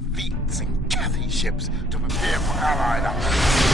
the fleets and Cathy ships to prepare for Allied action.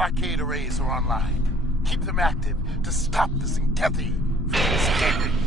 blockade arrays are online. Keep them active to stop the Zinkethi from escaping.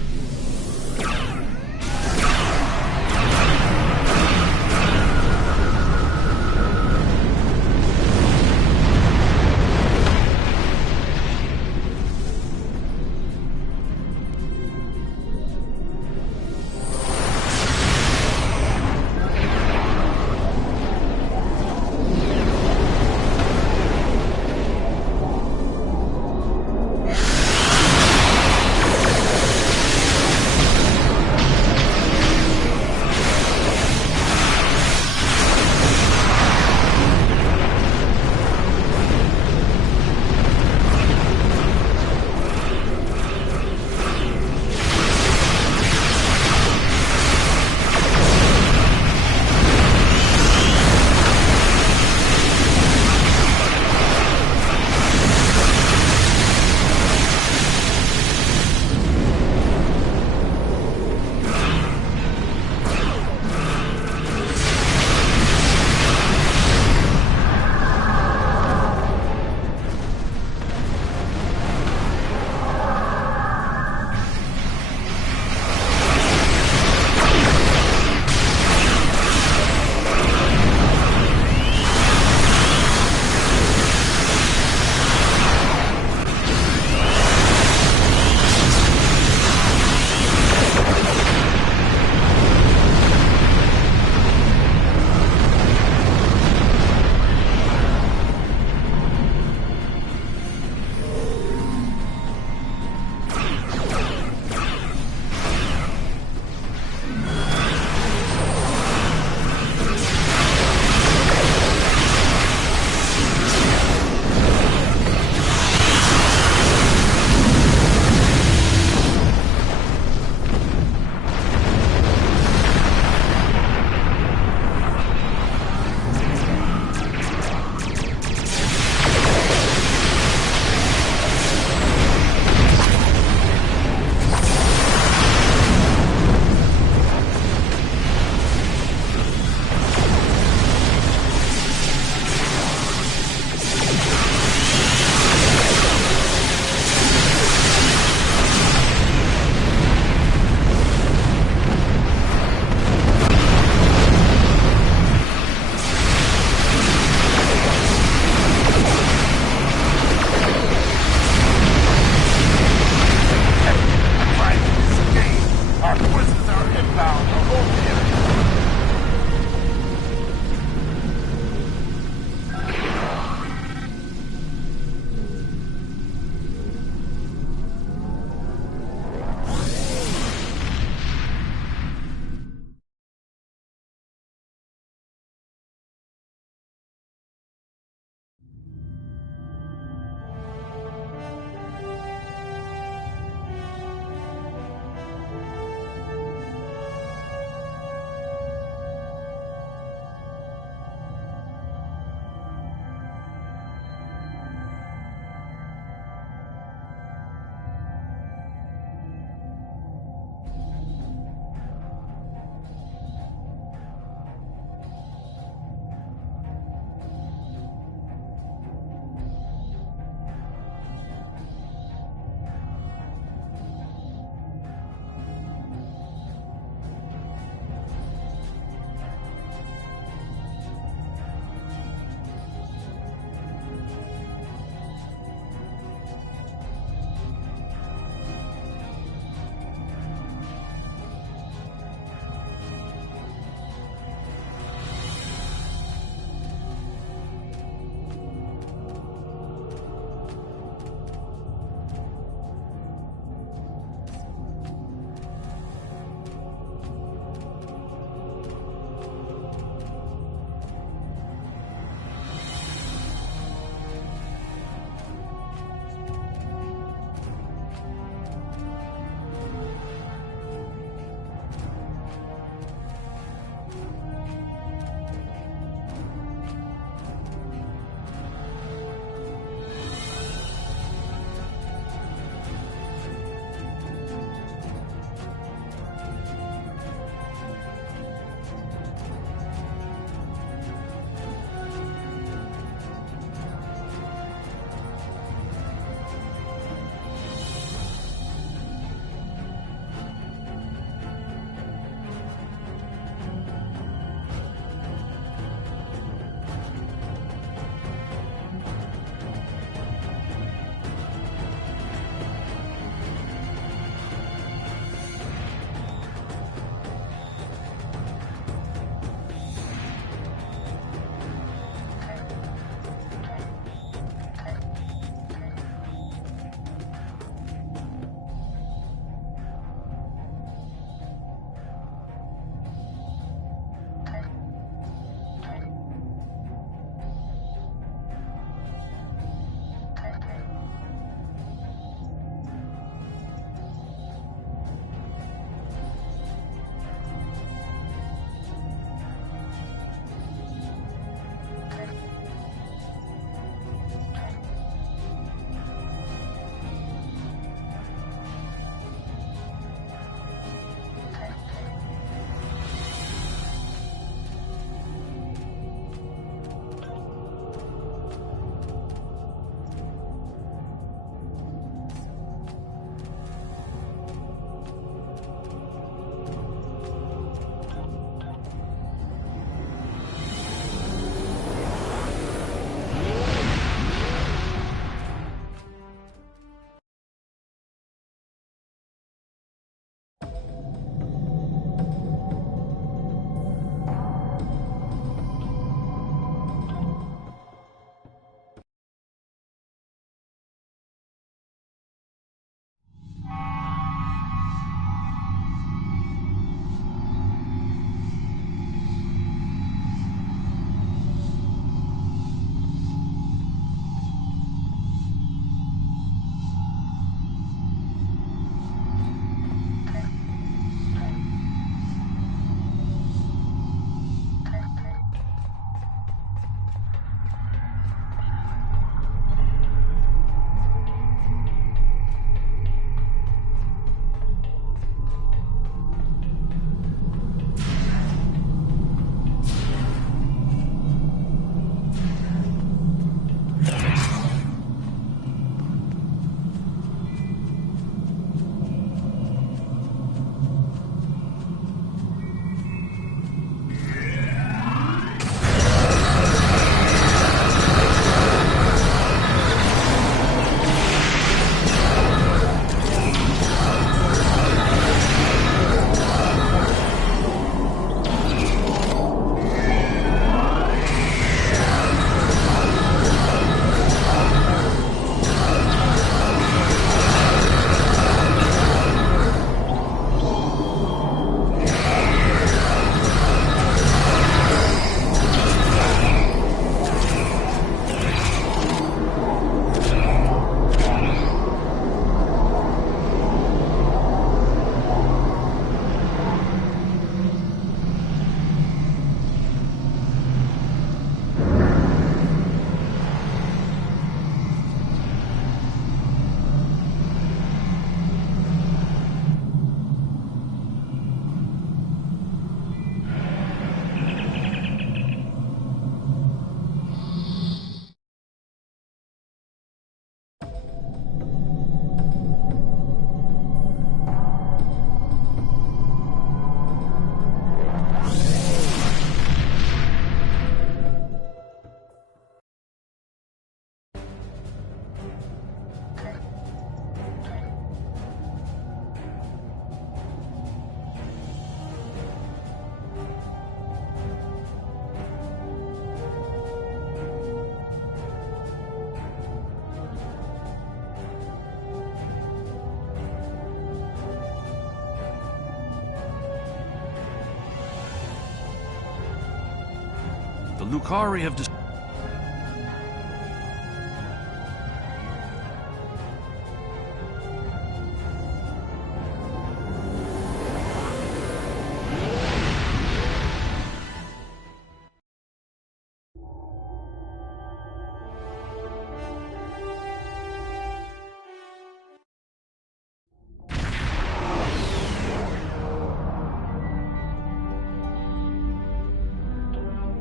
Lucari have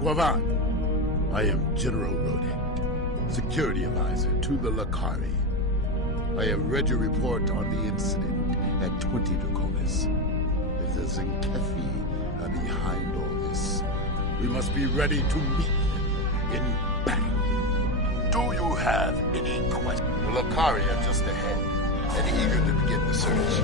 Guavan, I am General Rodent, Security Advisor to the Lucari. I have read your report on the incident at 20 Draconis. If the Zenkethi are behind all this, we must be ready to meet them in battle. Do you have any questions? The Lucari are just ahead and eager to begin the search.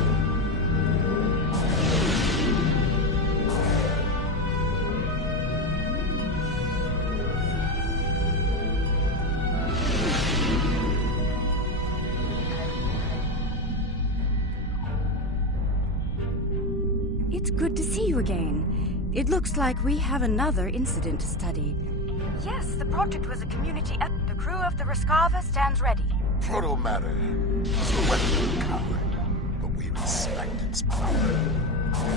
It's good to see you again. It looks like we have another incident to study. Yes, the project was a community effort. The crew of the Rescava stands ready. Proto-matter is a weapon of the coward, but we respect its power.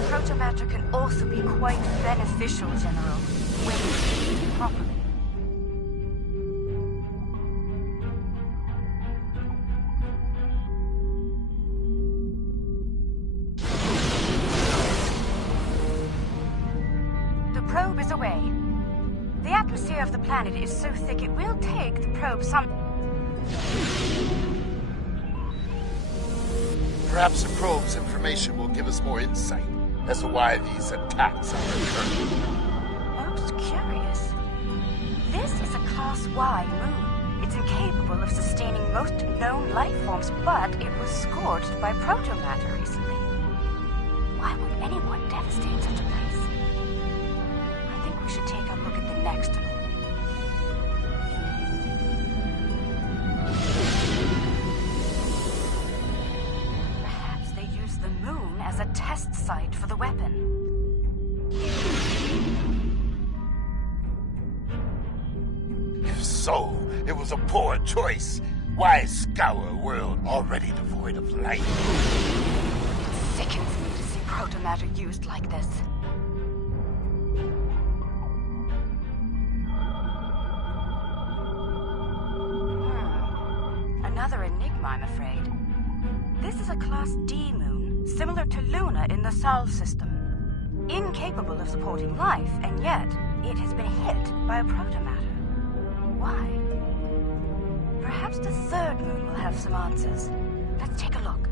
Proto-matter can also be quite beneficial, General, when used properly. Probe is away. The atmosphere of the planet is so thick it will take the probe some... Perhaps the probe's information will give us more insight as to why these attacks are occurring. Most curious. This is a Class Y moon. It's incapable of sustaining most known life forms, but it was scorched by proto-matter recently. Why would anyone devastate such a place? We should take a look at the next moon. Perhaps they use the moon as a test site for the weapon. If so, it was a poor choice. Why scour a world already devoid of life? It sickens me to see proto-matter used like this. Another enigma, I'm afraid. This is a Class D moon, similar to Luna in the Sol system. Incapable of supporting life, and yet it has been hit by a proto-matter. Why? Perhaps the third moon will have some answers. Let's take a look.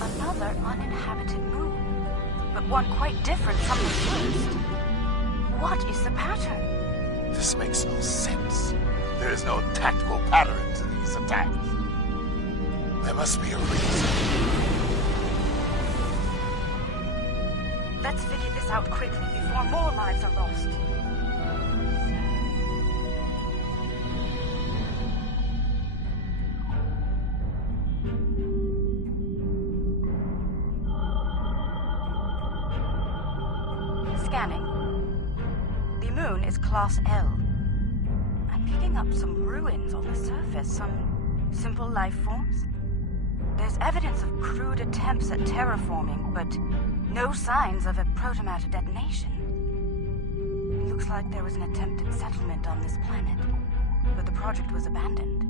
Another uninhabited moon, but one quite different from the first. What is the pattern? This makes no sense. There is no tactical pattern to these attacks. There must be a reason. Let's figure this out quickly before more lives are lost. Scanning. The moon is Class L. I'm picking up some ruins on the surface, some simple life forms. There's evidence of crude attempts at terraforming, but no signs of a proto-matter detonation. It looks like there was an attempted settlement on this planet, but the project was abandoned.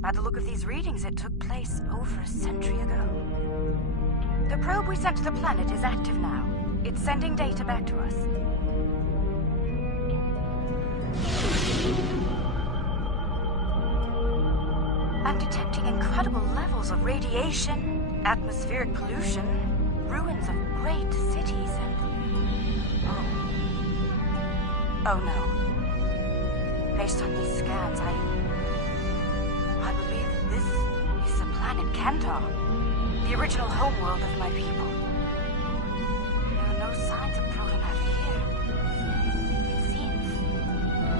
By the look of these readings, it took place over a century ago. The probe we sent to the planet is active now. It's sending data back to us. I'm detecting incredible levels of radiation, atmospheric pollution, ruins of great cities, and... Oh no. Based on these scans, I believe this is the planet Kantar, the original homeworld of my people. There are no signs of proto-matter here. It seems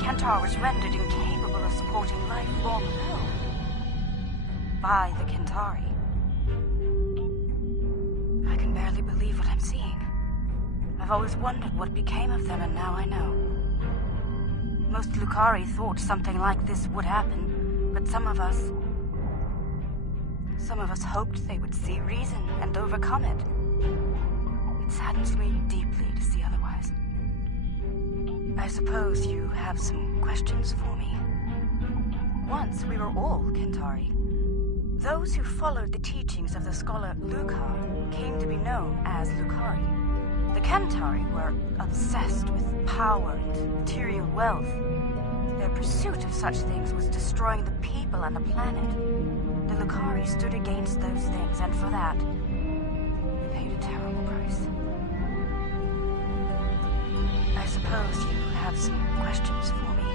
Kantar was rendered incapable of supporting life long ago by the Kentari. I can barely believe what I'm seeing. I've always wondered what became of them, and now I know. Most Lucari thought something like this would happen, but some of us hoped they would see reason and overcome it. It saddens me deeply to see otherwise. I suppose you have some questions for me. Once we were all Kentari. Those who followed the teachings of the scholar Lucar came to be known as Lucari. The Kentari were obsessed with power and material wealth. Their pursuit of such things was destroying the people and the planet. The Lucari stood against those things, and for that, they paid a terrible price. I suppose you have some questions for me.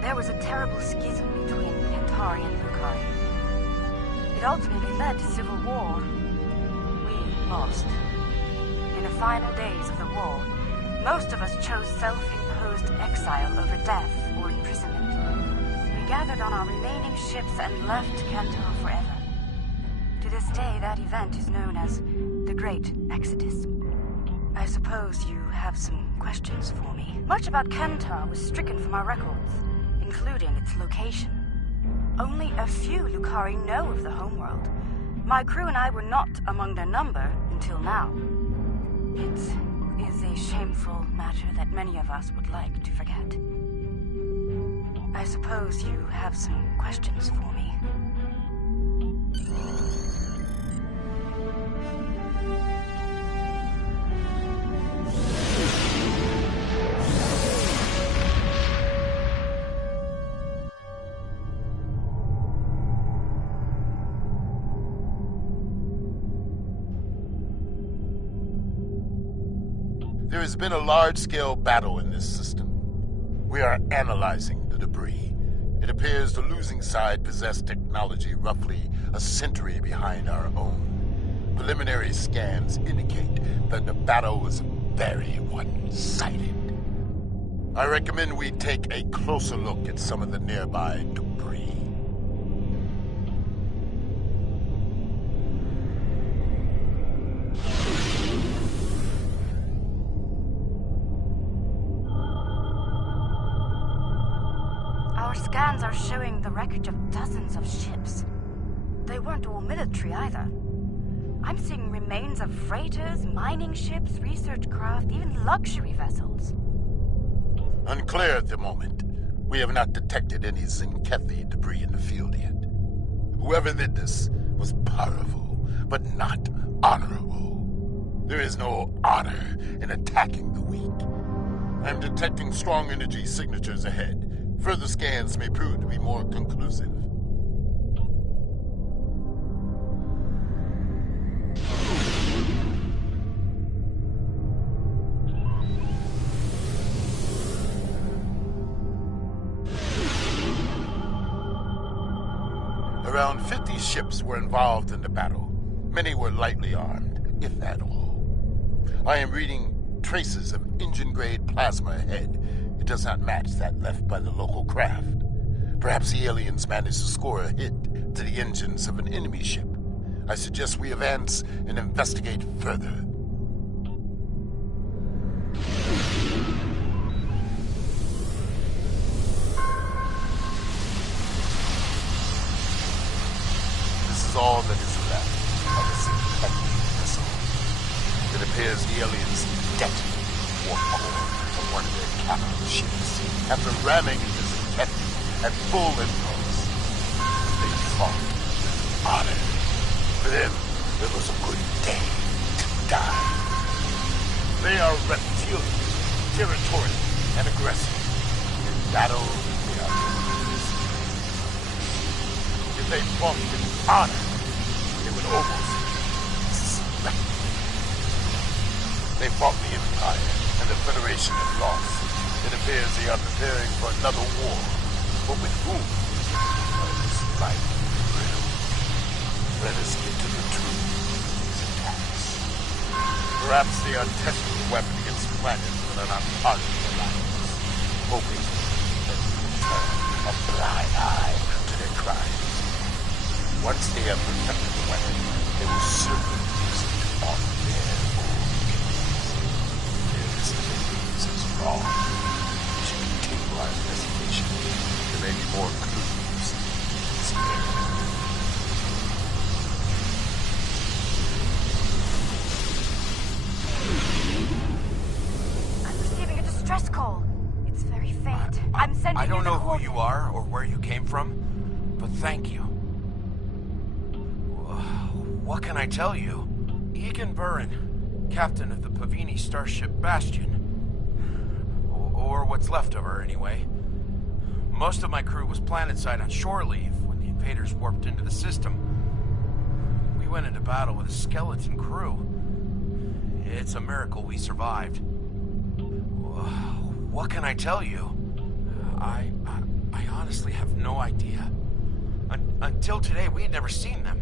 There was a terrible schism between Kentari and Lucari. It ultimately led to civil war. We lost. In the final days of the war, most of us chose self-imposed exile over death or imprisonment. We gathered on our remaining ships and left Kentor forever. To this day, that event is known as the Great Exodus. I suppose you have some questions for me. Much about Kentor was stricken from our records, including its location. Only a few Lucari know of the homeworld. My crew and I were not among their number until now. It is a shameful matter that many of us would like to forget. I suppose you have some questions for me. There has been a large-scale battle in this system. We are analyzing the debris. It appears the losing side possessed technology roughly a century behind our own. Preliminary scans indicate that the battle was very one-sided. I recommend we take a closer look at some of the nearby debris. Our scans are showing the wreckage of dozens of ships. They weren't all military either. I'm seeing remains of freighters, mining ships, research craft, even luxury vessels. Unclear at the moment. We have not detected any Zenkethi debris in the field yet. Whoever did this was powerful, but not honorable. There is no honor in attacking the weak. I'm detecting strong energy signatures ahead. Further scans may prove to be more conclusive. Around 50 ships were involved in the battle. Many were lightly armed, if at all. I am reading traces of engine-grade plasma ahead. It does not match that left by the local craft. Perhaps the aliens managed to score a hit to the engines of an enemy ship. I suggest we advance and investigate further. This is all that is left of the Zenkethi vessel. It appears the aliens detonated the warp core of one of their capital ships. After ramming into Zenkethi at full impulse, they fought with honor. For them, it was a good day to die. They are reptilian, territorial, and aggressive. In battle, they are ruthless. If they fought with honor, they would almost select. They fought the Empire, and the Federation had lost. It appears they are preparing for another war. But with whom? It's like riddle. Let us get to the truth of these attacks. Perhaps they are testing the weapon against planets that are not part of the Alliance, hoping that we will turn a blind eye to their crimes. Once they have perfected the weapon, they will certainly use it. on their This is wrong. We should continue our investigation. There may be more clues. I'm receiving a distress call. It's very faint. I'm sending I don't you know the who you are or where you came from, but thank you. What can I tell you? Egan Burin, captain of the Pavini starship Bastion. Or what's left of her, anyway. Most of my crew was planetside on shore leave when the invaders warped into the system. We went into battle with a skeleton crew. It's a miracle we survived. What can I tell you? I honestly have no idea. Until today, we had never seen them.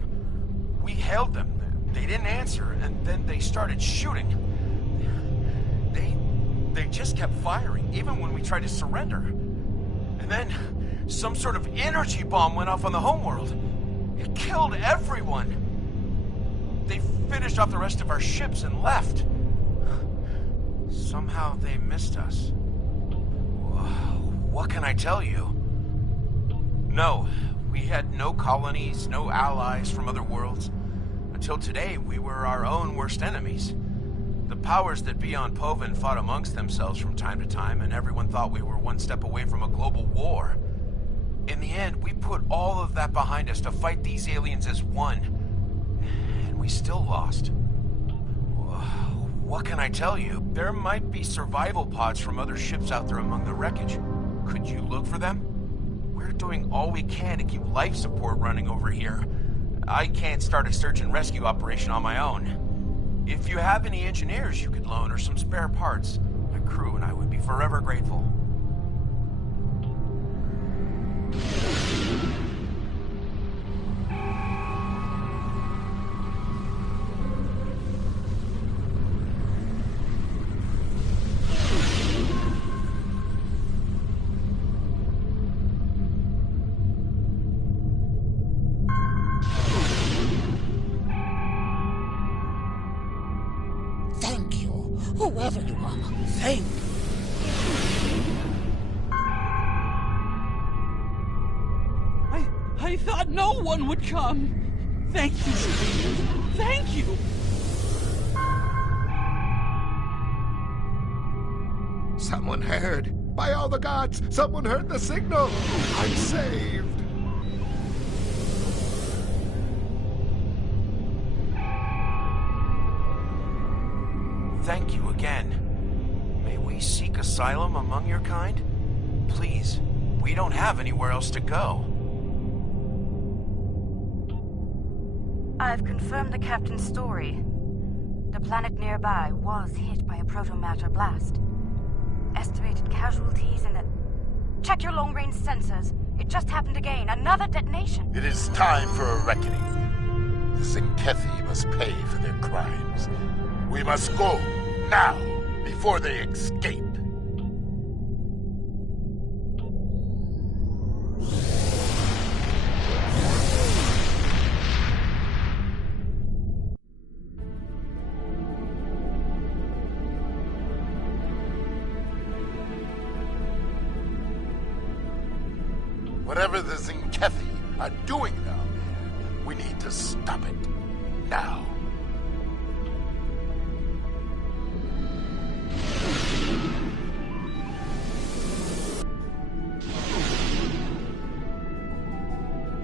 We hailed them. They didn't answer, and then they started shooting. They just kept firing, even when we tried to surrender. And then some sort of energy bomb went off on the homeworld. It killed everyone. They finished off the rest of our ships and left. Somehow they missed us. What can I tell you? No, we had no colonies, no allies from other worlds. Until today, we were our own worst enemies. The powers that be on Povin fought amongst themselves from time to time, and everyone thought we were one step away from a global war. In the end, we put all of that behind us to fight these aliens as one. And we still lost. What can I tell you? There might be survival pods from other ships out there among the wreckage. Could you look for them? We're doing all we can to keep life support running over here. I can't start a search and rescue operation on my own. If you have any engineers you could loan or some spare parts, my crew and I would be forever grateful. Thank you, whoever you are. Thank you. I thought no one would come. Thank you, strangers. Thank you. Someone heard. By all the gods, someone heard the signal. I'm saved. Thank you again. May we seek asylum among your kind? Please, we don't have anywhere else to go. I've confirmed the captain's story. The planet nearby was hit by a proto-matter blast. Estimated casualties in the... Check your long-range sensors. It just happened again. Another detonation. It is time for a reckoning. The Zinkethi must pay for their crimes. We must go, now, before they escape. Whatever the Zinkethi are doing down there, we need to stop it. Now.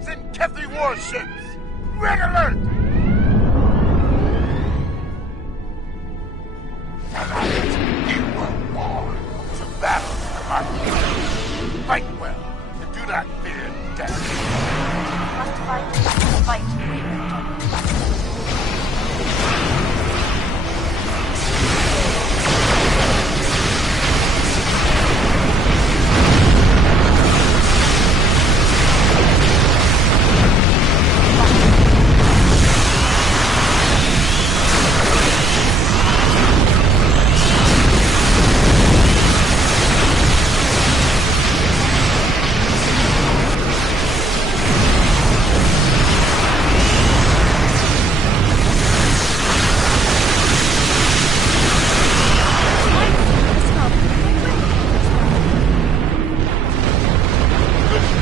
Zinkethi warships! Red alert! You were born to battle, Commander. Fight well. Do not fear death. Must fight. Fight.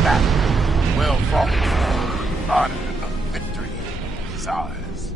battle. Well fought. Honor of victory is ours.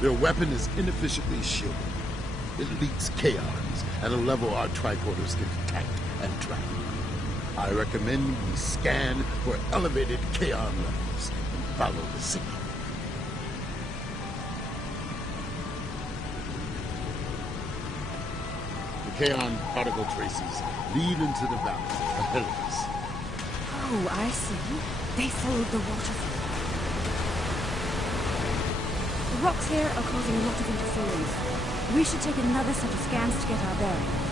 Their weapon is inefficiently shielded. It leaks chaos at a level our tricorders can detect and track. I recommend we scan for elevated chaos levels and follow the signal. The Kaon particle traces lead into the valley ahead of us. Oh, I see. They followed the waterfall. The rocks here are causing a lot of interference. We should take another set of scans to get our bearings.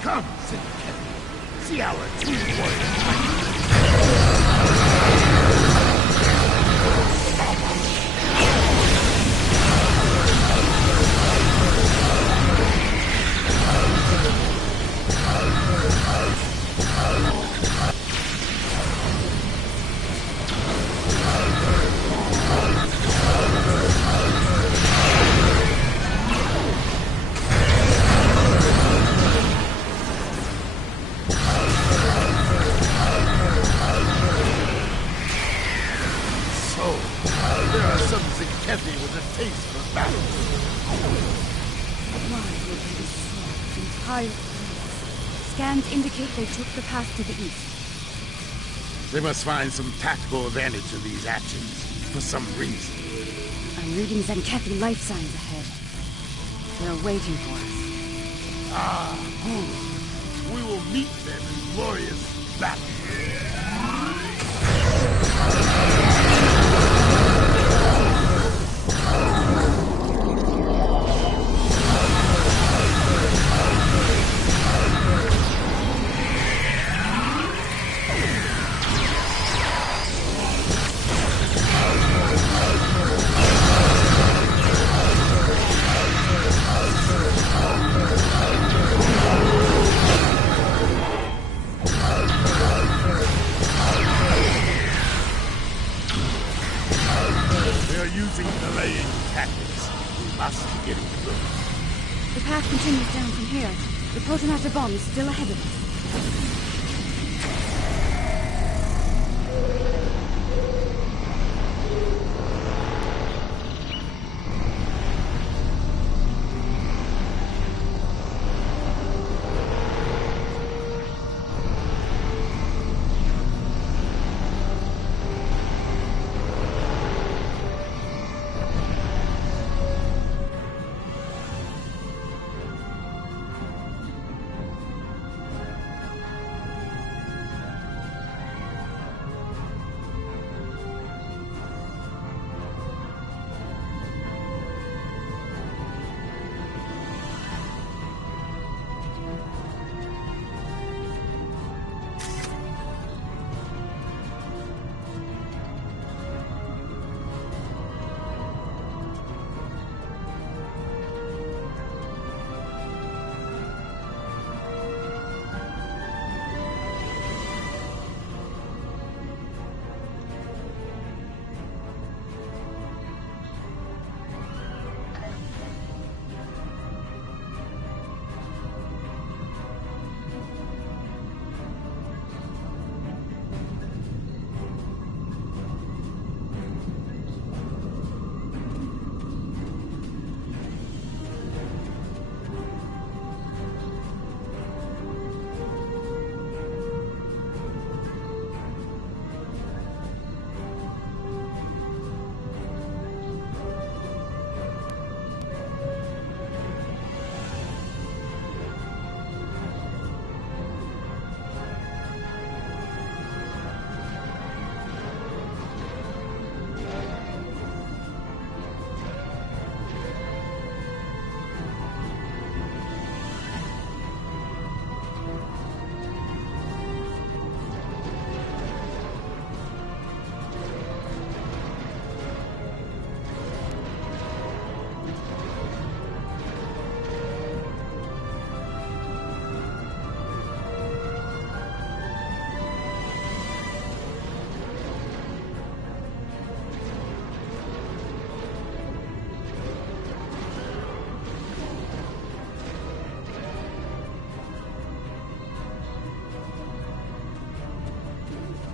Come, said Kevin. See our true warriors. Scans indicate they took the path to the east. They must find some tactical advantage in these actions, for some reason. I'm reading Zenkethi life signs ahead. They're waiting for us. Ah, good. We will meet them in glorious battle. must be getting close. The path continues down from here. The protomatter bomb is still ahead of us.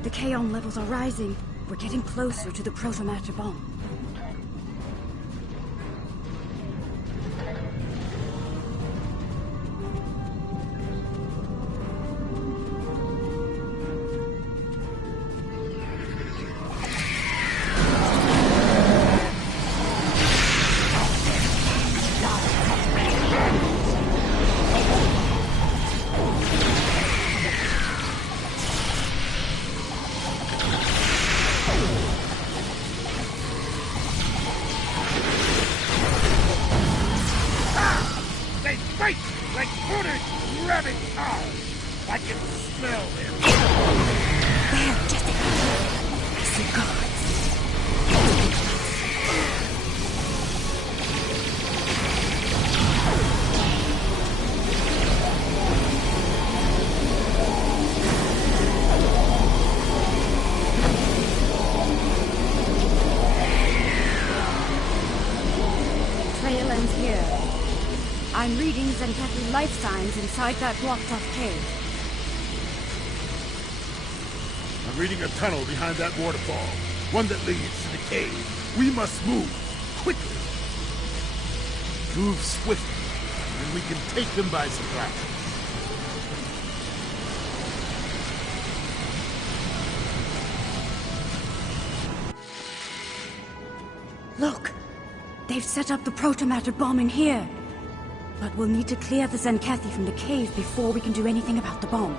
The Kaon levels are rising. We're getting closer to the protomatter bomb. I'm reading Zenkathy life signs inside that blocked-off cave. I'm reading a tunnel behind that waterfall. One that leads to the cave. We must move. Quickly. Move swiftly, and we can take them by surprise. Look! They've set up the protomatter bomb in here. But we'll need to clear the Zenkathy from the cave before we can do anything about the bomb.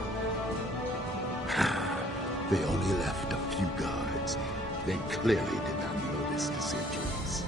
They only left a few guards. They clearly did not notice the sentries.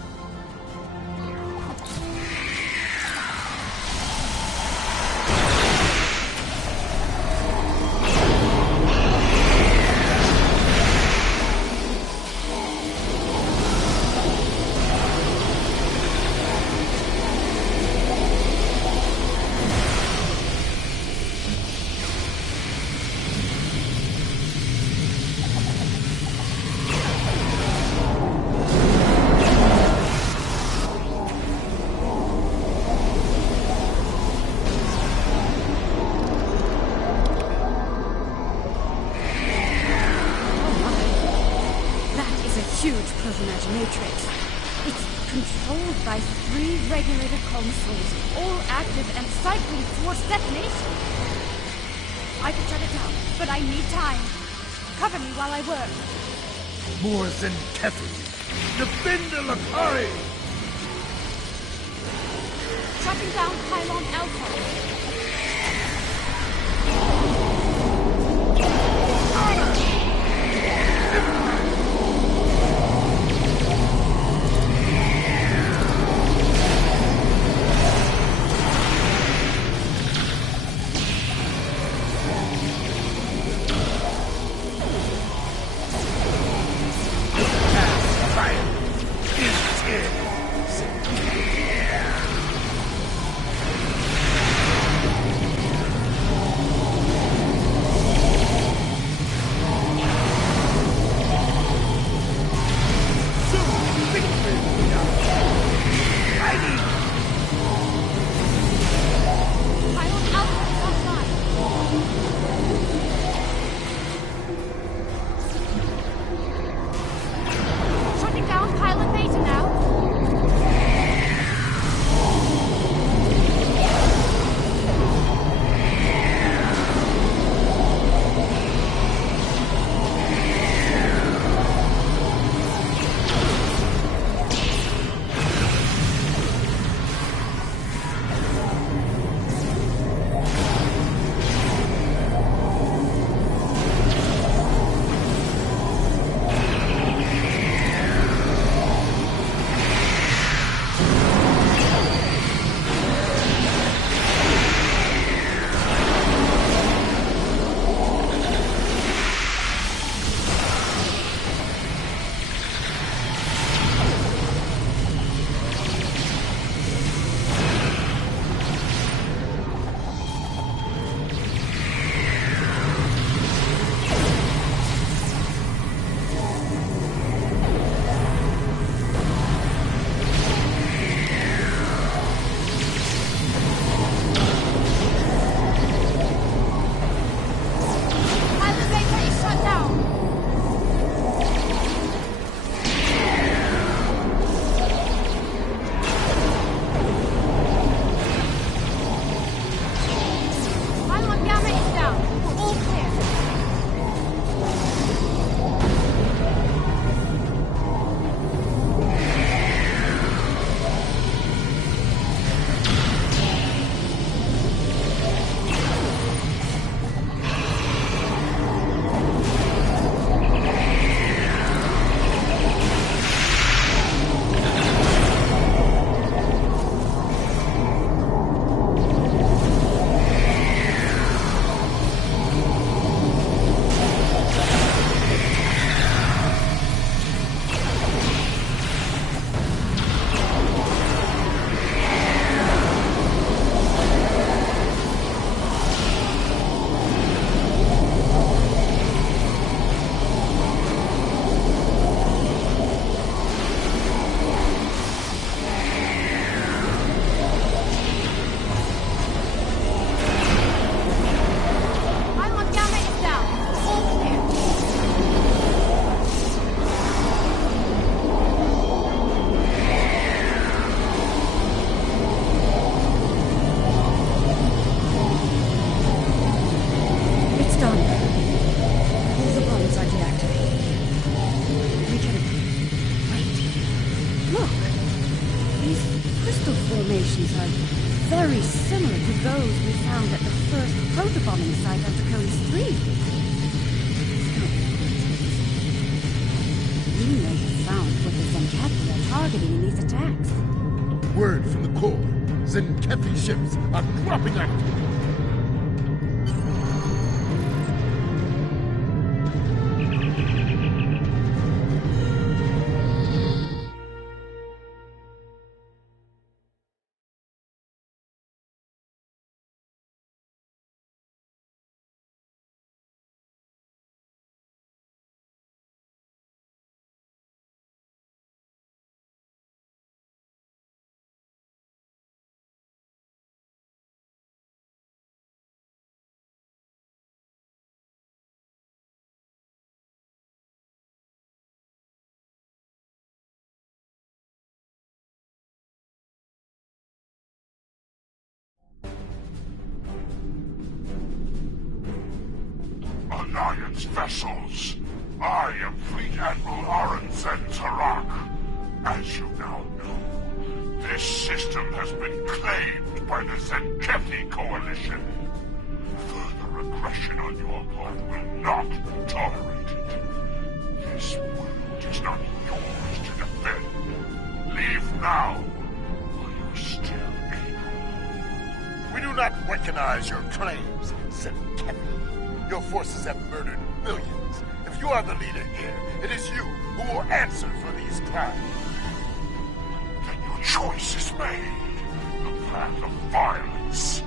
Isolated consoles, all active and cycling towards detonation. I can shut it down, but I need time. Cover me while I work. More Zenkethi! Defend the Lakari! Shutting down Pylon Alpha. very similar to those we found at the first protobombing site on Taconis 3. We may have found what the Zenkethi are targeting in these attacks. Word from the core. Zenkethi ships are cropping up. Alliance vessels. I am Fleet Admiral Arenzen Tarak. As you now know, this system has been claimed by the Zenkethi Coalition. Further aggression on your part will not be tolerated. This world is not yours to defend. Leave now, while you're still able. We do not recognize your claims, Zenkethi. Your forces have murdered millions. If you are the leader here, it is you who will answer for these crimes. Then your choice is made. The path of violence.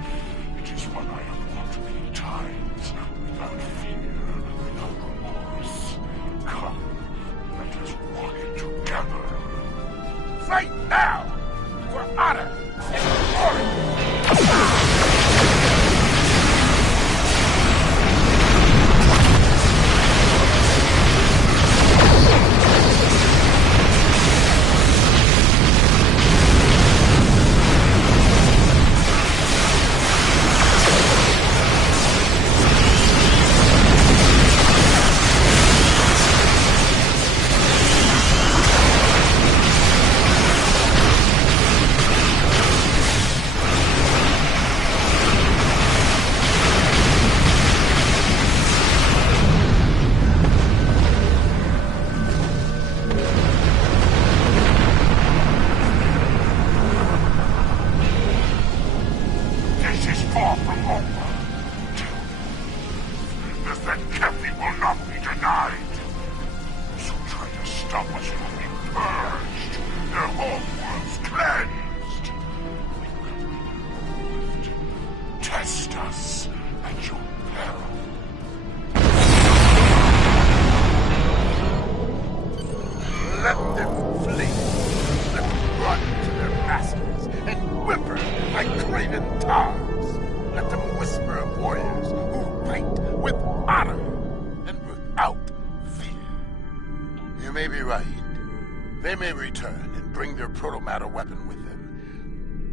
It is what I have walked many times, without fear, without remorse. Come, let us walk it together. Fight now! For honor and glory!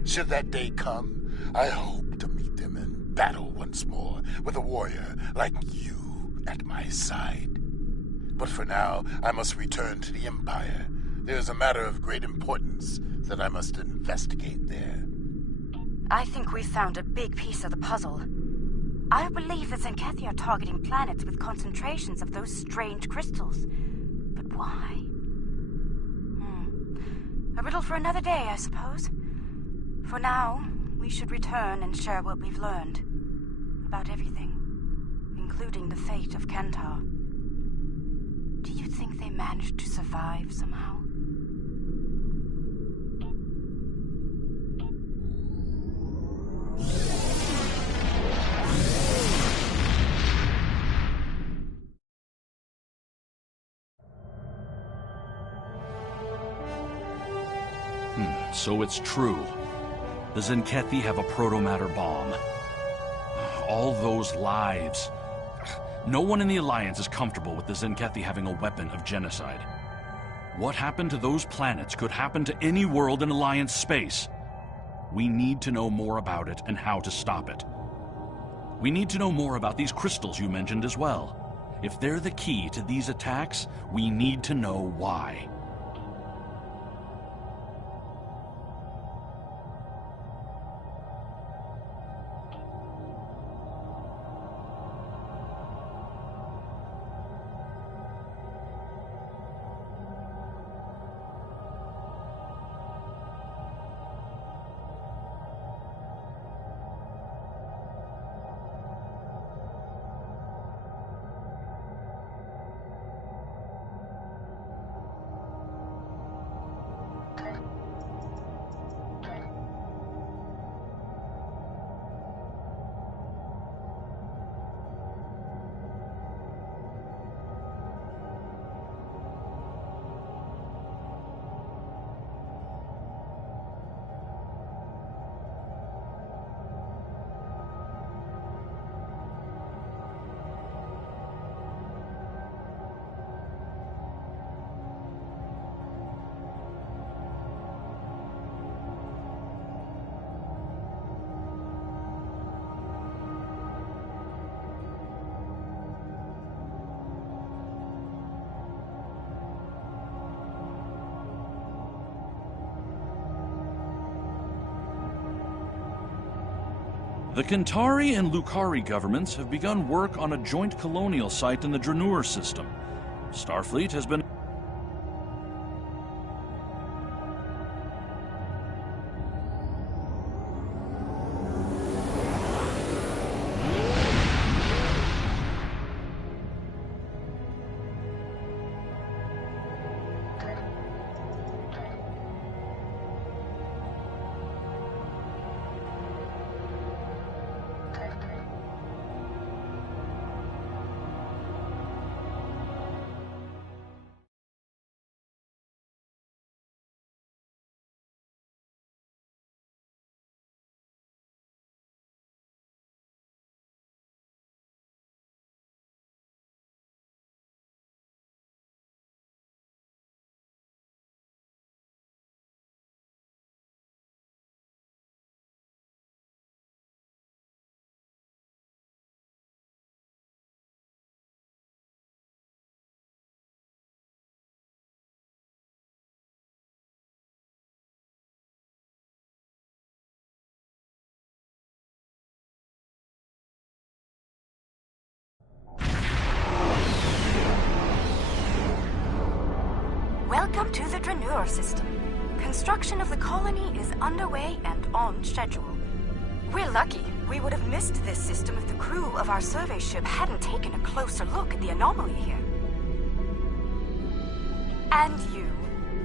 Should that day come, I hope to meet them in battle once more with a warrior like you at my side. But for now, I must return to the Empire. There is a matter of great importance that I must investigate there. I think we found a big piece of the puzzle. I believe the Zenkethi are targeting planets with concentrations of those strange crystals. But why? A riddle for another day, I suppose. For now, we should return and share what we've learned. About everything. Including the fate of Kentar. Do you think they managed to survive somehow? So it's true. The Zenkethi have a protomatter bomb. All those lives. No one in the Alliance is comfortable with the Zenkethi having a weapon of genocide. What happened to those planets could happen to any world in Alliance space. We need to know more about it and how to stop it. We need to know more about these crystals you mentioned as well. If they're the key to these attacks, we need to know why. The Kentari and Lucari governments have begun work on a joint colonial site in the Dranur system. Starfleet has been... Welcome to the Dranur system. Construction of the colony is underway and on schedule. We're lucky. We would have missed this system if the crew of our survey ship hadn't taken a closer look at the anomaly here. And you.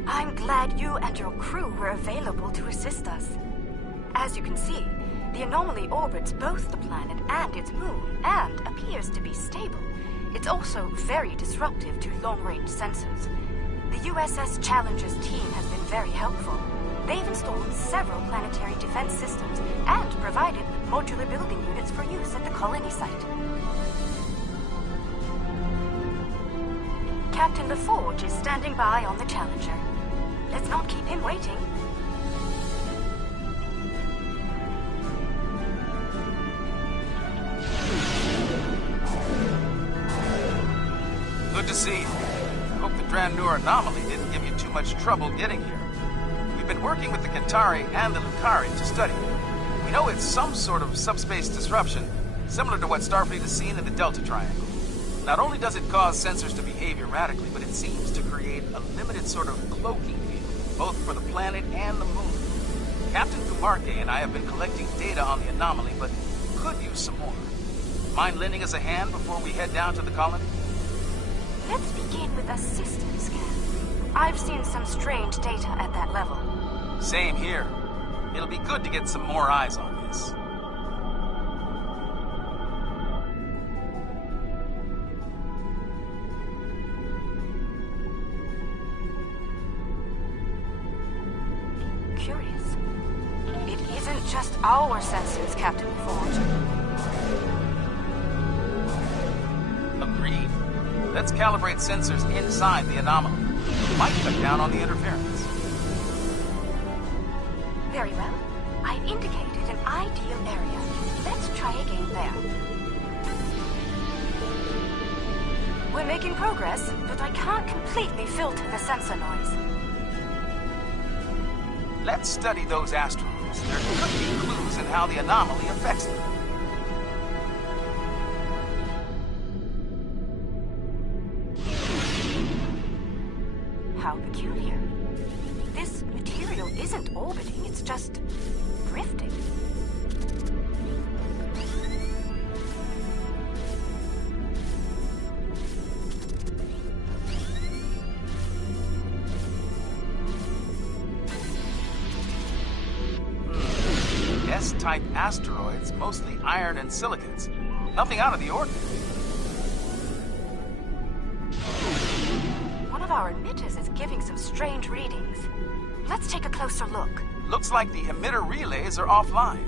I'm glad you and your crew were available to assist us. As you can see, the anomaly orbits both the planet and its moon, and appears to be stable. It's also very disruptive to long-range sensors. The USS Challenger's team has been very helpful. They've installed several planetary defense systems and provided modular building units for use at the colony site. Captain LaForge is standing by on the Challenger. Let's not keep him waiting. Good to see you. Hope the Dranur anomaly didn't give you too much trouble getting here. We've been working with the Kentari and the Lucari to study it. We know it's some sort of subspace disruption, similar to what Starfleet has seen in the Delta Triangle. Not only does it cause sensors to behave erratically, but it seems to create a limited sort of cloaking field, both for the planet and the moon. Captain Kumarke and I have been collecting data on the anomaly, but could use some more. Mind lending us a hand before we head down to the colony? Let's begin with a system scan. I've seen some strange data at that level. Same here. It'll be good to get some more eyes on this. Curious. It isn't just our sensors, Captain Forge. Agreed. Let's calibrate sensors inside the anomaly. Might cut down on the interference. Very well. I've indicated an ideal area. Let's try again there. We're making progress, but I can't completely filter the sensor noise. Let's study those asteroids. There could be clues in how the anomaly affects them. How peculiar. This material isn't orbiting, it's just drifting. S-type asteroids, mostly iron and silicates. Nothing out of the ordinary. One of our emitters is giving some strange readings. Let's take a closer look. Looks like the emitter relays are offline.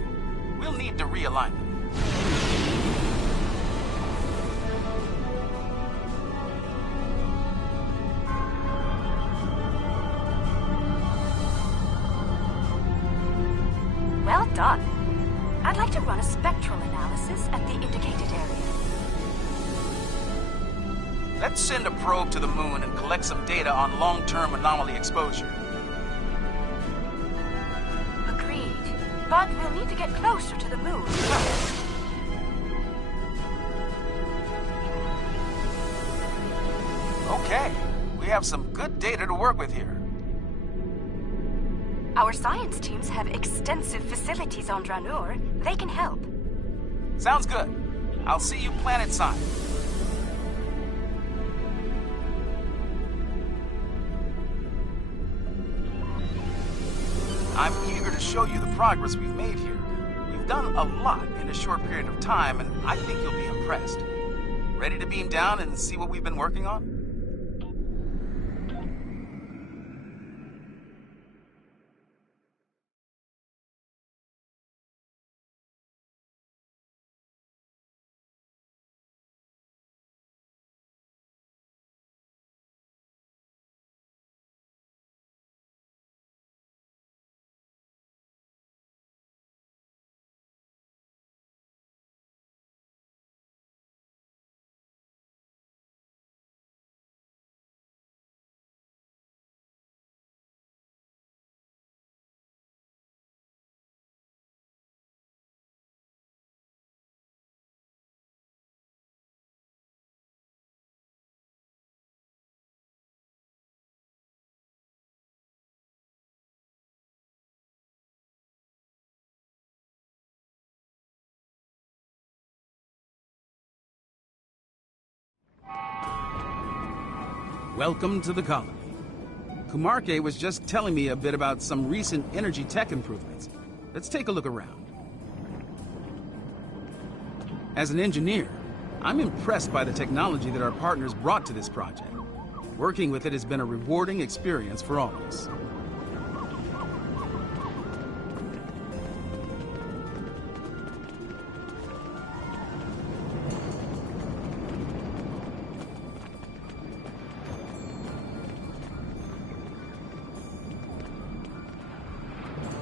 We'll need to realign them. Well done. I'd like to run a spectral analysis at the indicated area. Let's send a probe to the moon and collect some data on long-term anomaly exposure. Agreed. but we'll need to get closer to the moon. Okay, we have some good data to work with here. Our science teams have extensive facilities on Dranur. They can help. Sounds good. I'll see you planet side. I'm eager to show you the progress we've made here. We've done a lot in a short period of time, and I think you'll be impressed. Ready to beam down and see what we've been working on? Welcome to the colony. Kumarke was just telling me a bit about some recent energy tech improvements. Let's take a look around. As an engineer, I'm impressed by the technology that our partners brought to this project. Working with it has been a rewarding experience for all of us.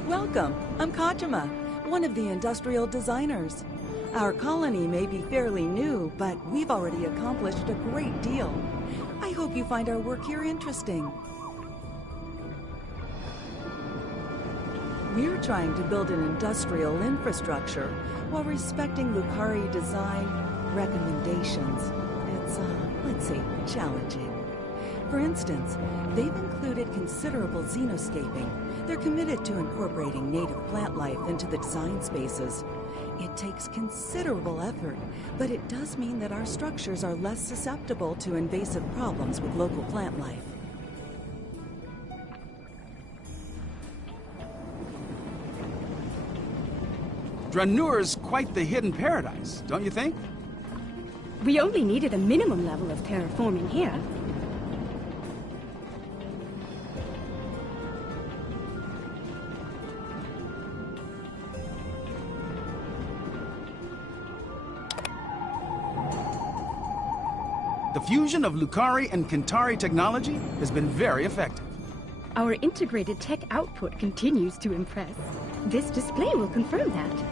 Welcome. I'm Kajima, one of the industrial designers. Our colony may be fairly new, but we've already accomplished a great deal. I hope you find our work here interesting. We're trying to build an industrial infrastructure while respecting Lucari design recommendations. It's, let's say, challenging. For instance, they've included considerable xenoscaping. They're committed to incorporating native plant life into the design spaces. It takes considerable effort, but it does mean that our structures are less susceptible to invasive problems with local plant life. Dranur's quite the hidden paradise, don't you think? We only needed a minimum level of terraforming here. The fusion of Lucari and Kentari technology has been very effective. Our integrated tech output continues to impress. This display will confirm that.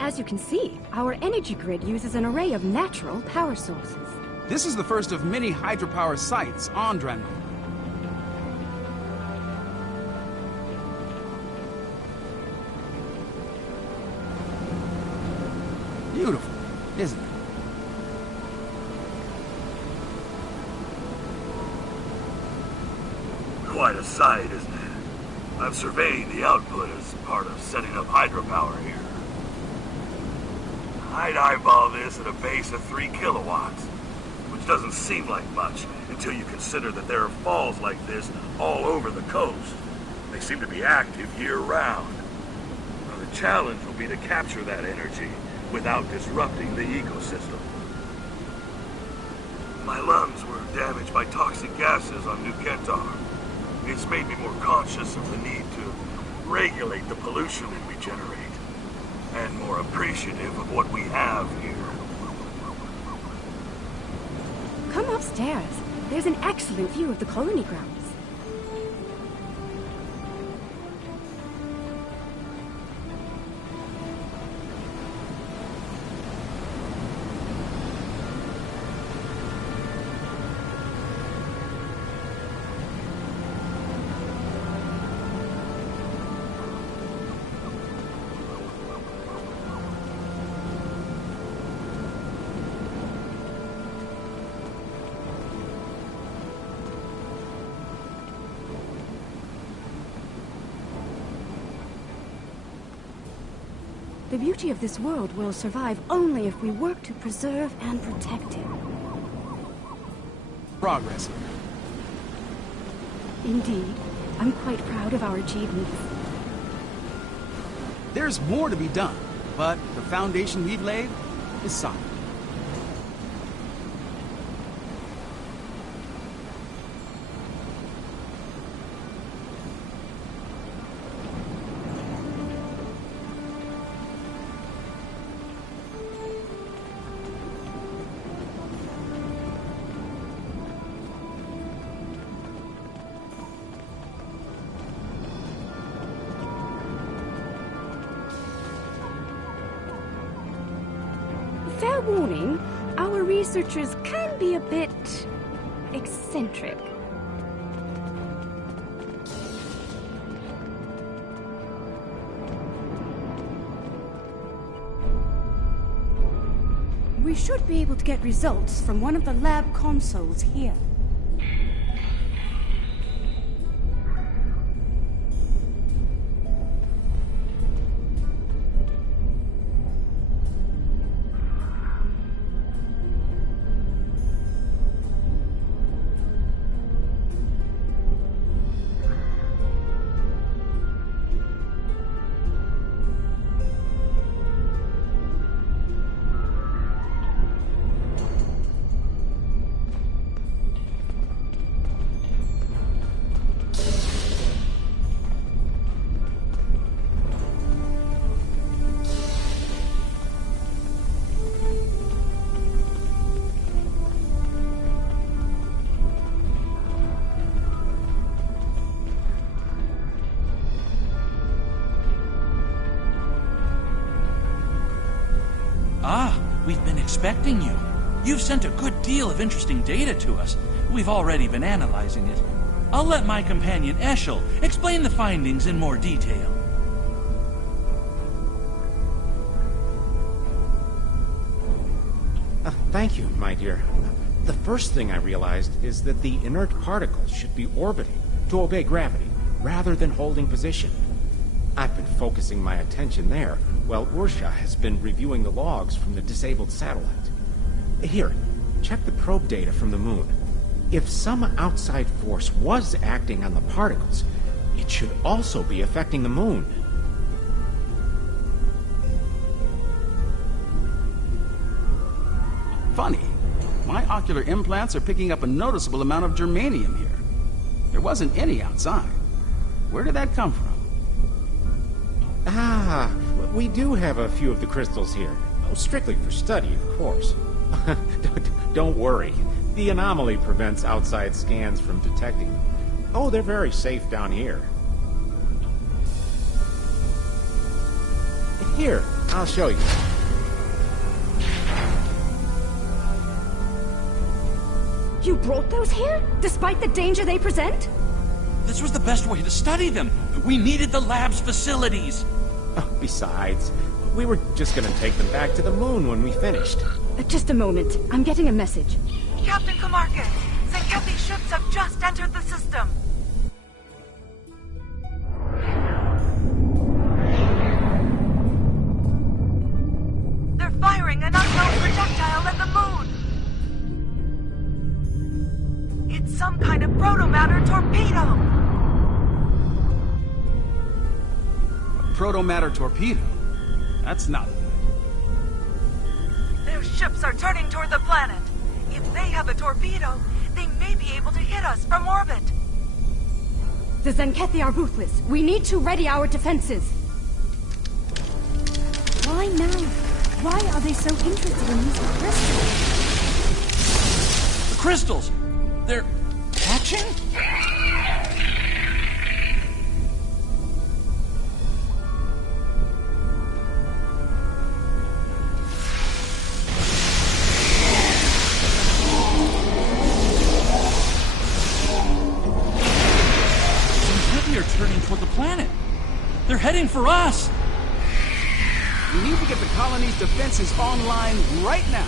As you can see, our energy grid uses an array of natural power sources. This is the first of many hydropower sites on Dranur. Beautiful, isn't it? Quite a sight, isn't it? I've surveyed the output as part of setting up hydropower here. I'd eyeball this at a base of 3 kilowatts, which doesn't seem like much until you consider that there are falls like this all over the coast. They seem to be active year-round. Now, the challenge will be to capture that energy without disrupting the ecosystem. My lungs were damaged by toxic gases on New Kentar. It's made me more conscious of the need to regulate the pollution that we generate, and more appreciative of what we have here. Come upstairs. There's an excellent view of the colony grounds. The beauty of this world will survive only if we work to preserve and protect it. Progress. Indeed. I'm quite proud of our achievements. There's more to be done, but the foundation we've laid is solid. Fair warning, our researchers can be a bit eccentric. We should be able to get results from one of the lab consoles here. We've been expecting you. You've sent a good deal of interesting data to us. We've already been analyzing it. I'll let my companion Eshel explain the findings in more detail. Thank you, my dear. The first thing I realized is that the inert particles should be orbiting to obey gravity, rather than holding position. I've been focusing my attention there, while Ursha has been reviewing the logs from the disabled satellite. Here, check the probe data from the moon. If some outside force was acting on the particles, it should also be affecting the moon. Funny. My ocular implants are picking up a noticeable amount of germanium here. There wasn't any outside. Where did that come from? Ah, we do have a few of the crystals here. Oh, strictly for study, of course. Don't worry. The anomaly prevents outside scans from detecting them. Oh, they're very safe down here. Here, I'll show you. You brought those here, despite the danger they present? This was the best way to study them. We needed the lab's facilities. Besides, we were just gonna take them back to the moon when we finished. Just a moment. I'm getting a message. Captain Kamarkis, Zenkethi's ships have just entered the system. They're firing an unknown projectile at the moon. It's some kind of protomatter torpedo. Protomatter torpedo? That's not good. Their ships are turning toward the planet. If they have a torpedo, they may be able to hit us from orbit. The Zenkethi are ruthless. We need to ready our defenses. Why now? Why are they so interested in these crystals? The crystals! They're hatching? Turning toward the planet. They're heading for us. We need to get the colony's defenses online right now.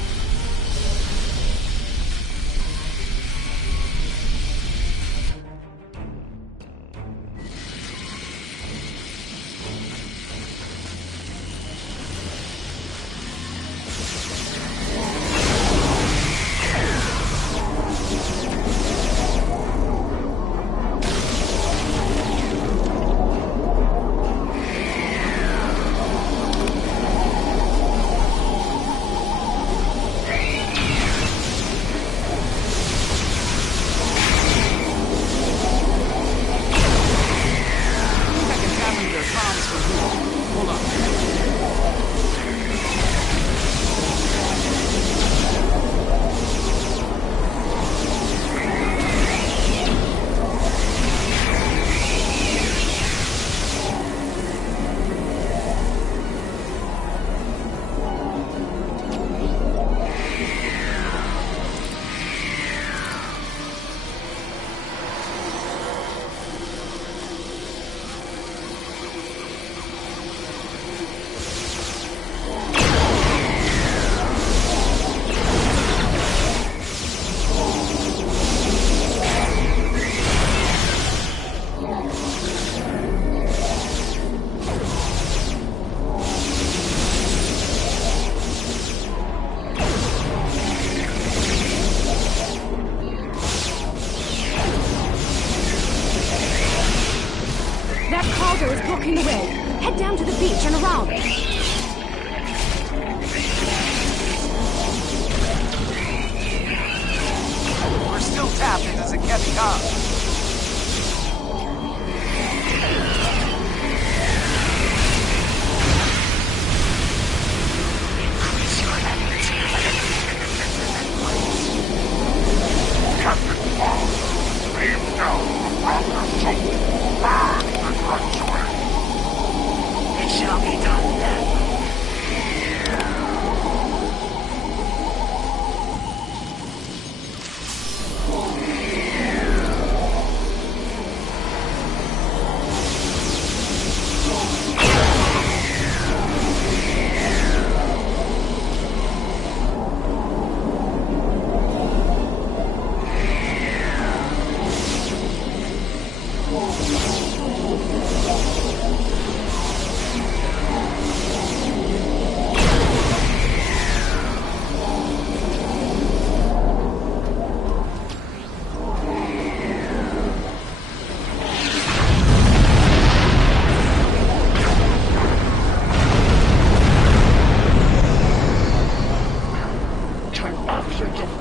torpedo is blocking the way. Head down to the beach and around. We're still tapped into Zakethi Hub. Captain Bond, beam down the rocket assault. Burn the drugs away. It shall be done then.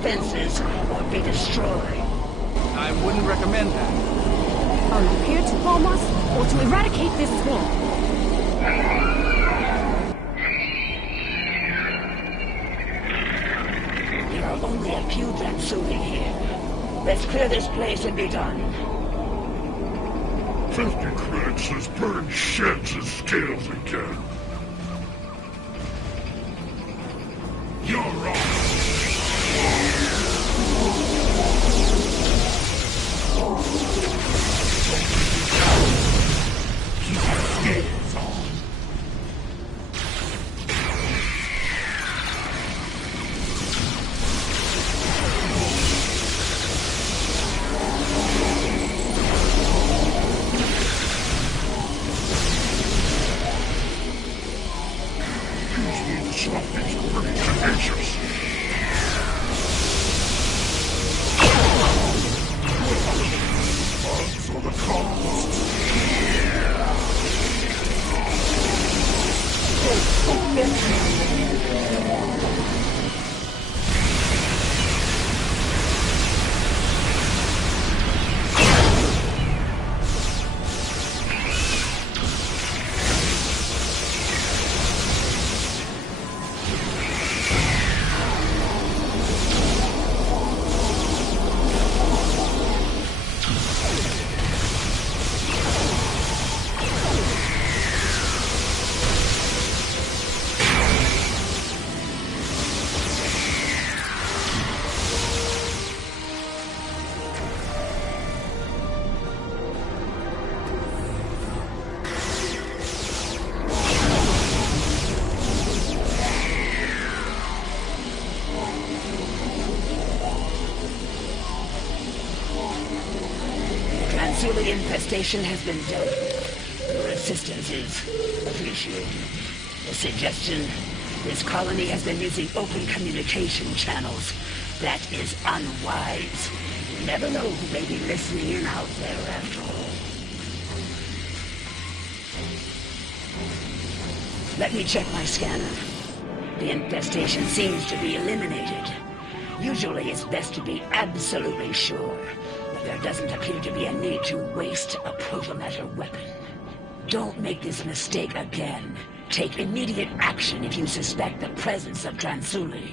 Defenses or be destroyed. I wouldn't recommend that. Are you here to bomb us or to eradicate this swamp? There are only a few Dransuli here. Let's clear this place and be done. 50 credits has burned sheds and scales again. You're wrong. The infestation has been dealt with. Your assistance is appreciated. The suggestion, this colony has been using open communication channels. That is unwise. You never know who may be listening in out there after all. Let me check my scanner. The infestation seems to be eliminated. Usually it's best to be absolutely sure. There doesn't appear to be a need to waste a protomatter weapon. Don't make this mistake again. Take immediate action if you suspect the presence of Dransuli.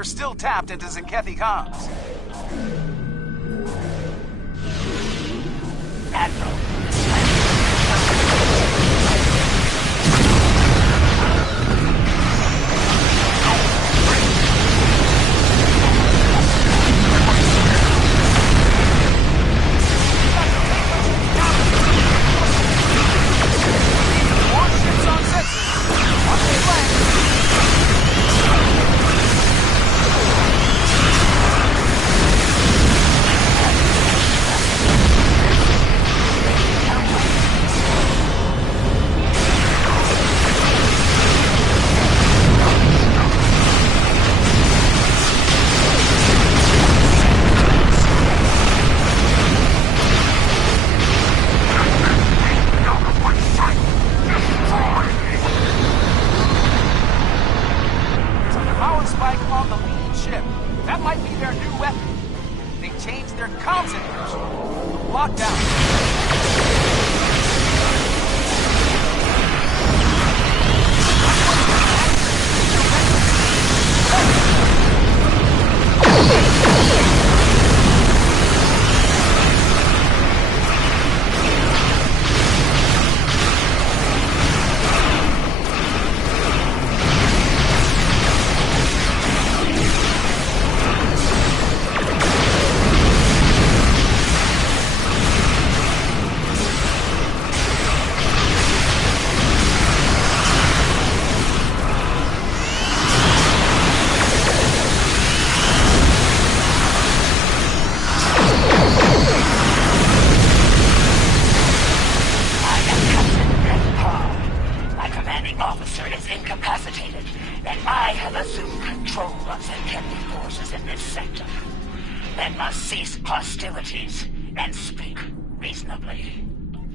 we're still tapped into Zenkethi comms. Admiral, Warships on sensors. Watch the flank.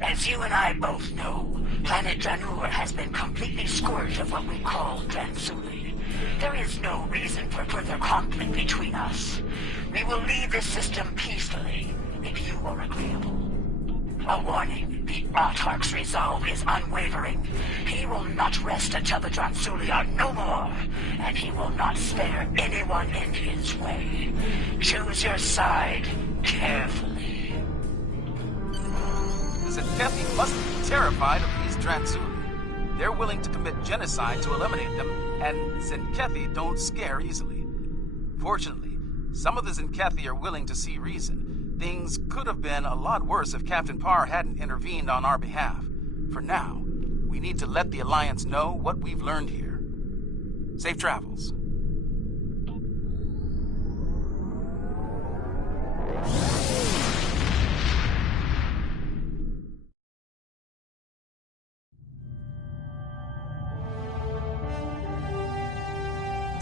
As you and I both know, planet Dranur has been completely scourged of what we call Dransuli. There is no reason for further conflict between us. We will leave this system peacefully, if you are agreeable. A warning, the Autarch's resolve is unwavering. He will not rest until the Dransuli are no more, and he will not spare anyone in his way. Choose your side carefully. Zenkethi must be terrified of these Dransuli. They're willing to commit genocide to eliminate them, and Zenkethi don't scare easily. Fortunately, some of the Zenkethi are willing to see reason. Things could have been a lot worse if Captain Parr hadn't intervened on our behalf. For now, we need to let the Alliance know what we've learned here. Safe travels.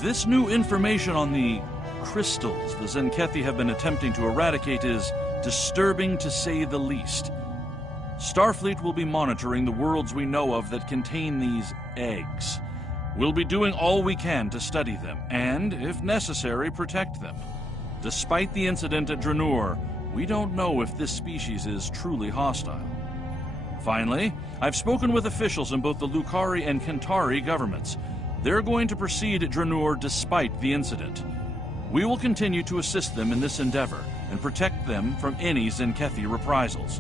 This new information on the crystals the Zenkethi have been attempting to eradicate is disturbing to say the least. Starfleet will be monitoring the worlds we know of that contain these eggs. We'll be doing all we can to study them, and, if necessary, protect them. Despite the incident at Dranur, we don't know if this species is truly hostile. Finally, I've spoken with officials in both the Lukari and Kentari governments. They're going to proceed at Dranur despite the incident. We will continue to assist them in this endeavor and protect them from any Zenkethi reprisals.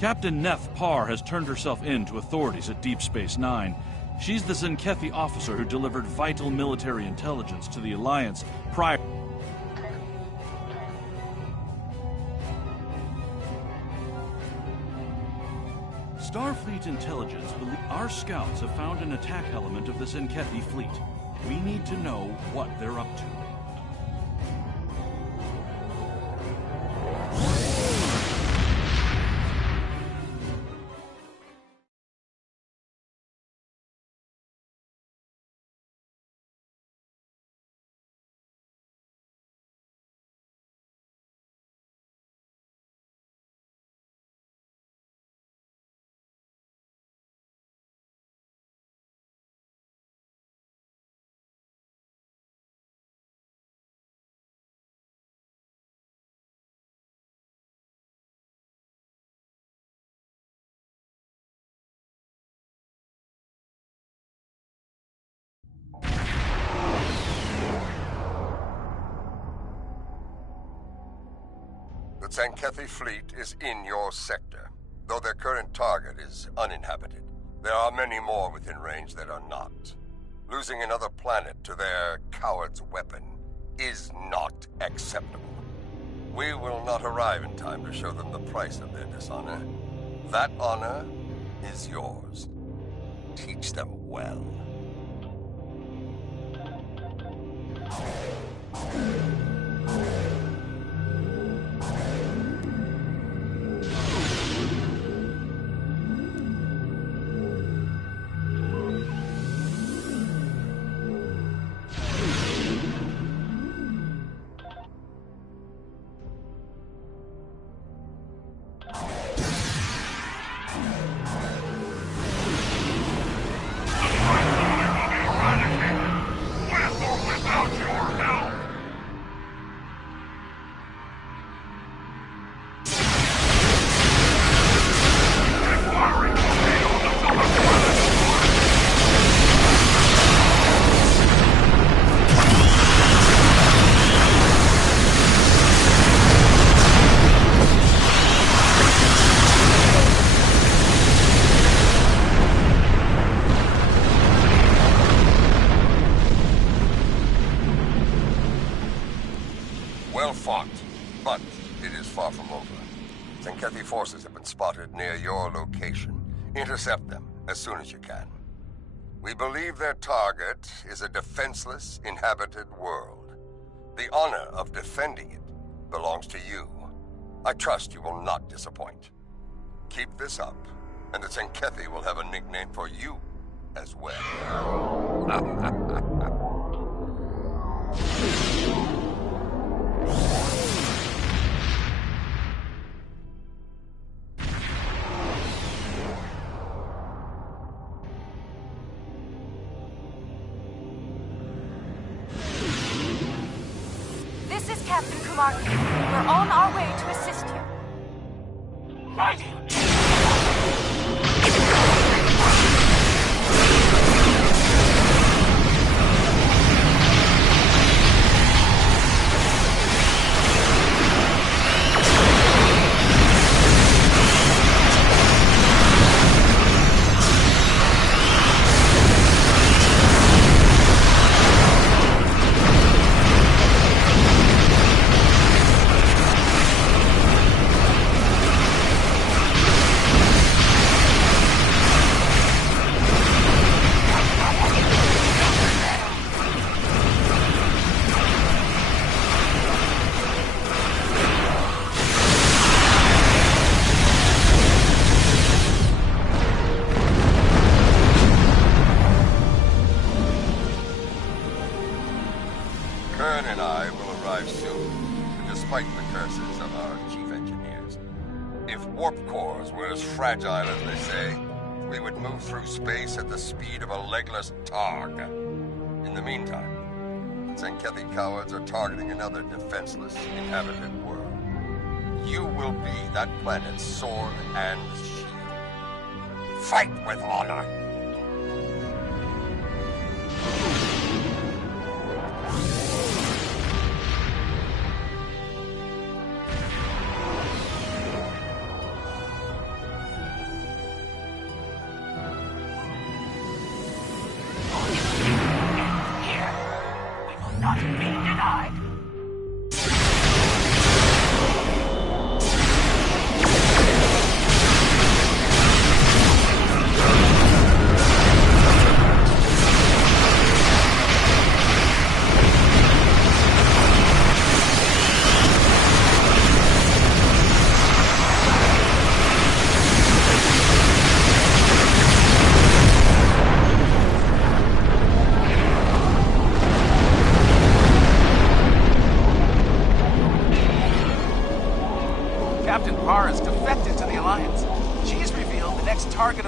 Captain Neth Parr has turned herself in to authorities at Deep Space Nine. She's the Zenkethi officer who delivered vital military intelligence to the Alliance prior... Fleet intelligence believe our scouts have found an attack element of the Zenkethi fleet. We need to know what they're up to. The Zenkethi fleet is in your sector, though their current target is uninhabited. There are many more within range that are not. Losing another planet to their coward's weapon is not acceptable. We will not arrive in time to show them the price of their dishonor. That honor is yours. Teach them well. Well fought, but it is far from over. Zenkethi forces have been spotted near your location. Intercept them as soon as you can. We believe their target is a defenseless, inhabited world. The honor of defending it belongs to you. I trust you will not disappoint. Keep this up, and the Zenkethi will have a nickname for you as well. This is Captain Kumaki. We're on our way to assist you. Right. Kern and I will arrive soon, despite the curses of our chief engineers. If warp cores were as fragile as they say, we would move through space at the speed of a legless targ. In the meantime, Zenkethi cowards are targeting another defenseless, inhabited world. You will be that planet's sword and shield. Fight with honor! Not be denied.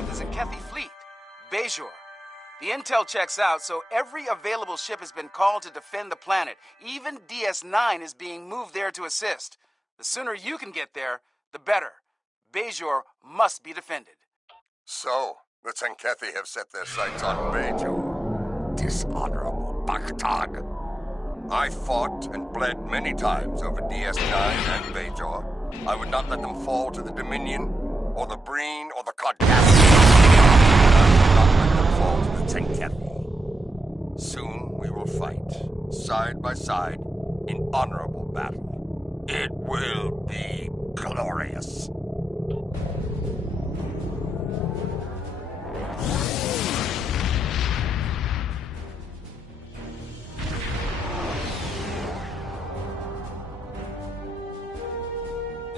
of the Zenkethi fleet, Bajor. The intel checks out, so every available ship has been called to defend the planet. Even DS9 is being moved there to assist. The sooner you can get there, the better. Bajor must be defended. So, the Zenkethi have set their sights on Bajor. Dishonorable Bakhtag. I fought and bled many times over DS9 and Bajor. I would not let them fall to the Dominion, or the Breen, or the Cardassians. I would not let them fall to the Zenkethi. Soon we will fight, side by side, in honorable battle. It will be glorious.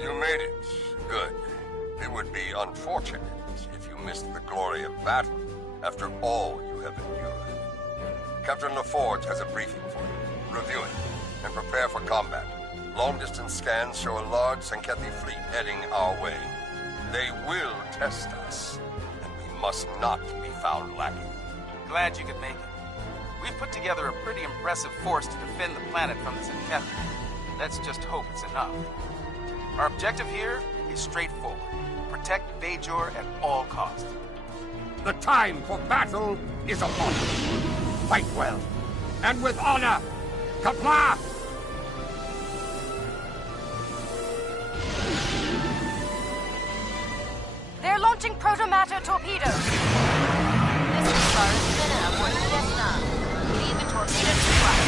You made it. Good. It would be unfortunate if you missed the glory of battle after all you have endured. Captain LaForge has a briefing for you. Review it and prepare for combat. Long-distance scans show a large Zenkethi fleet heading our way. They will test us, and we must not be found lacking. Glad you could make it. We've put together a pretty impressive force to defend the planet from the Zenkethi. Let's just hope it's enough. Our objective here is straightforward. Protect Bajor at all costs. The time for battle is upon us. Fight well, and with honor. Kapla! They're launching protomatter torpedoes. This is Sars Minna for DS9. Leave the torpedo to fire.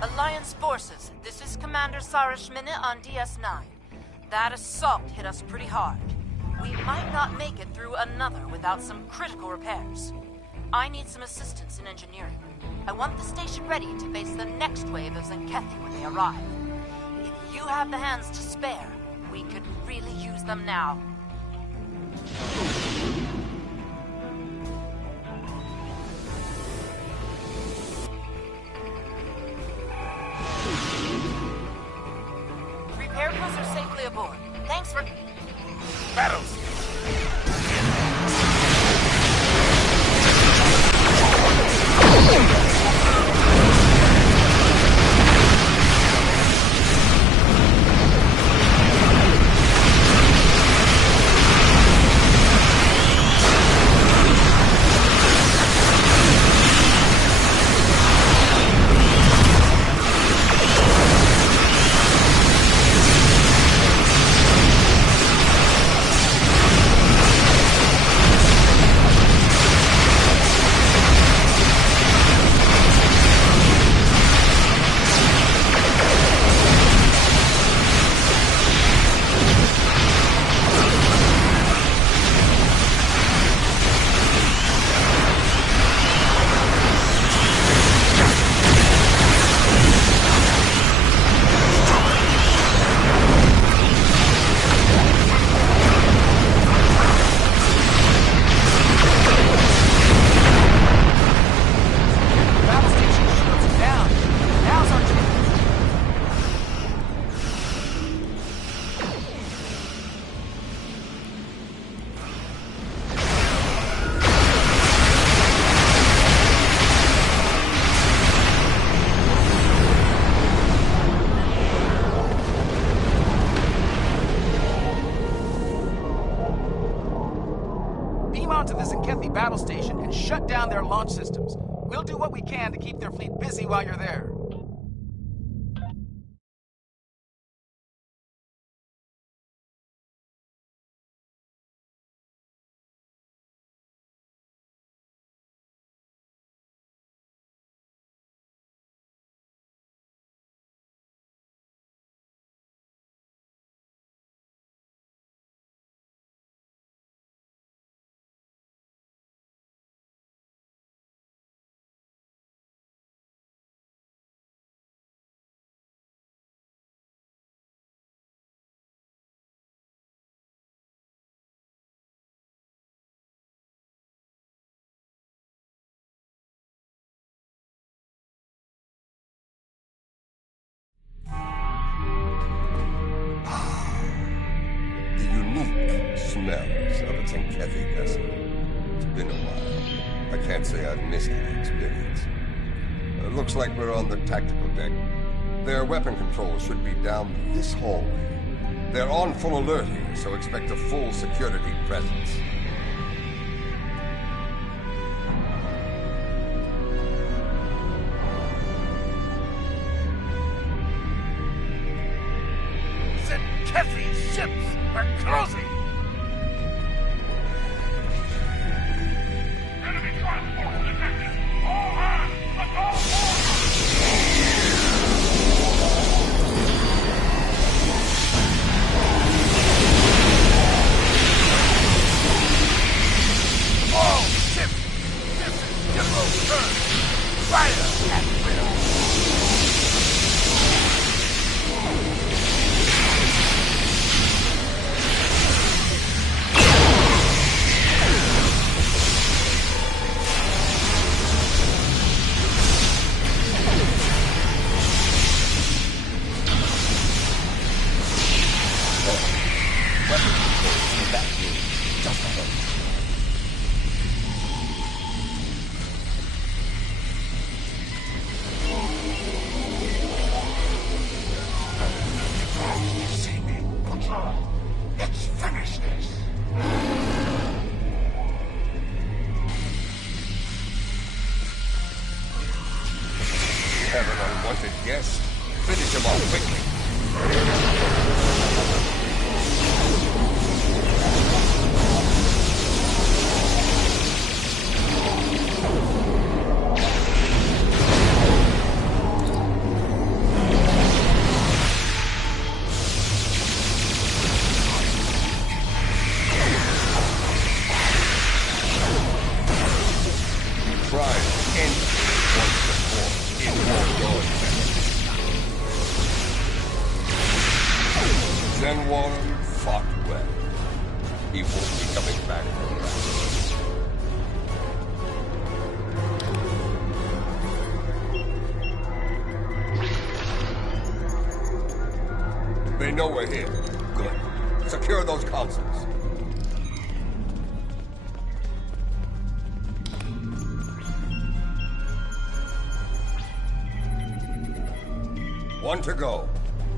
Alliance forces, this is Commander Sarish Minna on DS9. That assault hit us pretty hard. We might not make it through another without some critical repairs. I need some assistance in engineering. I want the station ready to face the next wave of Zenkethi when they arrive. If you have the hands to spare, we could really use them now. Repair crews are safely aboard. Thanks for... Battles! Zenkethi battle station and shut down their launch systems. We'll do what we can to keep their fleet busy while you're there. Smells of a Zenkethi vessel. It's been a while. I can't say I've missed the experience. Looks like we're on the tactical deck. Their weapon controls should be down this hallway. They're on full alert here, so expect a full security presence. Zenkethi ships are closing! Enemy transport detected! All hands, let's all forward! All ships! This is General's turn! Fire at will! Have an unwanted guest. Finish him off quickly. Try to end it once before in your going. Zen Warren fought well. He won't be coming back from that. They know we're here. Good. Secure those consoles. One to go.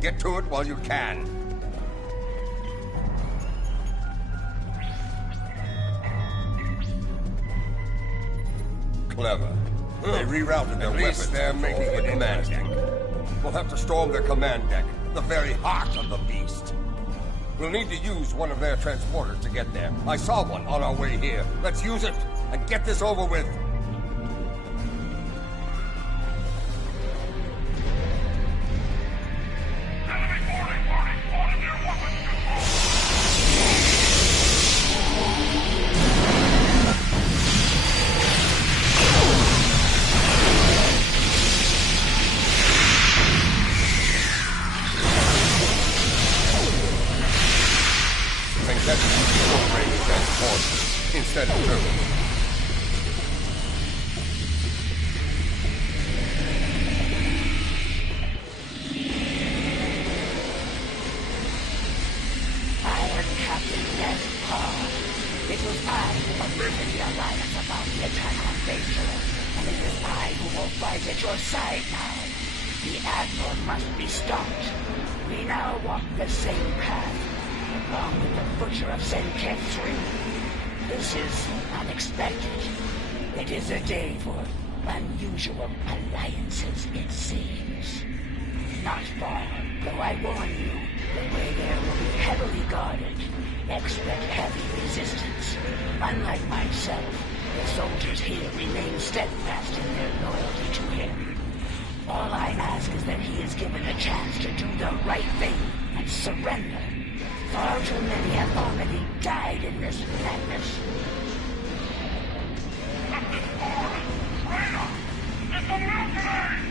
Get to it while you can. Clever. They rerouted their weapons. They're making it command deck. We'll have to storm their command deck, the very heart of the beast. We'll need to use one of their transporters to get there. I saw one on our way here. Let's use it and get this over with. Instead of turbo. I am Captain Ned Paul. It was I who alerted the Alliance about the attack on Bajor, and it is I who will fight at your side now. The Admiral must be stopped. We now walk the same path, along with the Butcher of Zenkethi. This is unexpected. It is a day for unusual alliances, it seems. Not far, though I warn you, the way there will be heavily guarded. Expect heavy resistance. Unlike myself, the soldiers here remain steadfast in their loyalty to him. All I ask is that he is given a chance to do the right thing and surrender. Far too many have already died in this madness. It's a mutiny!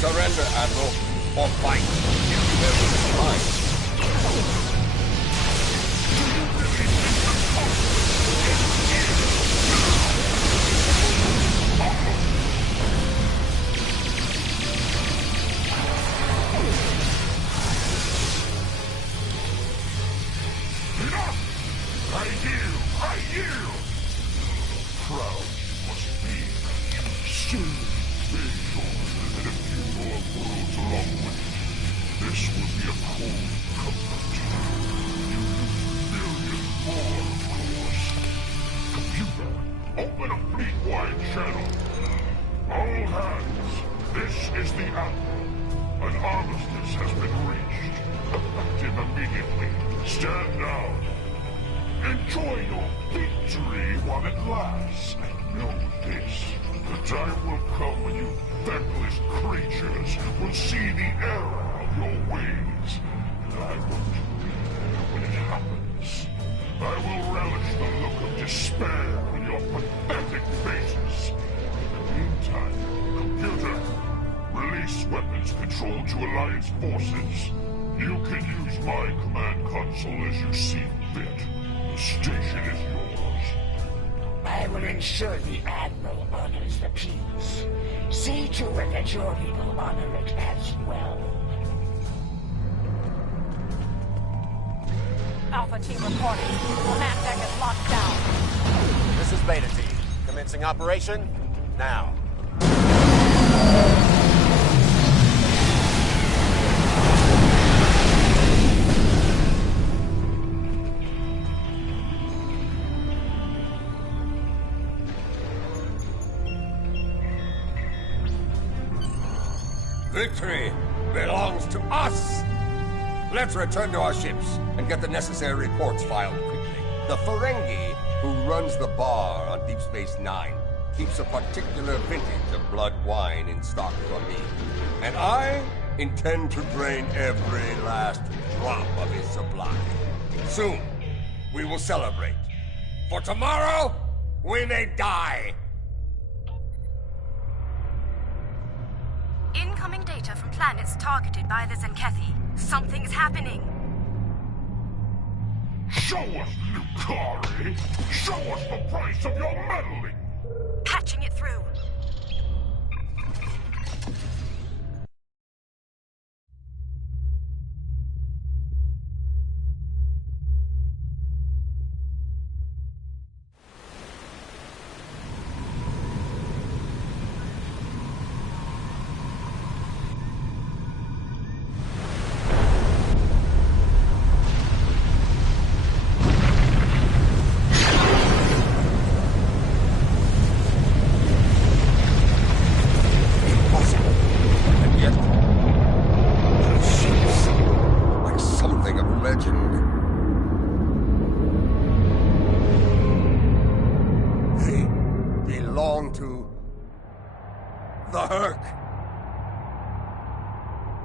Surrender, Admiral, or fight. There will be time. I yield! Proud you must be. Soon, Bajor, and a few more worlds along with it. This will be a cold comfort to you. You million more, of course. Computer, open a fleet-wide channel. All hands, this is the Admiral. An armistice has been reached. Effective immediately. Stand down. Enjoy your victory while it lasts. And know this, the time will come when you thankless creatures will see the error of your ways. And I want to be there when it happens. I will relish the look of despair on your pathetic faces. In the meantime, computer, release weapons controlled to Alliance forces. You can use my command console as you see fit. The station is yours. I will ensure the Admiral honors the peace. See to it that your people honor it as well. Alpha Team reporting. Command deck is locked down. This is Beta Team. Commencing operation now. Victory belongs to us! Let's return to our ships and get the necessary reports filed quickly. The Ferengi, who runs the bar on Deep Space Nine, keeps a particular vintage of blood wine in stock for me. And I intend to drain every last drop of his supply. Soon, we will celebrate. For tomorrow, we may die. Incoming data from planets targeted by the Zenkethi. Something's happening. Show us, Lucari! Show us the price of your meddling! Patching it through.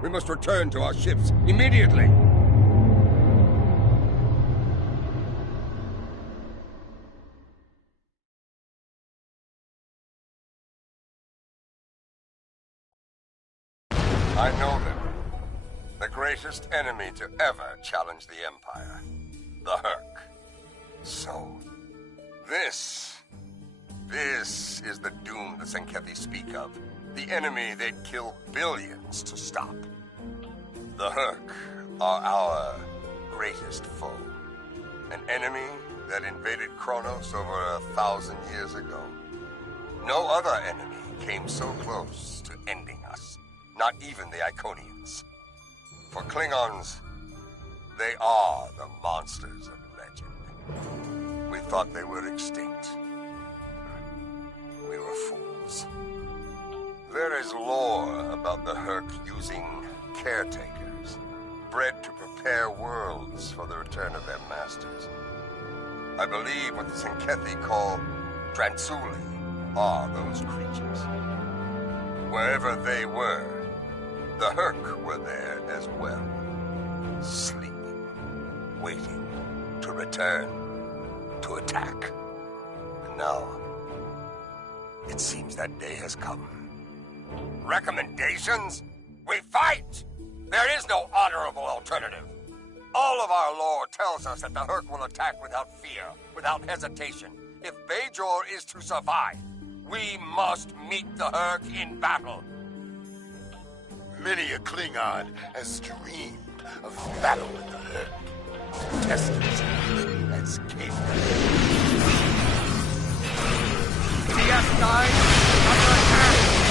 We must return to our ships immediately. I know them. The greatest enemy to ever challenge the Empire. The Herc. So, this is the doom the Zenkethi speak of. The enemy they'd kill billions to stop. The Herc are our greatest foe. An enemy that invaded Kronos over 1,000 years ago. No other enemy came so close to ending us. Not even the Iconians. For Klingons, they are the monsters of legend. We thought they were extinct. We were fools. There is lore about the Herc using caretakers, bred to prepare worlds for the return of their masters. I believe what the Zenkethi call Dransuli are those creatures. Wherever they were, the Herc were there as well, sleeping, waiting to return, to attack. And now, it seems that day has come. Recommendations? We fight! There is no honorable alternative. All of our lore tells us that the Herc will attack without fear, without hesitation. If Bajor is to survive, we must meet the Herc in battle. Many a Klingon has dreamed of battle with the Herc. Test himself as capable. DS9 under attack!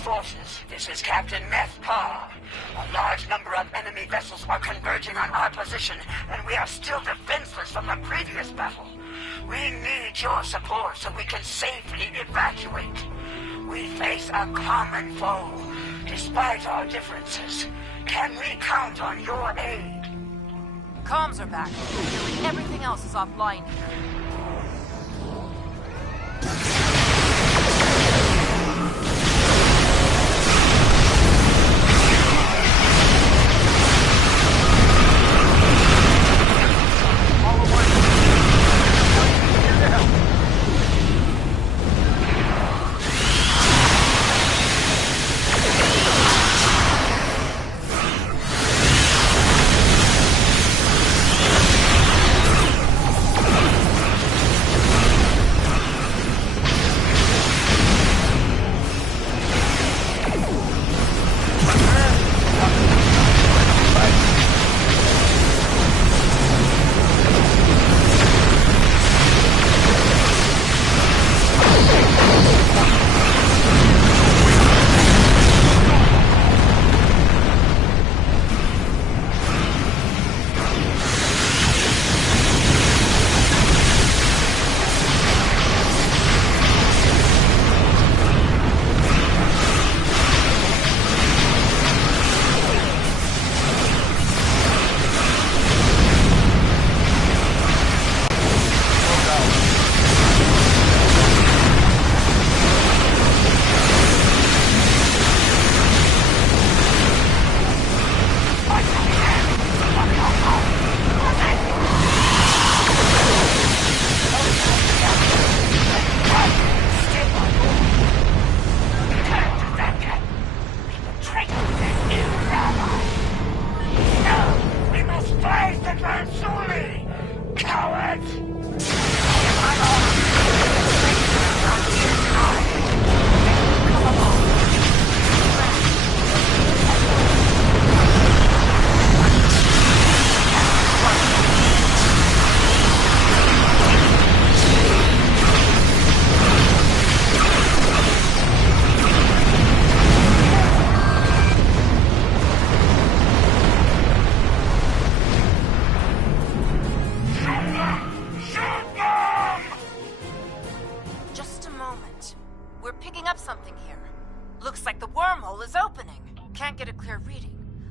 forces. This is Captain Meth Parr. A large number of enemy vessels are converging on our position, and we are still defenseless from the previous battle. We need your support so we can safely evacuate. We face a common foe. Despite our differences, can we count on your aid? Comms are back. Nearly everything else is offline here.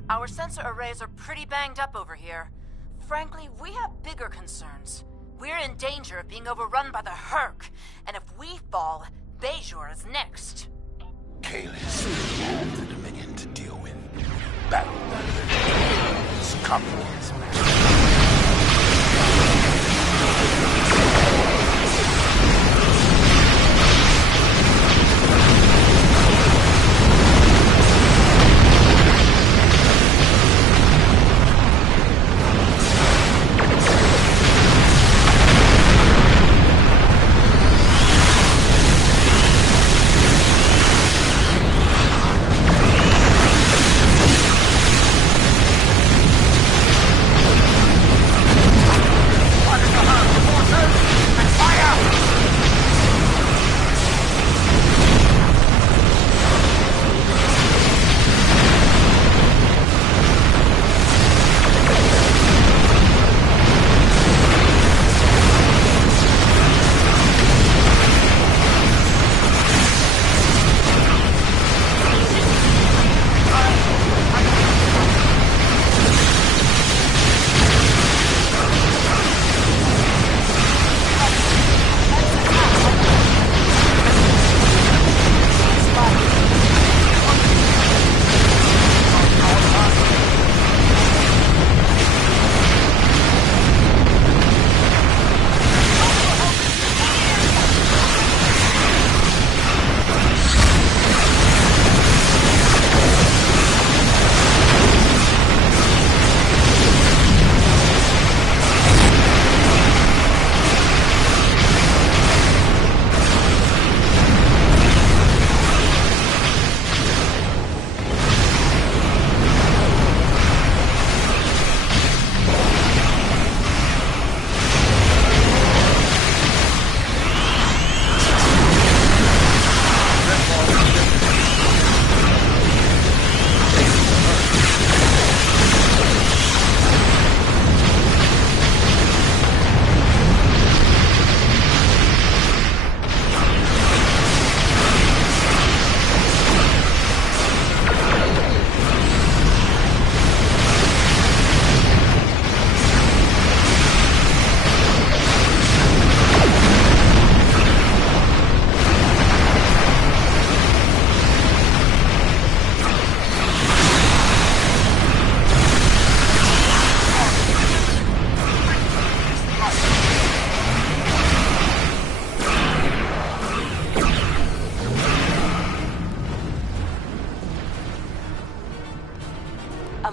Our sensor arrays are pretty banged up over here. Frankly, we have bigger concerns. We're in danger of being overrun by the Herc, and if we fall, Bejor is next. Kalis has the Dominion to deal with. Battle is compromised.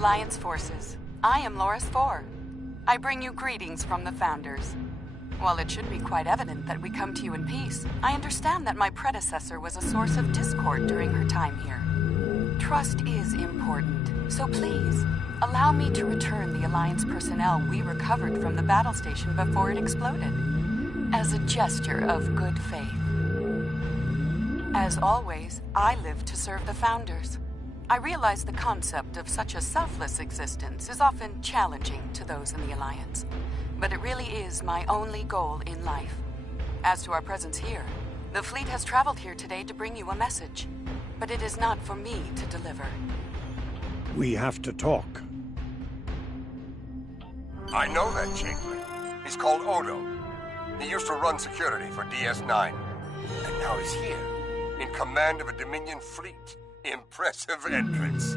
Alliance forces. I am Loris 4. I bring you greetings from the Founders. While it should be quite evident that we come to you in peace, I understand that my predecessor was a source of discord during her time here. Trust is important, so please, allow me to return the Alliance personnel we recovered from the battle station before it exploded, as a gesture of good faith. As always, I live to serve the Founders. I realize the concept of such a selfless existence is often challenging to those in the Alliance, but it really is my only goal in life. As to our presence here, the fleet has traveled here today to bring you a message, but it is not for me to deliver. We have to talk. I know that Changeling. He's called Odo. He used to run security for DS9. And now he's here, in command of a Dominion fleet. Impressive entrance.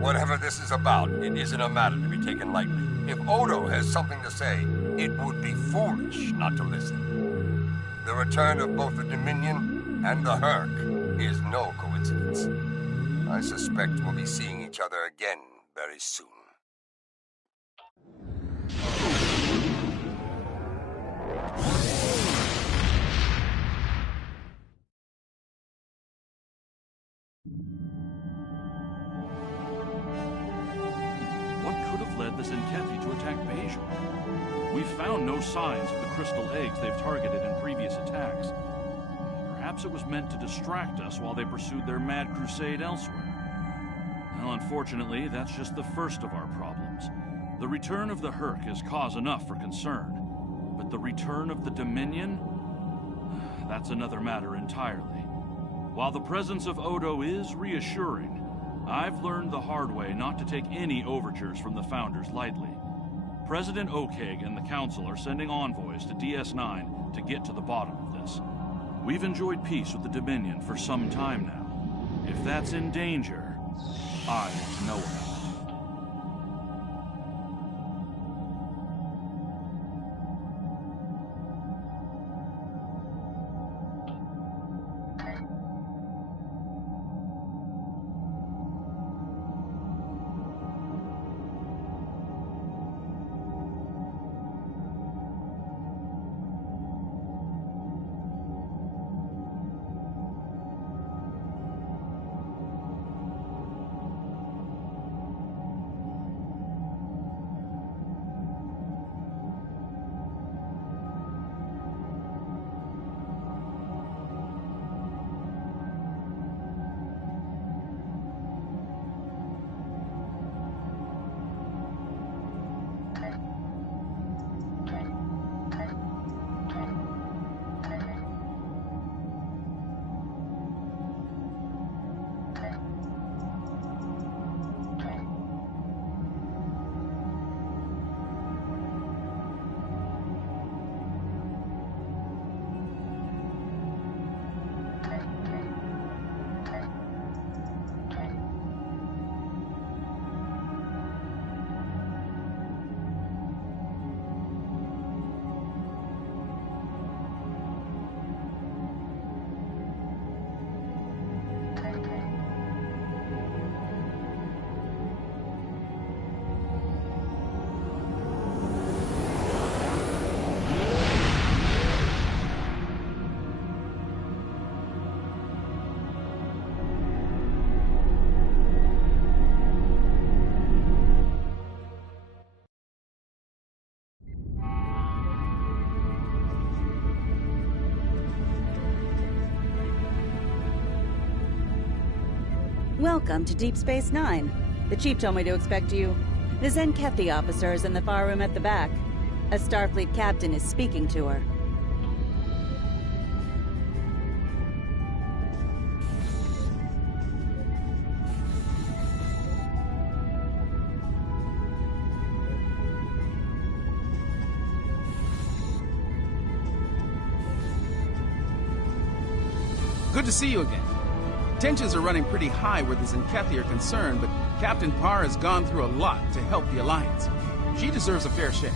Whatever this is about, it isn't a matter to be taken lightly. If Odo has something to say, it would be foolish not to listen. The return of both the Dominion and the Herc is no coincidence. I suspect we'll be seeing each other again very soon. What could have led the Zenkethi to attack Bajor? We've found no signs of the crystal eggs they've targeted in previous attacks. Perhaps it was meant to distract us while they pursued their mad crusade elsewhere. Well, unfortunately, that's just the first of our problems. The return of the Herc is cause enough for concern. But the return of the Dominion? That's another matter entirely. While the presence of Odo is reassuring, I've learned the hard way not to take any overtures from the Founders lightly. President Okeg and the Council are sending envoys to DS9 to get to the bottom of this. We've enjoyed peace with the Dominion for some time now. If that's in danger, I want to know about it. Welcome to Deep Space Nine. The Chief told me to expect you. The Zenkethi officer is in the far room at the back. A Starfleet captain is speaking to her. Good to see you again. Tensions are running pretty high where the Zenkethi are concerned, but Captain Parr has gone through a lot to help the Alliance. She deserves a fair share.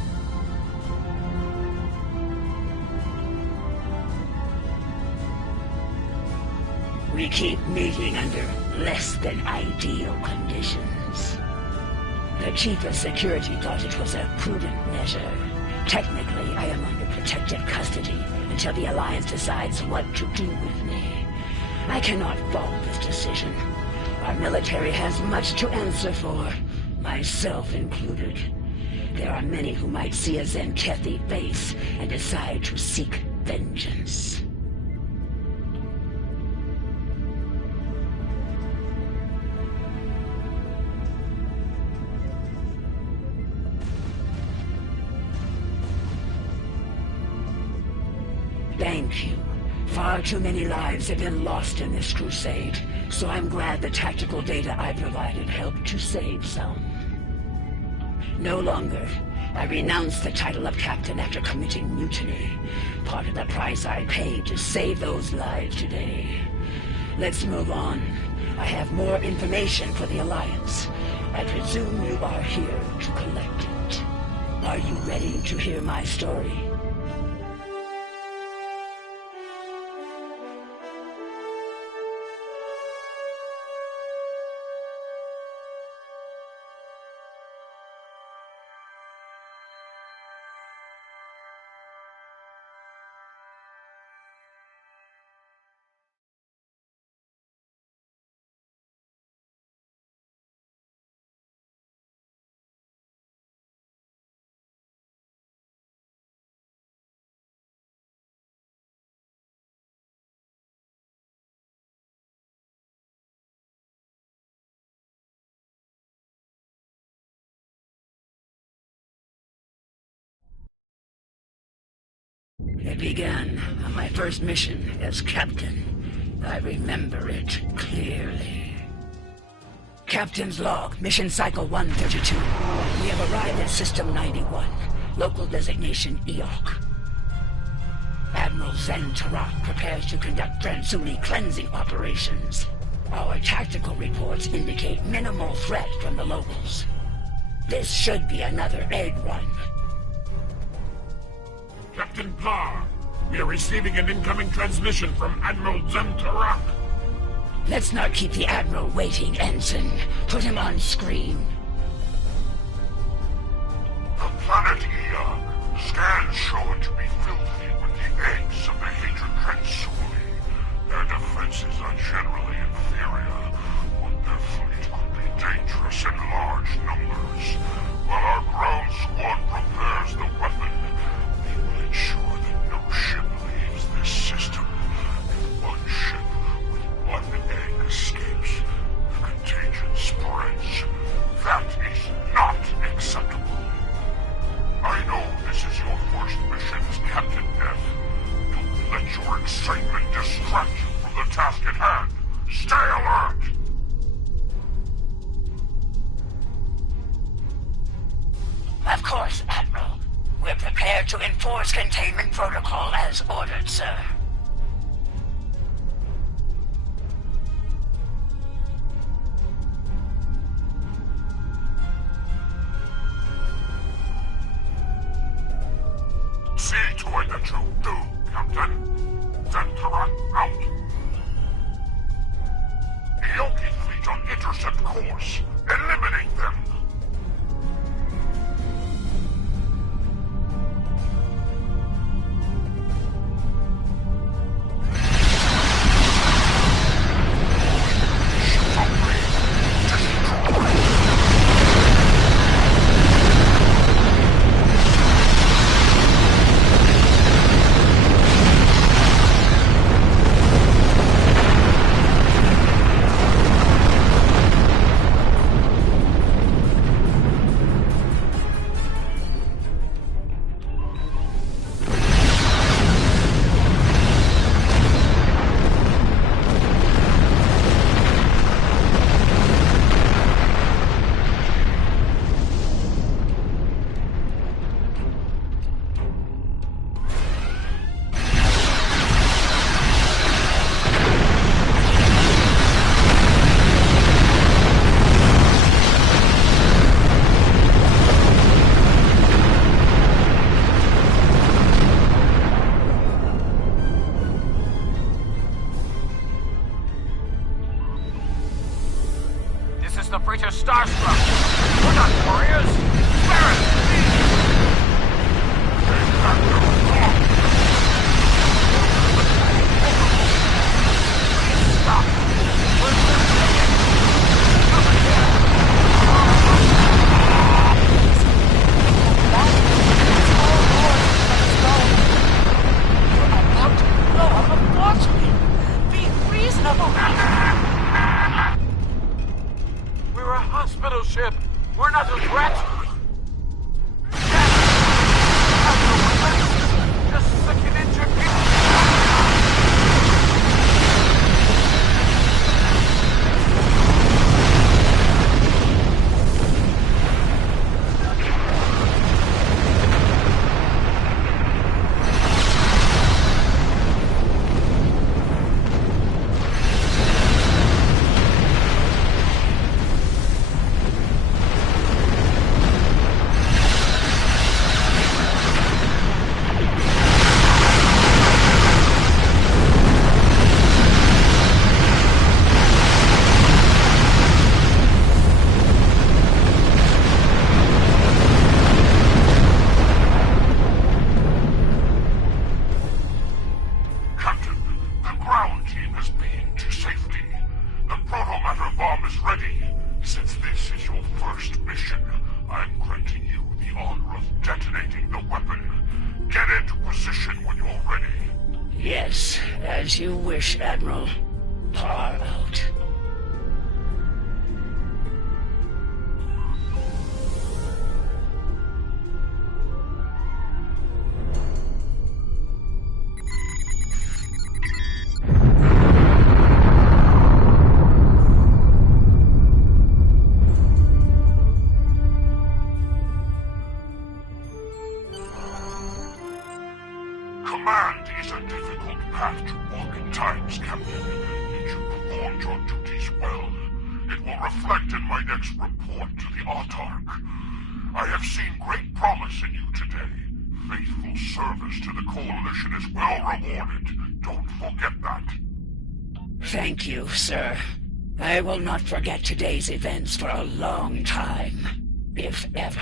We keep meeting under less than ideal conditions. The Chief of Security thought it was a prudent measure. Technically, I am under protective custody until the Alliance decides what to do with me. I cannot fault this decision. Our military has much to answer for, myself included. There are many who might see a Zenkethi face and decide to seek vengeance. Thank you. Far too many lives have been lost in this crusade, so I'm glad the tactical data I provided helped to save some. No longer. I renounce the title of captain after committing mutiny. Part of the price I paid to save those lives today. Let's move on. I have more information for the Alliance. I presume you are here to collect it. Are you ready to hear my story? It began on my first mission as captain. I remember it clearly. Captain's log, mission cycle 132. We have arrived at System 91, local designation Eok. Admiral Zen Tarak prepares to conduct Dransuli cleansing operations. Our tactical reports indicate minimal threat from the locals. This should be another egg run. Captain Plar, we are receiving an incoming transmission from Admiral Zen Tarak. Let's not keep the Admiral waiting, Ensign. Put him on screen. The planet Eog. Scans show it to be filthy with the eggs of the Hadron Dransuli. Their defenses are generally inferior, but their fleet could be dangerous in large numbers. While our ground squad prepares the weapon, we will ensure that no ship leaves this system. If one ship with one egg escapes, the contagion spreads. That is not acceptable. I know this is your first mission as Captain F. Don't let your excitement distract you from the task at hand. Stay alert! Of course, Admiral. We're prepared to enforce containment protocol as ordered, sir. See to it that you do, Captain. Zen Tarak out. Eoki fleet on intercept course. Eliminate them. This is the freighter Starstruck. We're not warriors! Baron, we're a hospital ship. We're not a threat. Just sucking into Yes, as you wish, Admiral. Far out. Command is a difficult path to walk at times, Captain. Yet you performed your duties well. It will reflect in my next report to the Autarch. I have seen great promise in you today. Faithful service to the Coalition is well rewarded. Don't forget that. Thank you, sir. I will not forget today's events for a long time, if ever.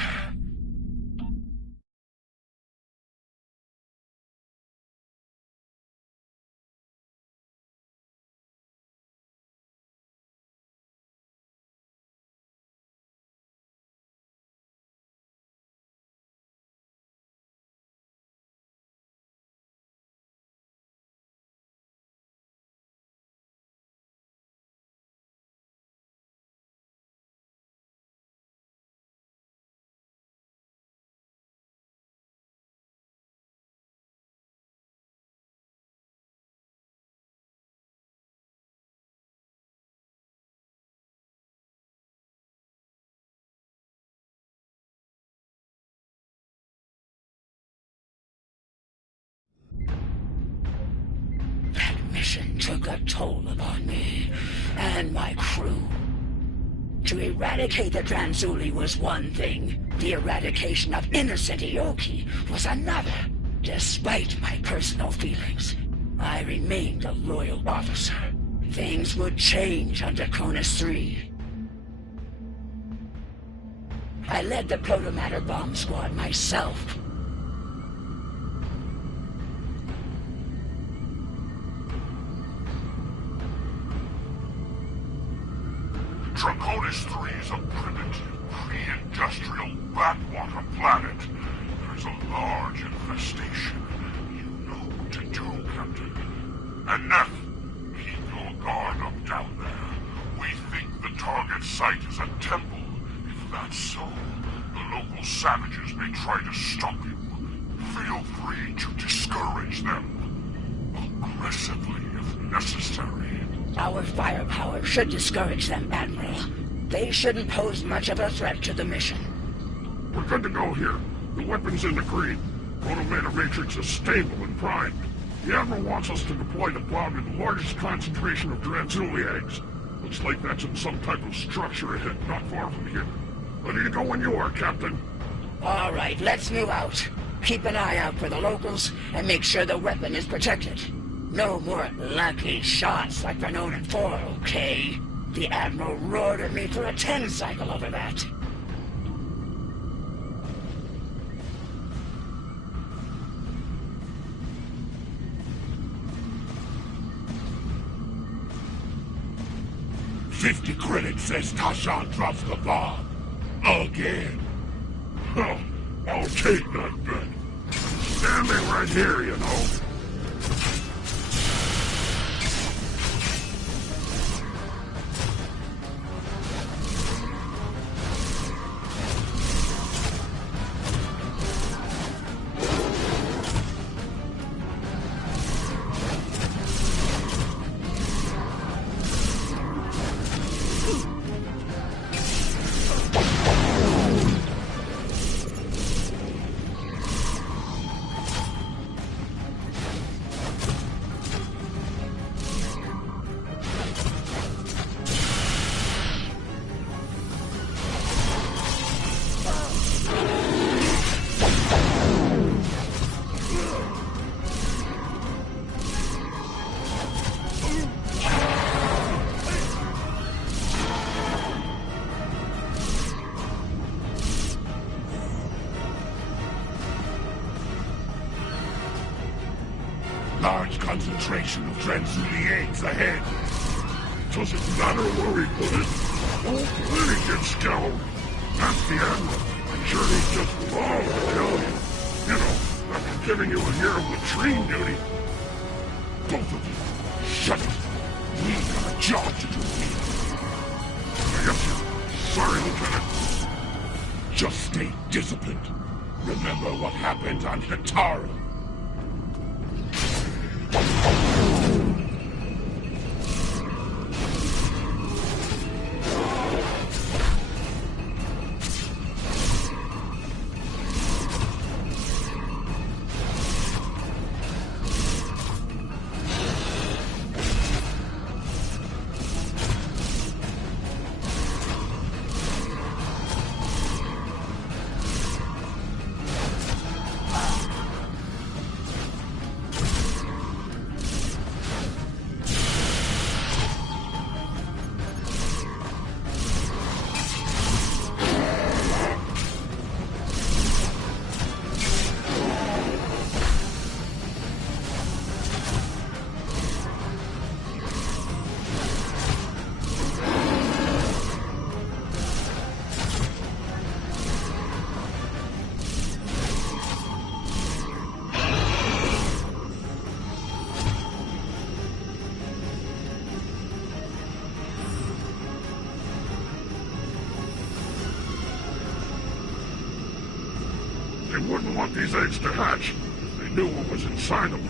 That mission took a toll upon me and my crew. To eradicate the Tranzuli was one thing. The eradication of innocent Ioki was another. Despite my personal feelings, I remained a loyal officer. Things would change under Cronus 3. I led the protomatter bomb squad myself. Draconis 3 is a primitive, pre-industrial backwater planet. There's a large infestation. You know what to do, Captain. And Neff, keep your guard up down there. We think the target site is a temple. If that's so, the local savages may try to stop you. Feel free to discourage them. Aggressively, if necessary. Our firepower should discourage them, Admiral. They shouldn't pose much of a threat to the mission. We're good to go here. The weapon's in the green. Protomatter Matrix is stable and primed. The Admiral wants us to deploy the bomb in the largest concentration of Tranzuli eggs. Looks like that's in some type of structure ahead, not far from here. Ready to go when you are, Captain. All right, let's move out. Keep an eye out for the locals and make sure the weapon is protected. No more lucky shots like Vernon and 4, okay? The Admiral roared at me for a 10 cycle over that. 50 credits says Tashan drops the bomb. Again. Oh, I'll take that bet. Standing right here, you know. Large concentration of Transuli eggs ahead. Doesn't matter where we put it. Whole planet gets scoured. That's the Admiral. The journey's just long, I tell you. You know, after giving you a year of latrine duty. Both of you, shut it. We got a job to do here. Yes, sir. Sorry, Lieutenant. Just stay disciplined. Remember what happened on Hitara. They wouldn't want these eggs to hatch if they knew what was inside them.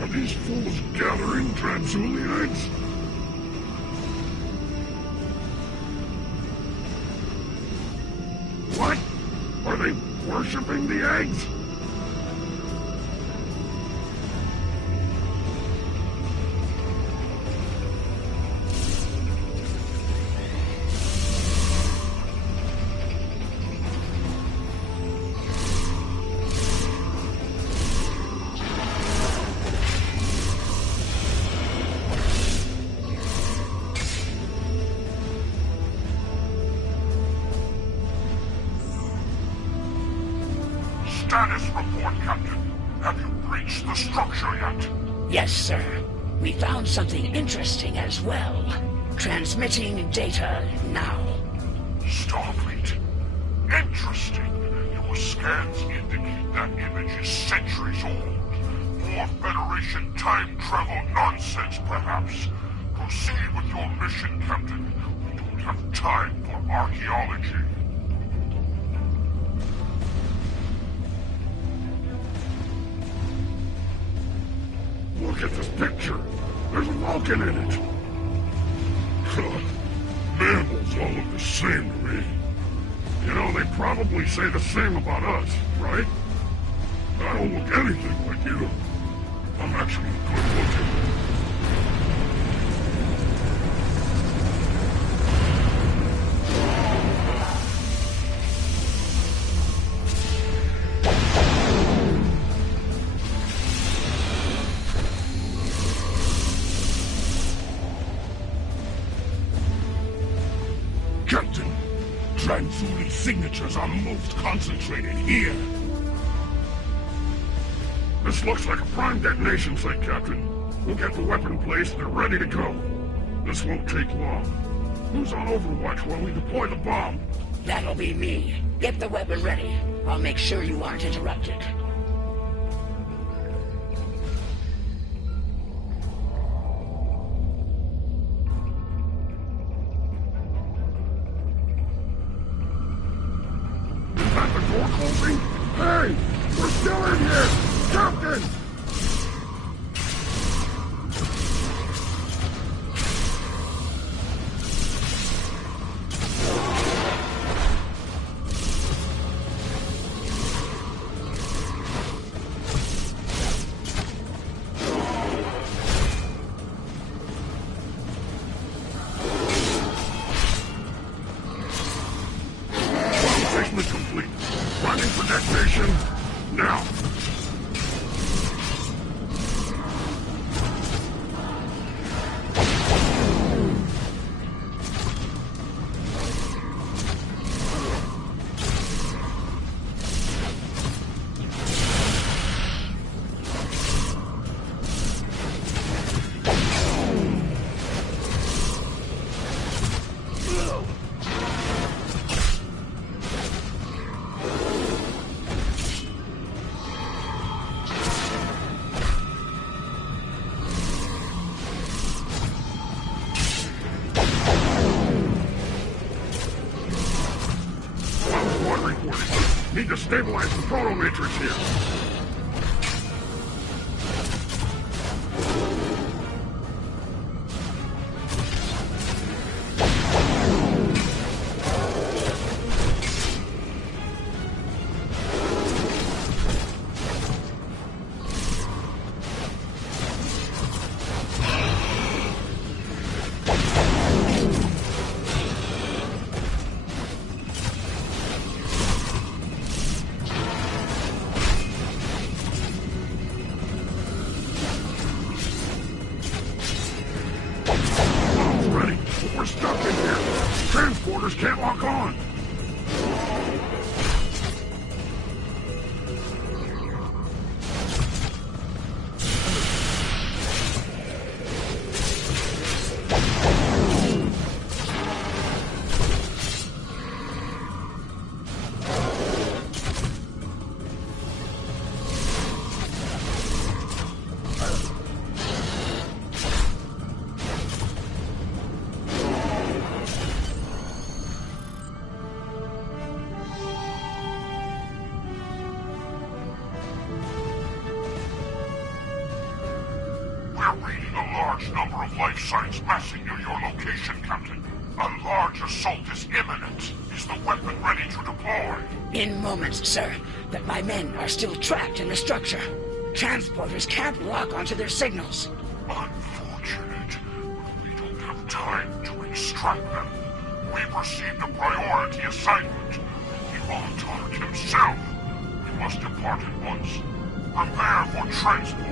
Are these fools gathering Transuli eggs? What? Are they worshipping the eggs? Status report, Captain. Have you breached the structure yet? Yes, sir. We found something interesting as well. Transmitting data now. Starfleet. Interesting. Your scans indicate that image is centuries old. More Federation time travel nonsense, perhaps. Proceed with your mission, Captain. We don't have time for archaeology. Look at this picture. There's a Vulcan in it. God, mammals all look the same to me. You know, they probably say the same about us, right? I don't look anything like you. I'm actually good looking. Captain, Transuli signatures are most concentrated here. This looks like a prime detonation site, Captain. We'll get the weapon placed and ready to go. This won't take long. Who's on overwatch while we deploy the bomb? That'll be me. Get the weapon ready. I'll make sure you aren't interrupted. Is that the door closing? Hey! We're still in here! Captain! Placement complete. Running for detonation. Now. Need to stabilize the proto matrix here. We're stuck in here. Transporters can't lock on. Number of life signs massing near your location, Captain. A large assault is imminent. Is the weapon ready to deploy? In moments, sir. But my men are still trapped in the structure. Transporters can't lock onto their signals. Unfortunate. We don't have time to extract them. We've received a priority assignment. The Montauk himself. We must depart at once. Prepare for transport.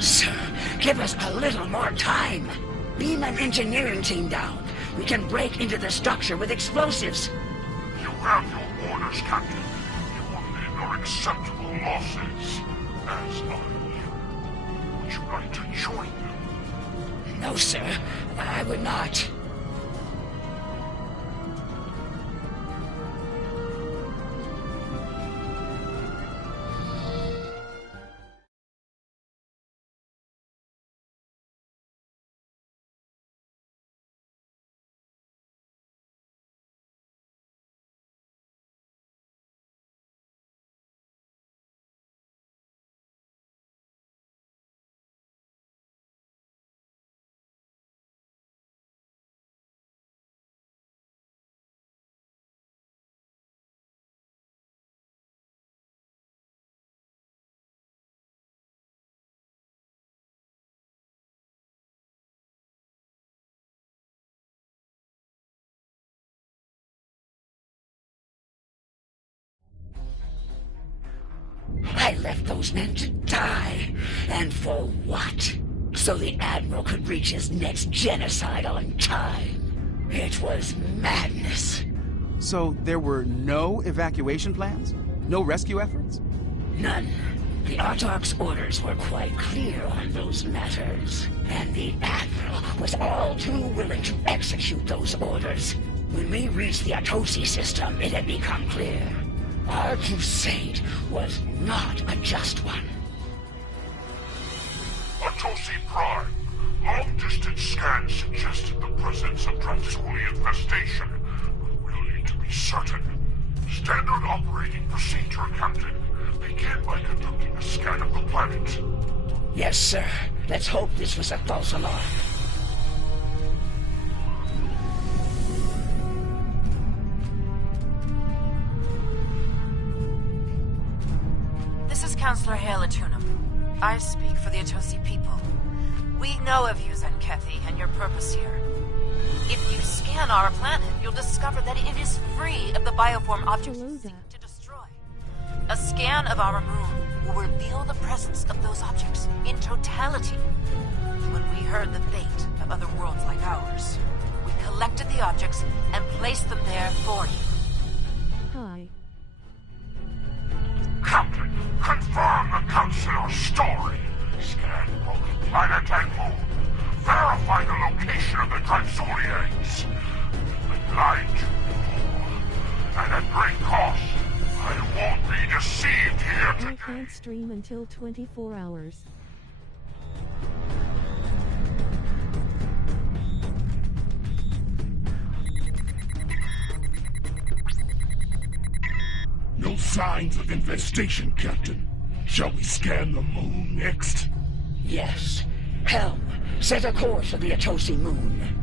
Sir, give us a little more time. Beam an engineering team down. We can break into the structure with explosives. You have your orders, Captain. Your men are acceptable losses, as are you. Would you like to join them? No, sir. I would not. I left those men to die. And for what? So the Admiral could reach his next genocide on time. It was madness. So there were no evacuation plans? No rescue efforts? None. The Autarch's orders were quite clear on those matters, and the Admiral was all too willing to execute those orders. When we reached the Atosi system, it had become clear. Our crusade was not a just one. Atosi Prime, long-distance scans suggested the presence of Transuli infestation, but we'll need to be certain. Standard operating procedure, Captain. Begin by conducting a scan of the planet. Yes, sir. Let's hope this was a false alarm. This is Counselor Hale Atunum. I speak for the Atosi people. We know of you, Zenkethi, and your purpose here. If you scan our planet, you'll discover that it is free of the bioform objects you seek to destroy. A scan of our moon will reveal the presence of those objects in totality. When we heard the fate of other worlds like ours, we collected the objects and placed them there for you. Hi. Captain, confirm the Counselor's story. Scan both planet and moon. Verify the location of the Transulians. We've been lied to before, and at great cost. I won't be deceived here today. I can't stream until 24 hours. No signs of infestation, Captain. Shall we scan the moon next? Yes. Helm, set a course for the Atosi moon.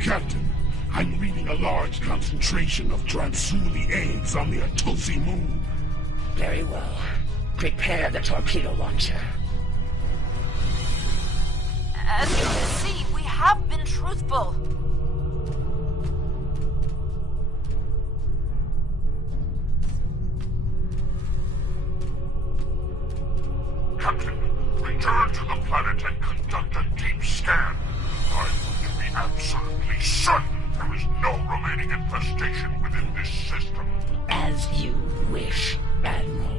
Captain, I'm reading a large concentration of Transuli eggs on the Atosi moon. Very well. Prepare the torpedo launcher. As you can see, we have been truthful. Captain, return to the planet and conduct a deep scan. I want to be absolutely certain there is no remaining infestation within this system. As you wish, Admiral.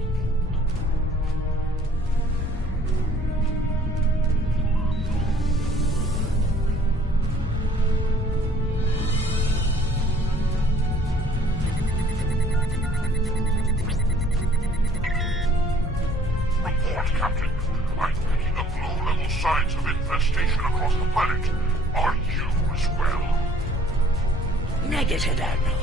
Report, Captain. I'm picking up low-level signs of infestation across the planet. Are you as well? Negative, Admiral.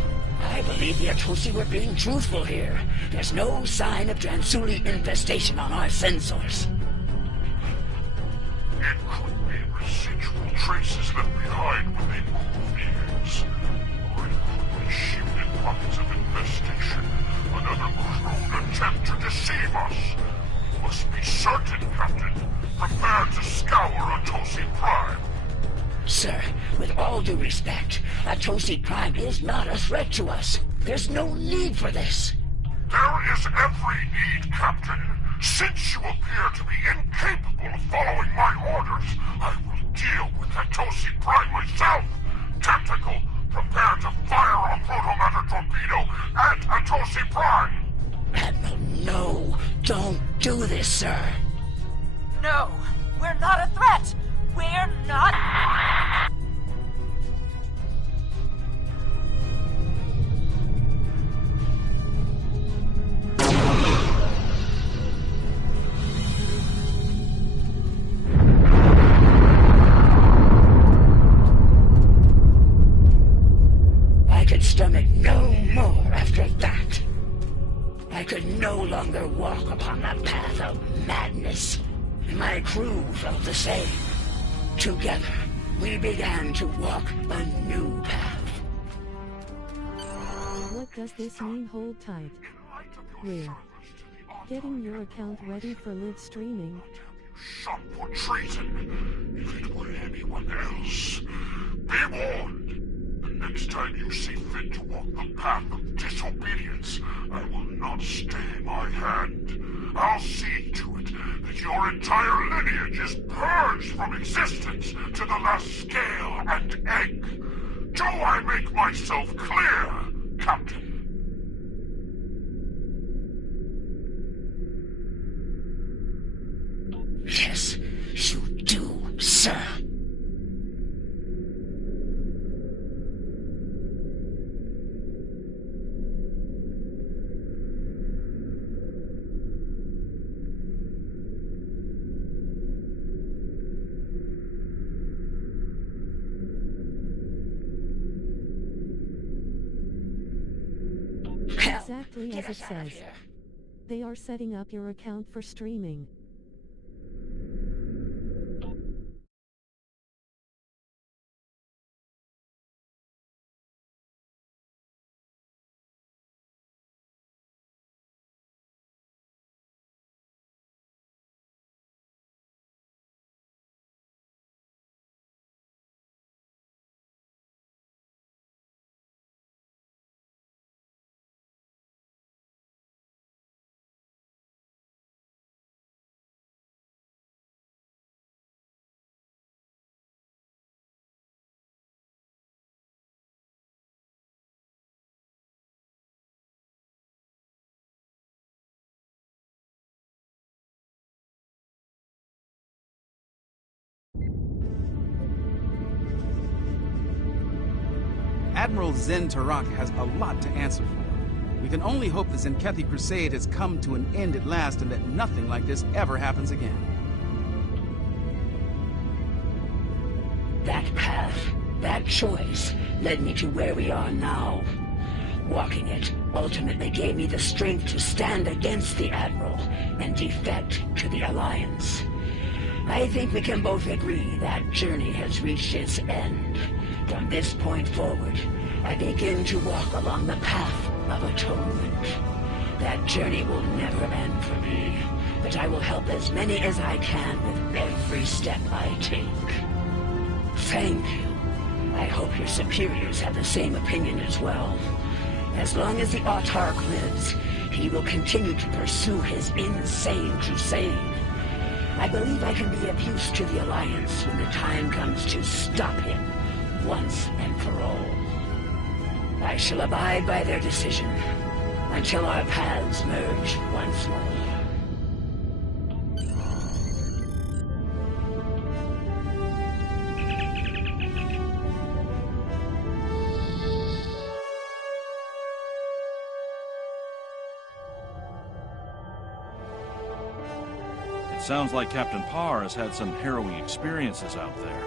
I believe the Atosi were being truthful here. There's no sign of Transuli infestation on our sensors. It could be residual traces left behind when they moved eggs. Or it could be shielded pockets of infestation. Another crude attempt to deceive us. We must be certain, Captain. Prepare to scour Atosi Prime. Sir, with all due respect, Atosi Prime is not a threat to us. There's no need for this. There is every need, Captain. Since you appear to be incapable of following my orders, I will deal with Atosi Prime myself. Tactical, prepare to fire a protomatter torpedo at Atosi Prime. Admiral, no. Don't do this, sir. No, we're not a threat. We're not... I could stomach no more after that. I could no longer walk upon the path of madness. My crew felt the same. Together, we began to walk a new path. What does this mean? Hold tight. We're getting your account ready for live streaming. Shot for treason. If it were anyone else, be warned. The next time you see fit to walk the path of disobedience, I will not stay my hand. I'll see to it that your entire lineage is purged from existence to the last scale and egg. Do I make myself clear, Captain? Yes, you do, sir. Exactly as it says. They are setting up your account for streaming. Admiral Zen Tarak has a lot to answer for. We can only hope the Zenkethi Crusade has come to an end at last and that nothing like this ever happens again. That path, that choice, led me to where we are now. Walking it ultimately gave me the strength to stand against the Admiral and defect to the Alliance. I think we can both agree that journey has reached its end. From this point forward, I begin to walk along the path of atonement. That journey will never end for me, but I will help as many as I can with every step I take. Thank you. I hope your superiors have the same opinion as well. As long as the Autarch lives, he will continue to pursue his insane crusade. I believe I can be of use to the Alliance when the time comes to stop him, once and for all. I shall abide by their decision, until our paths merge once more. Sounds like Captain Parr has had some harrowing experiences out there.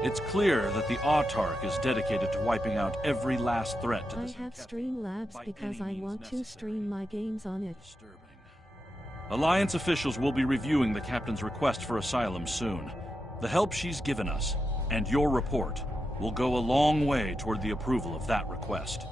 It's clear that the Autarch is dedicated to wiping out every last threat to the I have Streamlabs because I want to stream my games on it. Alliance officials will be reviewing the Captain's request for asylum soon. The help she's given us, and your report, will go a long way toward the approval of that request.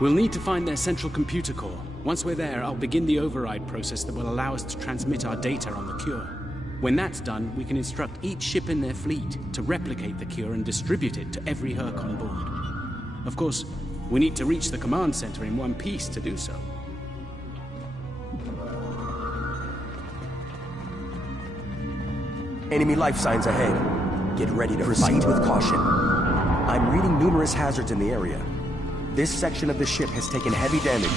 We'll need to find their central computer core. Once we're there, I'll begin the override process that will allow us to transmit our data on the cure. When that's done, we can instruct each ship in their fleet to replicate the cure and distribute it to every Herc on board. Of course, we need to reach the command center in one piece to do so. Enemy life signs ahead. Get ready to proceed with caution. I'm reading numerous hazards in the area. This section of the ship has taken heavy damage.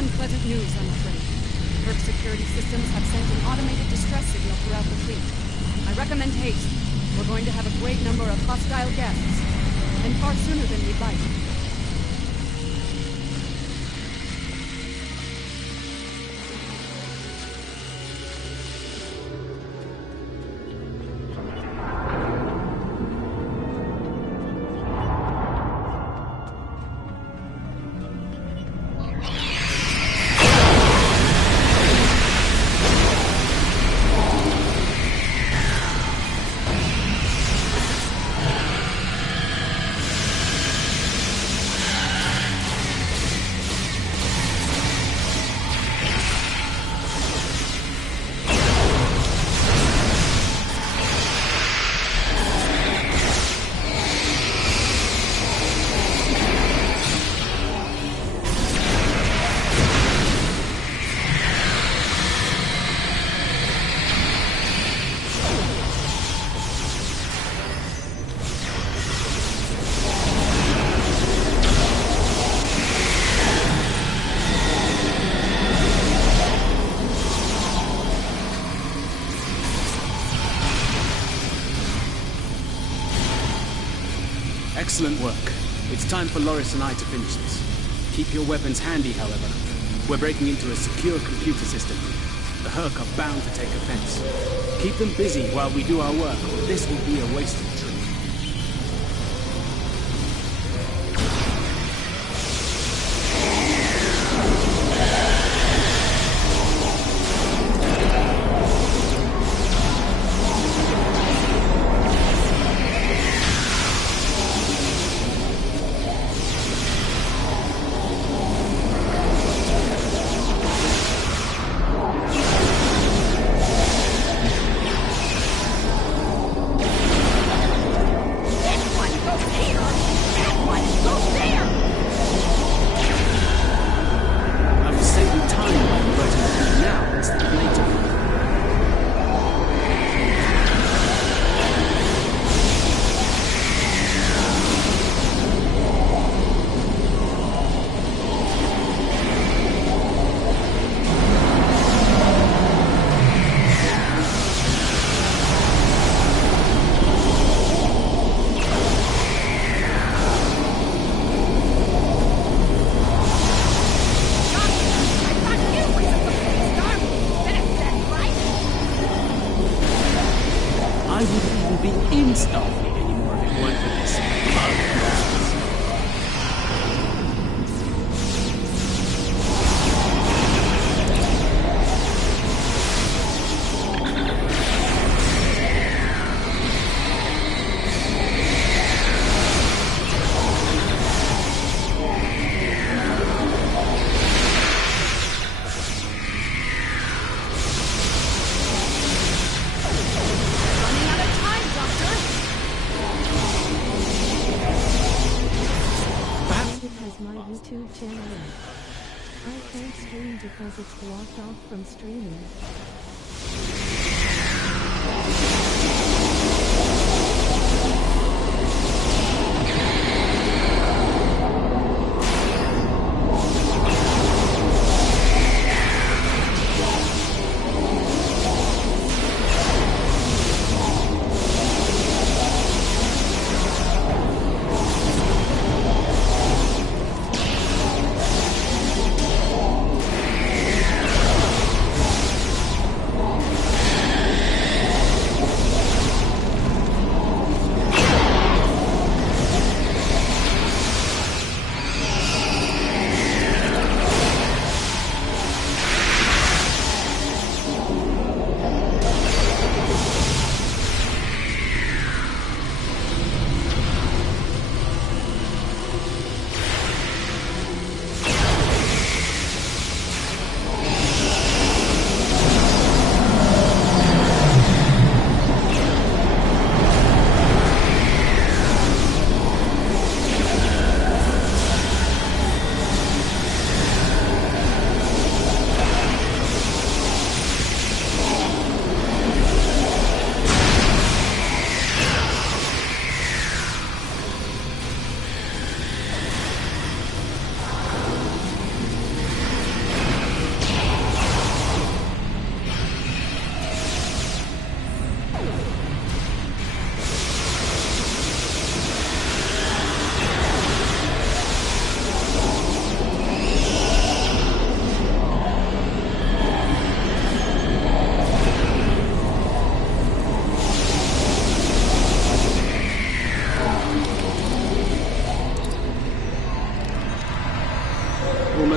Unpleasant news, I'm afraid. Herc security systems have sent an automated distress signal throughout the fleet. I recommend haste. We're going to have a great number of hostile guests. and far sooner than we'd like. Excellent work. It's time for Loris and I to finish this. Keep your weapons handy, however. We're breaking into a secure computer system. The Herc are bound to take offense. Keep them busy while we do our work, or this will be a wasted trip. YouTube channel. I can't stream because it's blocked off from streaming.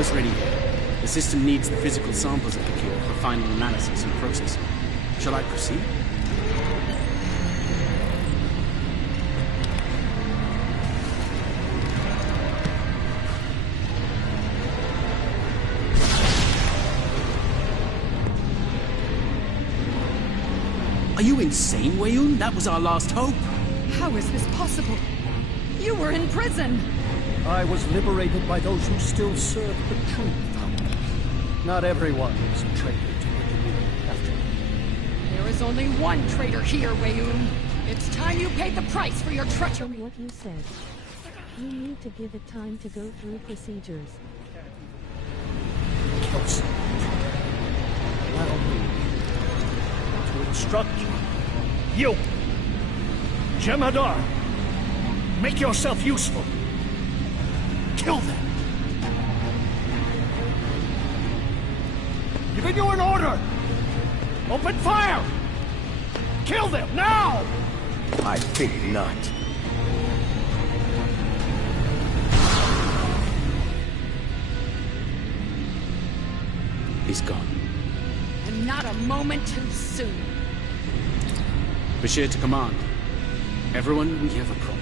almost ready here. The system needs the physical samples of the cure for final analysis and processing. Shall I proceed? Are you insane, Weyoun? That was our last hope. How is this possible? You were in prison! I was liberated by those who still serve the truth. Not everyone is a traitor to the community, after all. There is only one traitor here, Weyoun. It's time you paid the price for your treachery. From what you said, you need to give it time to go through procedures. Kelsey, allow me to instruct you. You, Jemadar, make yourself useful. Kill them. Giving you an order. Open fire. Kill them now. I think not. He's gone. And not a moment too soon. Bashir to command. Everyone, we have a problem.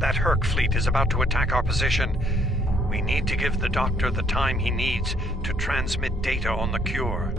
That Herc fleet is about to attack our position. We need to give the Doctor the time he needs to transmit data on the cure.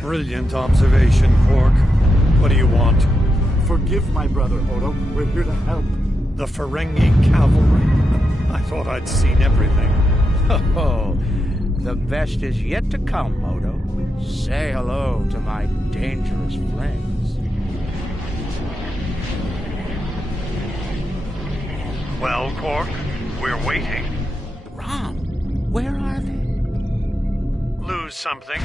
Brilliant observation, Quark. What do you want? Forgive my brother, Odo. We're here to help. The Ferengi cavalry. I thought I'd seen everything. Oh, the best is yet to come, Odo. Say hello to my dangerous friends. Well, Quark, we're waiting. Rom, where are they? Lose something?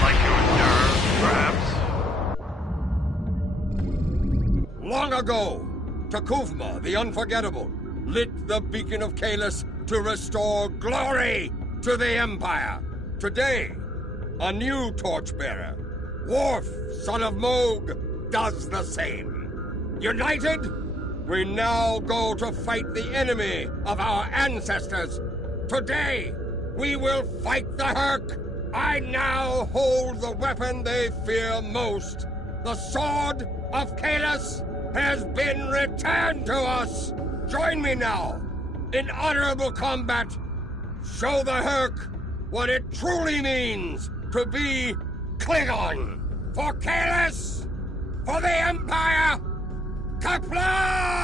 Like your nerve, perhaps? Long ago, Takuvma, the Unforgettable, lit the beacon of Kahless to restore glory to the Empire. Today, a new torchbearer, Worf, son of Moog, does the same. United, We now go to fight the enemy of our ancestors. Today, we will fight the Herc. I now hold the weapon they fear most. The Sword of Kalis has been returned to us. Join me now in honorable combat. Show the Herc what it truly means to be Klingon. For Kalis, for the Empire, Kapla!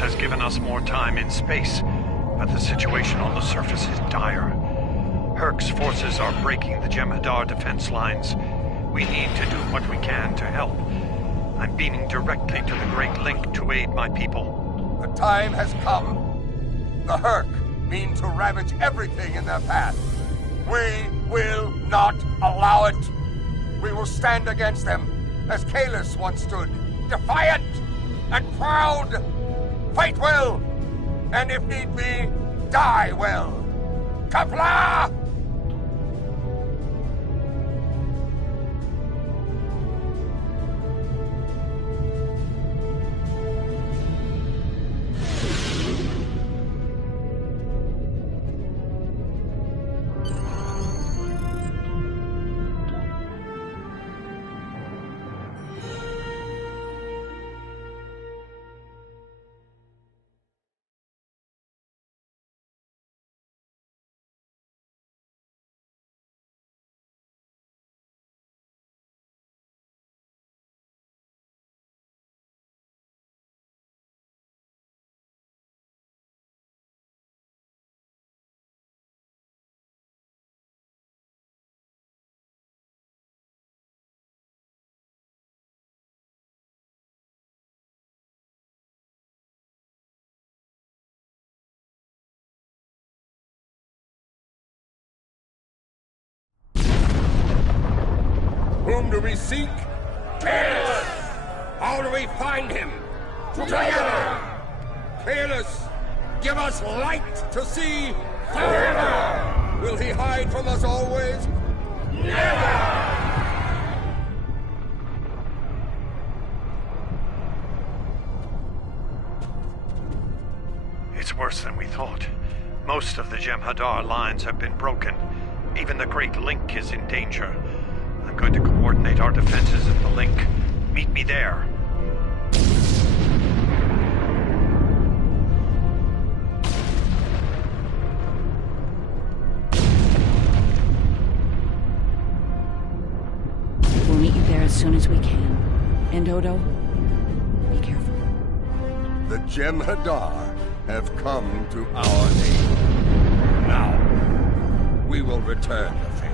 Has given us more time in space, but the situation on the surface is dire. Herc's forces are breaking the Jem'Hadar defense lines. We need to do what we can to help. I'm beaming directly to the Great Link to aid my people. The time has come. The Herc mean to ravage everything in their path. We will not allow it. We will stand against them as Kalis once stood, defiant and proud. Fight well, and if need be, die well. Kapla! Whom do we seek? Kalis! How do we find him? Together! Kalis, give us light to see forever! Will he hide from us always? Never! It's worse than we thought. Most of the Jem'Hadar lines have been broken. Even the Great Link is in danger. I'm going to coordinate our defenses at the link. Meet me there. soon as we can. And Odo, be careful. The Jem'Hadar have come to our aid. Now, we will return the favor.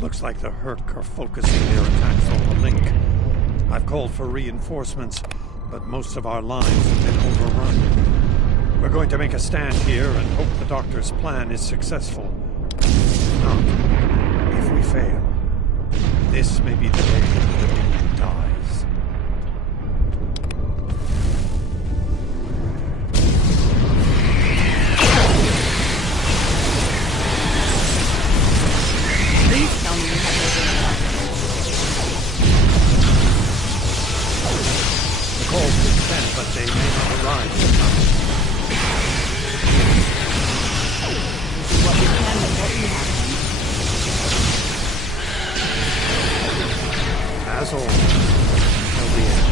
Looks like the Herc are focusing their attacks on the link. I've called for reinforcements, but most of our lines have been overrun. We're going to make a stand here and hope the Doctor's plan is successful. If not, fail, this may be the day the Dominion dies. Please tell me you have no. The call's been sent, but they may not arrive in time. What we can with what we have. As always, till the end.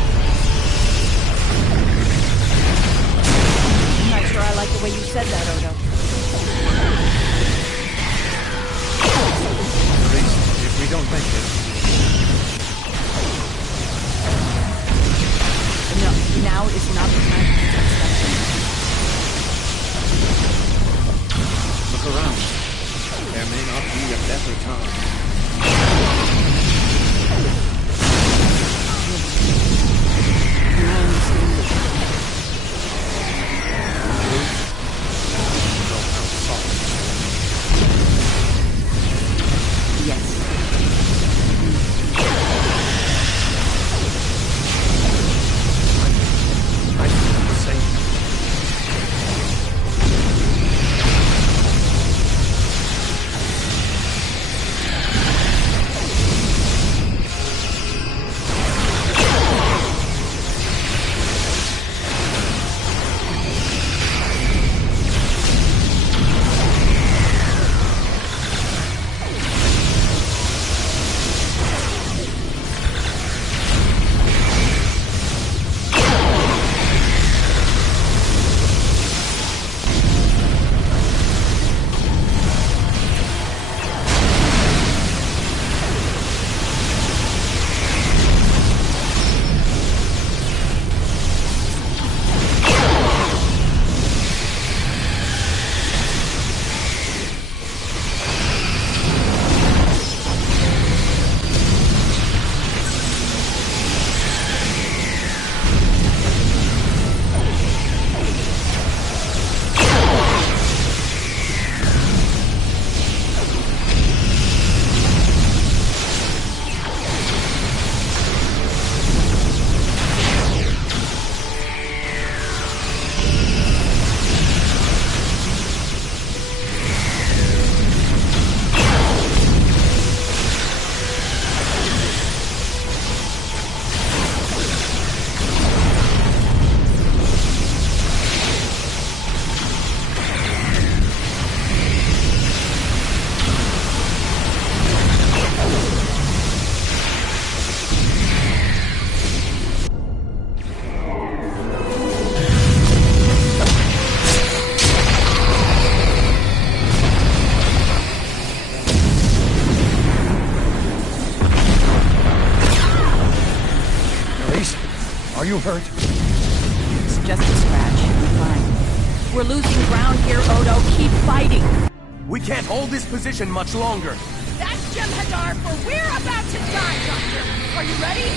I'm not sure I like the way you said that, Odo. At least, if we don't make it. No, now is not the time to take steps. Look around. There may not be a better time. Yes. I feel the same. Are you hurt? It's just a scratch. I'm fine. We're losing ground here, Odo. Keep fighting. We can't hold this position much longer. That's Jem'Hadar, for we're about to die, Doctor. Are you ready?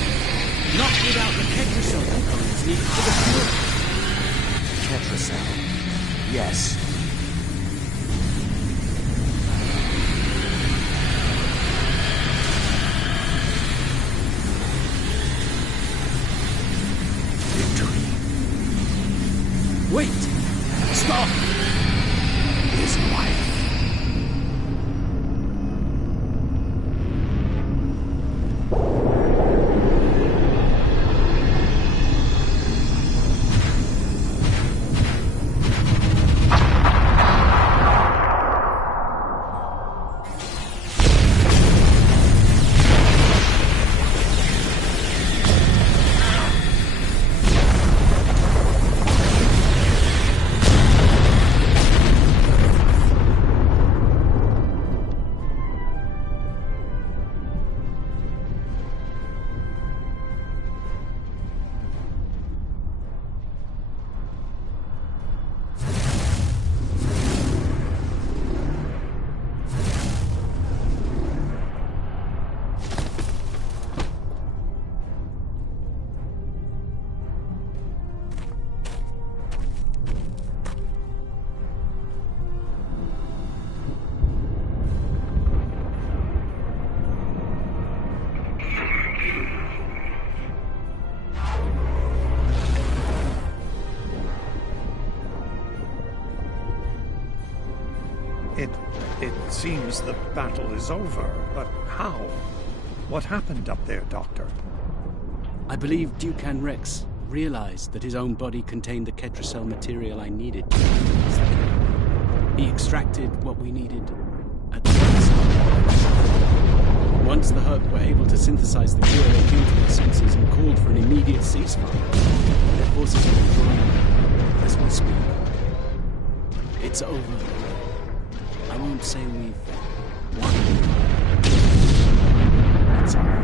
Not without the Ketracel components needed for the cure. Ketracel. Yes. Wait! Stop! His wife. It seems the battle is over, but how? What happened up there, Doctor? I believe Dukan Rex realized that his own body contained the Ketracel material I needed. He extracted what we needed at the last. Once the Herc were able to synthesize the cure, they came to their senses and called for an immediate ceasefire. Their forces are withdrawing as we speak. It's over. I won't say we've won. It's over.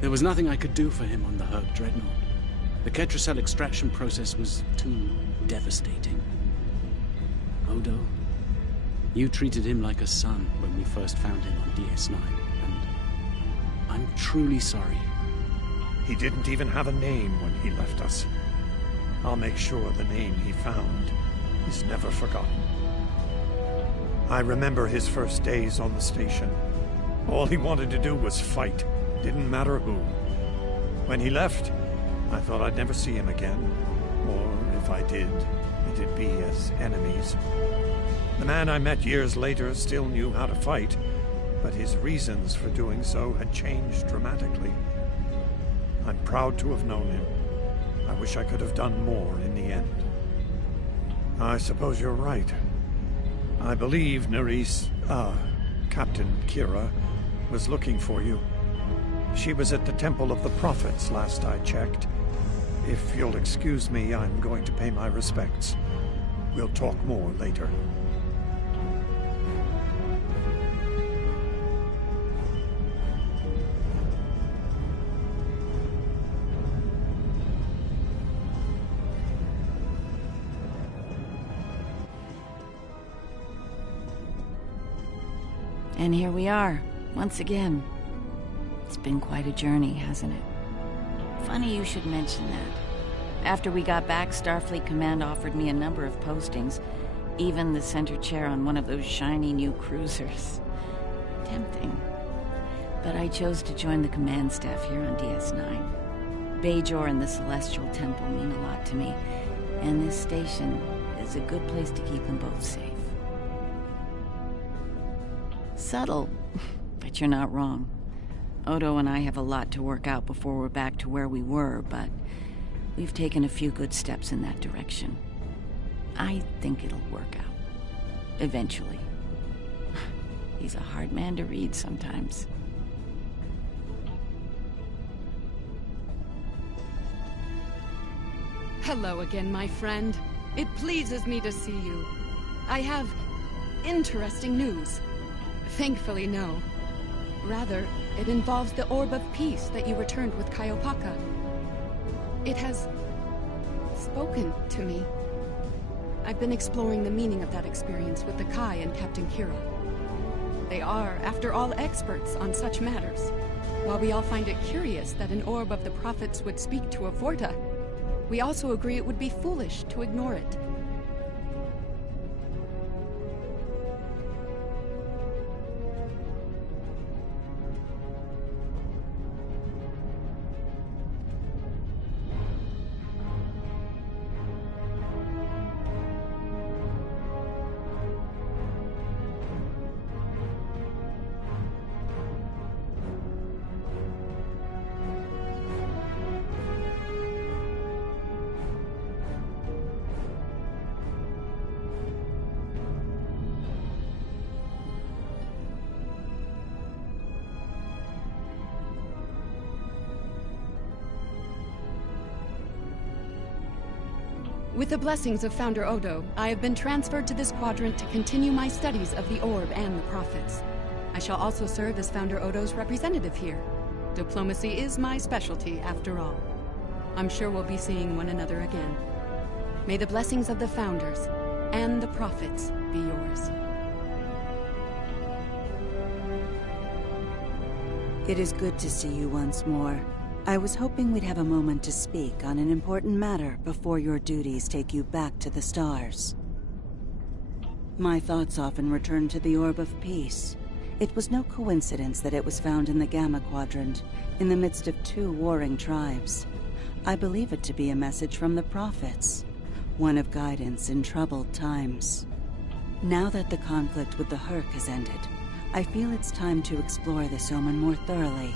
There was nothing I could do for him on the Herc Dreadnought. The Ketracel extraction process was too devastating. Odo, you treated him like a son when we first found him on DS9, and I'm truly sorry. He didn't even have a name when he left us. I'll make sure the name he found is never forgotten. I remember his first days on the station. All he wanted to do was fight. Didn't matter who. When he left, I thought I'd never see him again. Or if I did, it'd be as enemies. The man I met years later still knew how to fight, but his reasons for doing so had changed dramatically. I'm proud to have known him. I wish I could have done more in the end. I suppose you're right. I believe Captain Kira was looking for you. She was at the Temple of the Prophets last I checked. If you'll excuse me, I'm going to pay my respects. We'll talk more later. And here we are, once again. It's been quite a journey, hasn't it? Funny you should mention that. After we got back, Starfleet Command offered me a number of postings, even the center chair on one of those shiny new cruisers. Tempting. But I chose to join the command staff here on DS9. Bajor and the Celestial Temple mean a lot to me, and this station is a good place to keep them both safe. Subtle, but you're not wrong. Odo and I have a lot to work out before we're back to where we were, but we've taken a few good steps in that direction. I think it'll work out. Eventually. He's a hard man to read sometimes. Hello again, my friend. It pleases me to see you. I have interesting news. Thankfully, no. Rather, it involves the Orb of Peace that you returned with Kaiopaka. It has spoken to me. I've been exploring the meaning of that experience with the Kai and Captain Kira. They are, after all, experts on such matters. While we all find it curious that an Orb of the Prophets would speak to a Vorta, we also agree it would be foolish to ignore it. With the blessings of Founder Odo, I have been transferred to this quadrant to continue my studies of the Orb and the Prophets. I shall also serve as Founder Odo's representative here. Diplomacy is my specialty, after all. I'm sure we'll be seeing one another again. May the blessings of the Founders and the Prophets be yours. It is good to see you once more. I was hoping we'd have a moment to speak on an important matter before your duties take you back to the stars. My thoughts often return to the Orb of Peace. It was no coincidence that it was found in the Gamma Quadrant, in the midst of two warring tribes. I believe it to be a message from the Prophets, one of guidance in troubled times. Now that the conflict with the Herc has ended, I feel it's time to explore this omen more thoroughly.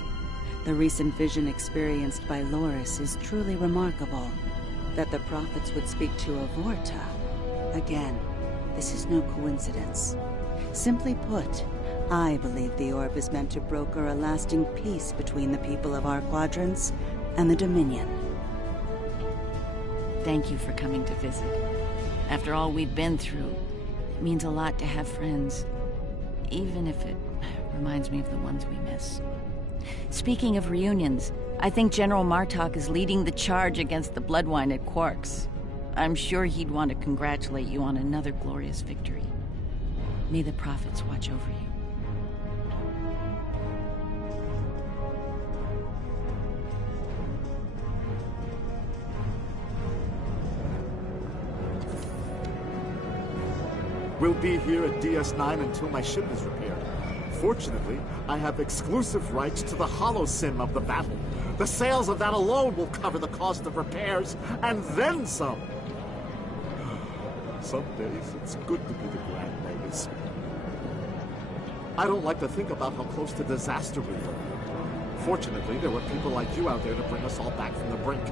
The recent vision experienced by Loris is truly remarkable. That the Prophets would speak to Avorta. Again, this is no coincidence. Simply put, I believe the Orb is meant to broker a lasting peace between the people of our quadrants and the Dominion. Thank you for coming to visit. After all we've been through, it means a lot to have friends. Even if it reminds me of the ones we miss. Speaking of reunions, I think General Martok is leading the charge against the Bloodwine at Quark's. I'm sure he'd want to congratulate you on another glorious victory. May the Prophets watch over you. We'll be here at DS9 until my ship is repaired. Fortunately, I have exclusive rights to the holo-sim of the battle. The sales of that alone will cover the cost of repairs, and then some. Some days, it's good to be the Grand Magus. I don't like to think about how close to disaster we were. Fortunately, there were people like you out there to bring us all back from the brink.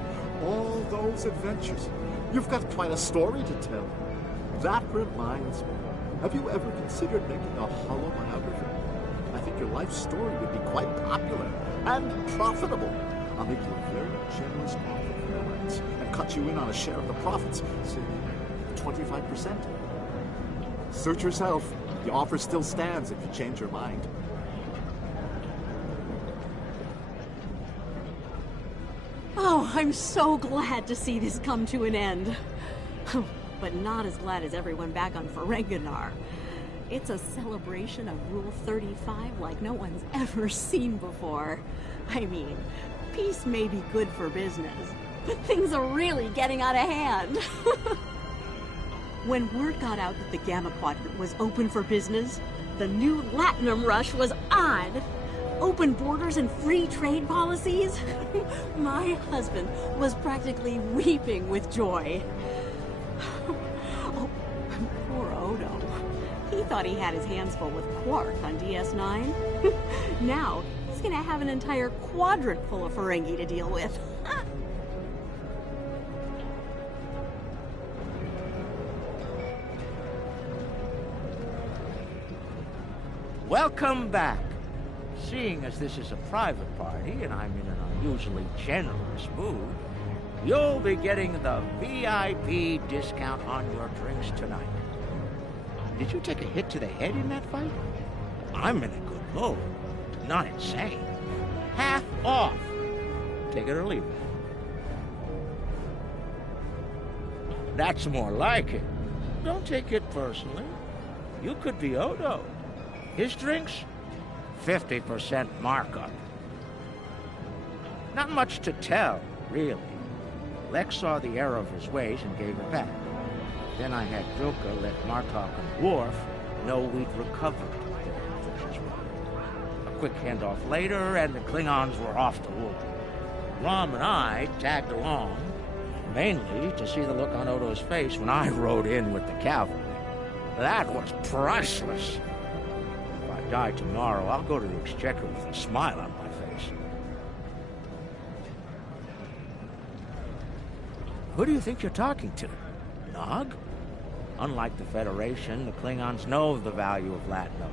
All those adventures. You've got quite a story to tell. That reminds me. Have you ever considered making a holo-biography? I think your life story would be quite popular and profitable. I'll make you a very generous offer for your rights and cut you in on a share of the profits, say 25%. Search yourself. The offer still stands if you change your mind. Oh, I'm so glad to see this come to an end. But not as glad as everyone back on Ferenginar. It's a celebration of Rule 35 like no one's ever seen before. I mean, peace may be good for business, but things are really getting out of hand. When word got out that the Gamma Quadrant was open for business, the new Latinum rush was on. Open borders and free trade policies. My husband was practically weeping with joy. Oh, poor Odo. He thought he had his hands full with Quark on DS9. Now, he's gonna have an entire quadrant full of Ferengi to deal with. Welcome back. Seeing as this is a private party and I'm in an unusually generous mood, you'll be getting the VIP discount on your drinks tonight. Did you take a hit to the head in that fight? I'm in a good mood. Not insane. Half off. Take it or leave it. That's more like it. Don't take it personally. You could be Odo. His drinks? 50% markup. Not much to tell, really. Lex saw the error of his ways and gave it back. Then I had Drilka let Martok and Worf know we'd recovered their as well. A quick handoff later, and the Klingons were off to war. Rom and I tagged along, mainly to see the look on Odo's face when I rode in with the cavalry. That was priceless. If I die tomorrow, I'll go to the Exchequer with a smile on my face. Who do you think you're talking to? Nog? Unlike the Federation, the Klingons know the value of Latinum.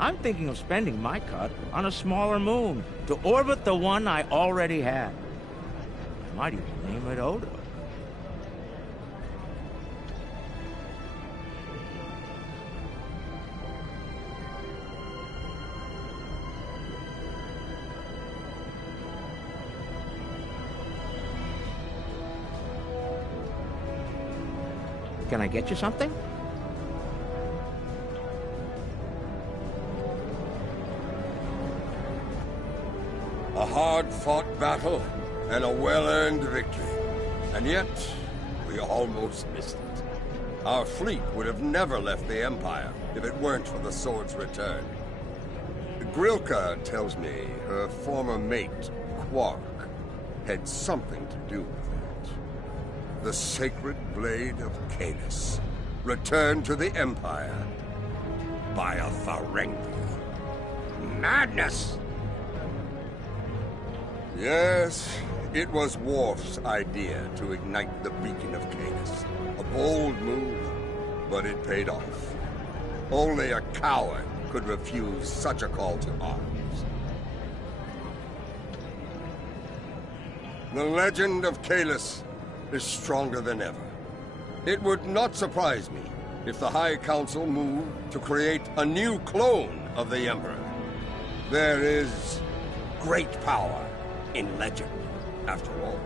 I'm thinking of spending my cut on a smaller moon to orbit the one I already had. I might even name it Odo. Can I get you something? A hard-fought battle and a well-earned victory. And yet, we almost missed it. Our fleet would have never left the Empire if it weren't for the sword's return. Grilka tells me her former mate, Quark, had something to do with that. The sacred blade of Canis, returned to the Empire by a Ferengi. Madness! Yes, it was Worf's idea to ignite the beacon of Canis. A bold move, but it paid off. Only a coward could refuse such a call to arms. The legend of Canis is stronger than ever. It would not surprise me if the High Council moved to create a new clone of the Emperor. There is great power in legend, after all.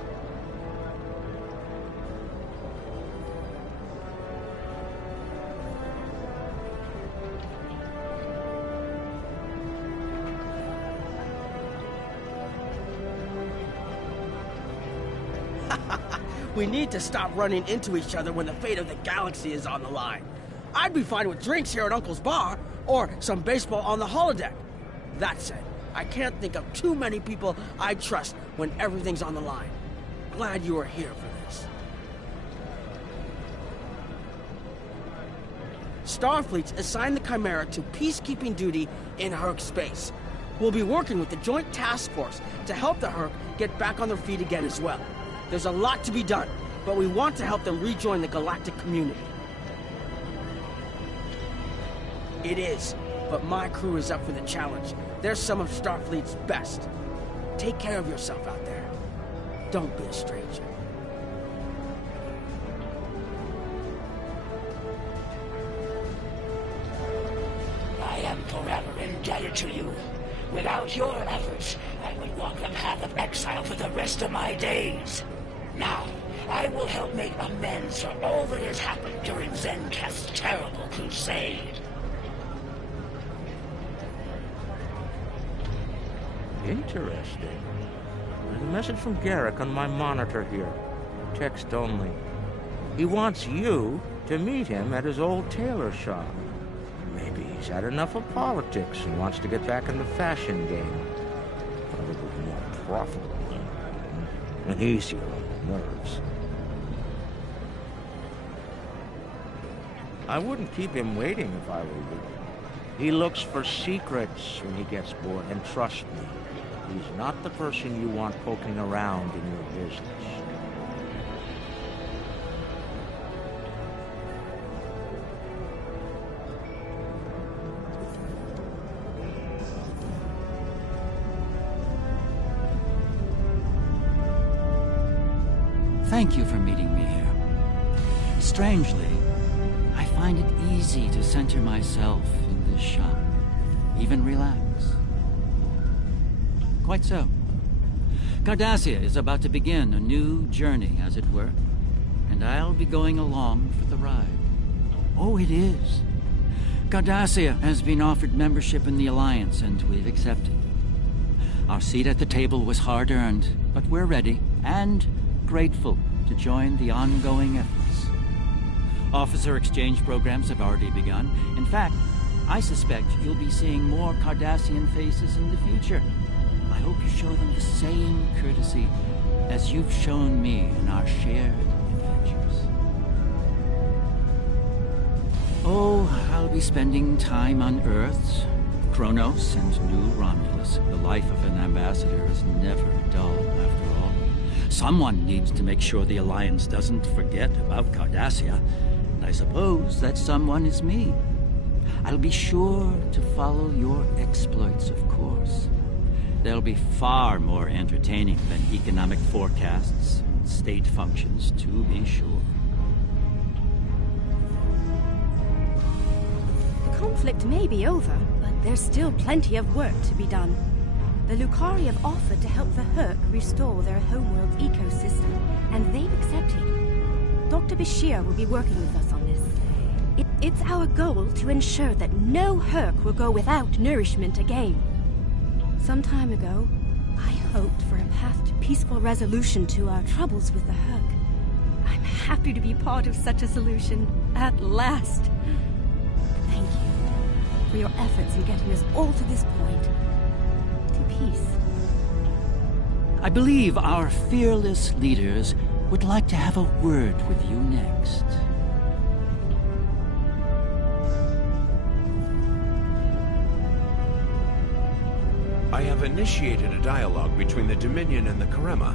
We need to stop running into each other when the fate of the galaxy is on the line. I'd be fine with drinks here at Uncle's bar, or some baseball on the holodeck. That said, I can't think of too many people I trust when everything's on the line. Glad you are here for this. Starfleet's assigned the Chimera to peacekeeping duty in Herc space. We'll be working with the Joint Task Force to help the Herc get back on their feet again as well. There's a lot to be done, but we want to help them rejoin the galactic community. It is, but my crew is up for the challenge. They're some of Starfleet's best. Take care of yourself out there. Don't be a stranger. I am forever indebted to you. Without your efforts, I would walk the path of exile for the rest of my days. Now, I will help make amends for all that has happened during Zenketh's terrible crusade. Interesting. There's a message from Garrick on my monitor here. Text only. He wants you to meet him at his old tailor shop. Maybe he's had enough of politics and wants to get back in the fashion game. Probably more profitable and easier on the nerves. I wouldn't keep him waiting if I were you. He looks for secrets when he gets bored, and trust me, he's not the person you want poking around in your business. Thank you for meeting me here. Strangely, I find it easy to center myself in this shop, even relax. Quite so. Cardassia is about to begin a new journey, as it were, and I'll be going along for the ride. Oh, it is. Cardassia has been offered membership in the Alliance, and we've accepted. Our seat at the table was hard-earned, but we're ready, and grateful to join the ongoing efforts. Officer exchange programs have already begun. In fact, I suspect you'll be seeing more Cardassian faces in the future. I hope you show them the same courtesy as you've shown me in our shared adventures. Oh, I'll be spending time on Earth, Kronos, and New Romulus. The life of an ambassador is never dull, after all. Someone needs to make sure the Alliance doesn't forget about Cardassia, and I suppose that someone is me. I'll be sure to follow your exploits, of course. They'll be far more entertaining than economic forecasts and state functions, to be sure. The conflict may be over, but there's still plenty of work to be done. The Lucari have offered to help the Herc restore their homeworld ecosystem, and they've accepted. Dr. Bashir will be working with us on It's our goal to ensure that no Herc will go without nourishment again. Some time ago, I hoped for a path to peaceful resolution to our troubles with the Herc. I'm happy to be part of such a solution, at last. Thank you for your efforts in getting us all to this point. To peace. I believe our fearless leaders would like to have a word with you next. I have initiated a dialogue between the Dominion and the Karema.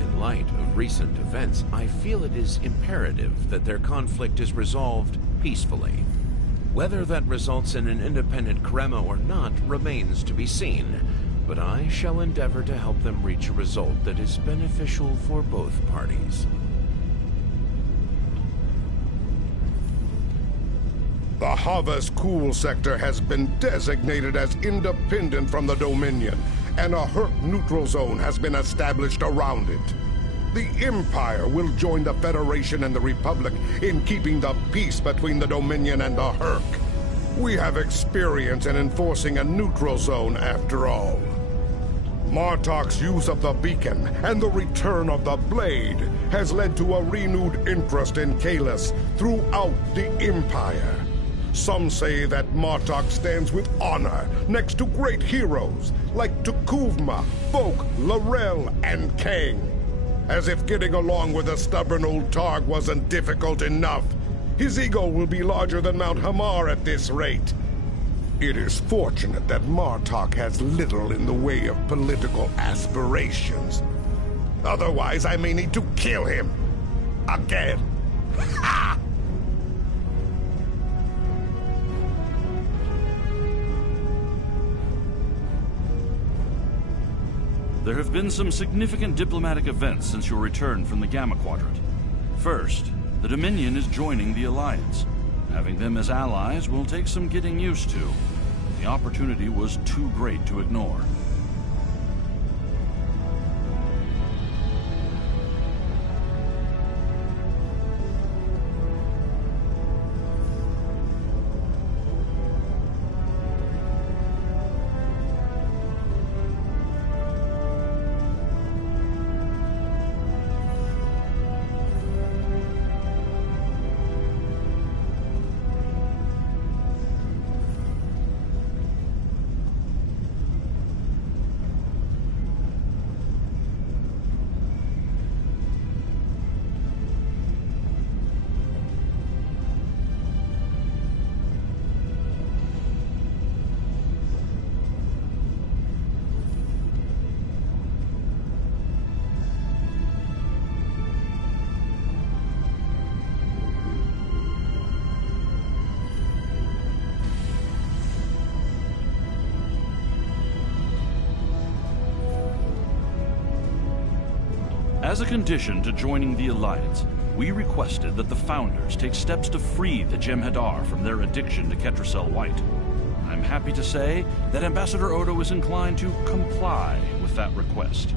In light of recent events, I feel it is imperative that their conflict is resolved peacefully. Whether that results in an independent Karema or not remains to be seen, but I shall endeavor to help them reach a result that is beneficial for both parties. The Havas Cool sector has been designated as independent from the Dominion, and a Herc neutral zone has been established around it. The Empire will join the Federation and the Republic in keeping the peace between the Dominion and the Herc. We have experience in enforcing a neutral zone after all. Martok's use of the beacon and the return of the blade has led to a renewed interest in Kalis throughout the Empire. Some say that Martok stands with honor next to great heroes like Tukuvma, Folk, Laurel, and Kang. As if getting along with a stubborn old Targ wasn't difficult enough, his ego will be larger than Mount Hamar at this rate. It is fortunate that Martok has little in the way of political aspirations. Otherwise, I may need to kill him. Again. Ha! There have been some significant diplomatic events since your return from the Gamma Quadrant. First, the Dominion is joining the Alliance. Having them as allies will take some getting used to. The opportunity was too great to ignore. As a condition to joining the Alliance, we requested that the Founders take steps to free the Jem'Hadar from their addiction to Ketracel White. I'm happy to say that Ambassador Odo is inclined to comply with that request.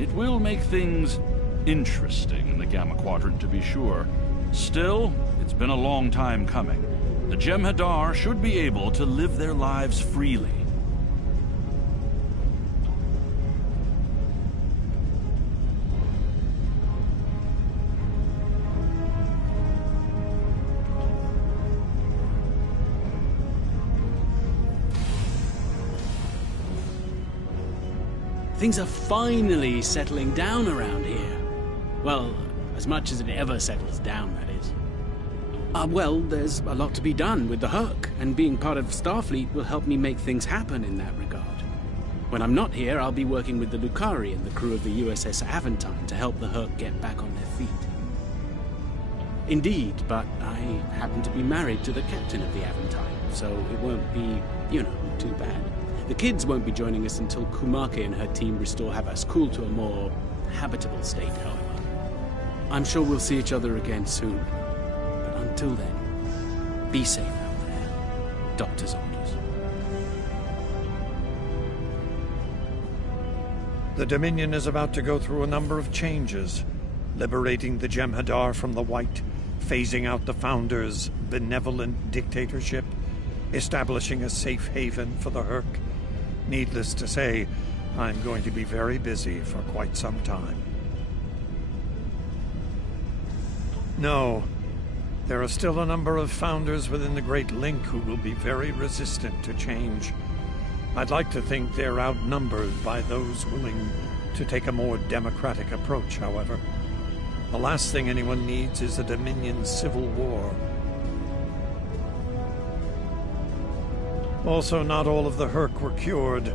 It will make things interesting in the Gamma Quadrant, to be sure. Still, it's been a long time coming. The Jem'Hadar should be able to live their lives freely. Things are finally settling down around here. Well, as much as it ever settles down, that is. Well, there's a lot to be done with the Herc, and being part of Starfleet will help me make things happen in that regard. When I'm not here, I'll be working with the Lucari and the crew of the USS Aventine to help the Herc get back on their feet. Indeed, but I happen to be married to the captain of the Aventine, so it won't be, too bad. The kids won't be joining us until Kumake and her team restore Havas Cool to a more habitable state, however. I'm sure we'll see each other again soon. But until then, be safe out there. Doctor's orders. The Dominion is about to go through a number of changes, liberating the Jem'Hadar from the White, phasing out the Founders, benevolent dictatorship, establishing a safe haven for the Herc. Needless to say, I'm going to be very busy for quite some time. No, there are still a number of founders within the Great Link who will be very resistant to change. I'd like to think they're outnumbered by those willing to take a more democratic approach, however. The last thing anyone needs is a Dominion civil war. Also, not all of the Herc were cured.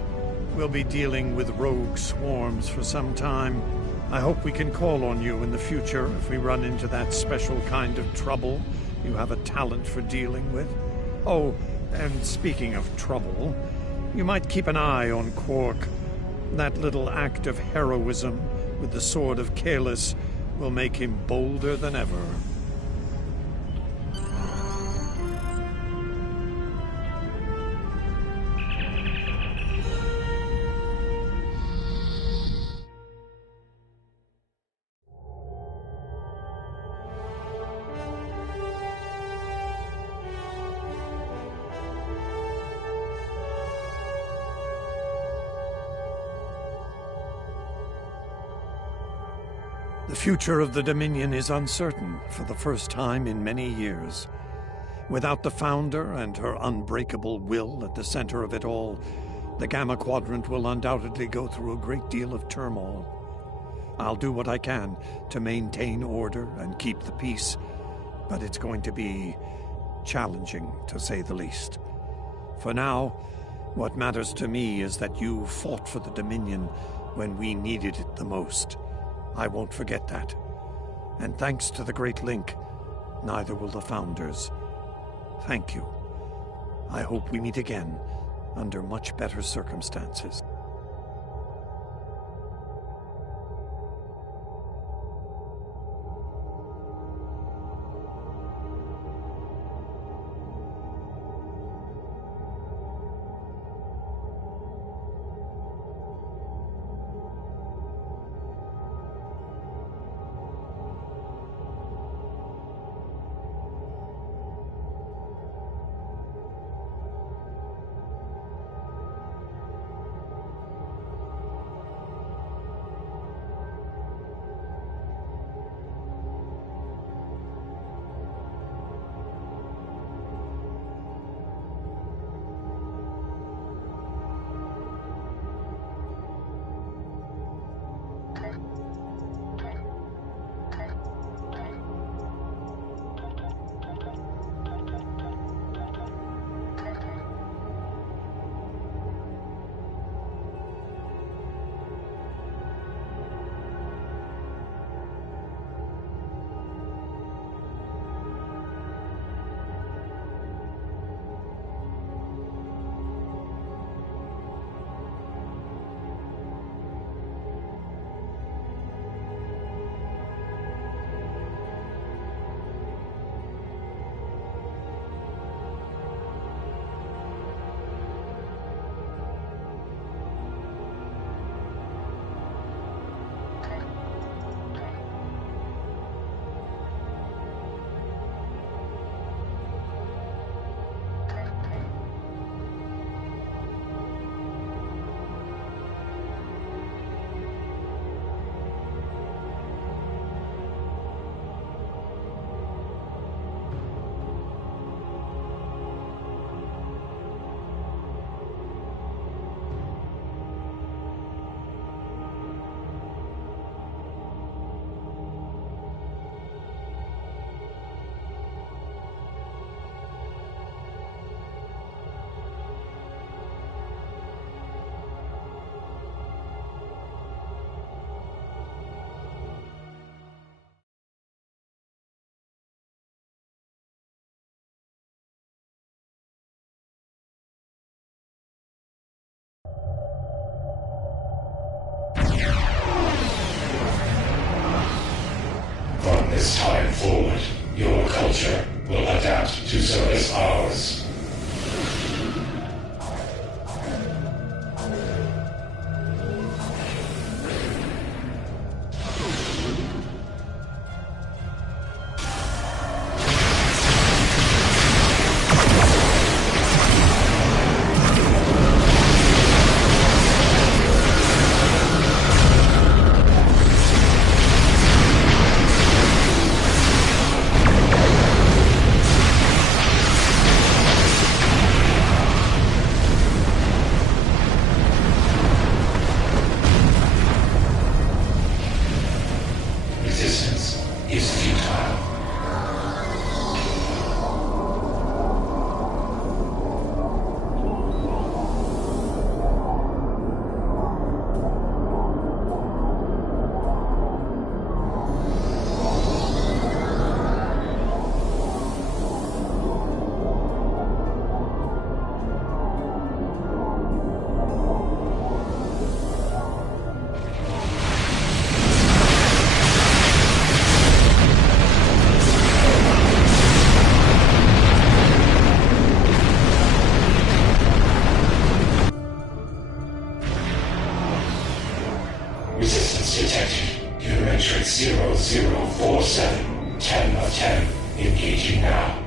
We'll be dealing with rogue swarms for some time. I hope we can call on you in the future if we run into that special kind of trouble you have a talent for dealing with. Oh, and speaking of trouble, you might keep an eye on Quark. That little act of heroism with the Sword of Kahless will make him bolder than ever. The future of the Dominion is uncertain for the first time in many years. Without the Founder and her unbreakable will at the center of it all, the Gamma Quadrant will undoubtedly go through a great deal of turmoil. I'll do what I can to maintain order and keep the peace, but it's going to be challenging, to say the least. For now, what matters to me is that you fought for the Dominion when we needed it the most. I won't forget that. And thanks to the Great Link, neither will the Founders. Thank you. I hope we meet again under much better circumstances. From this time forward, your culture will adapt to service ours. Matrix 0047, 10 of 10, engaging now.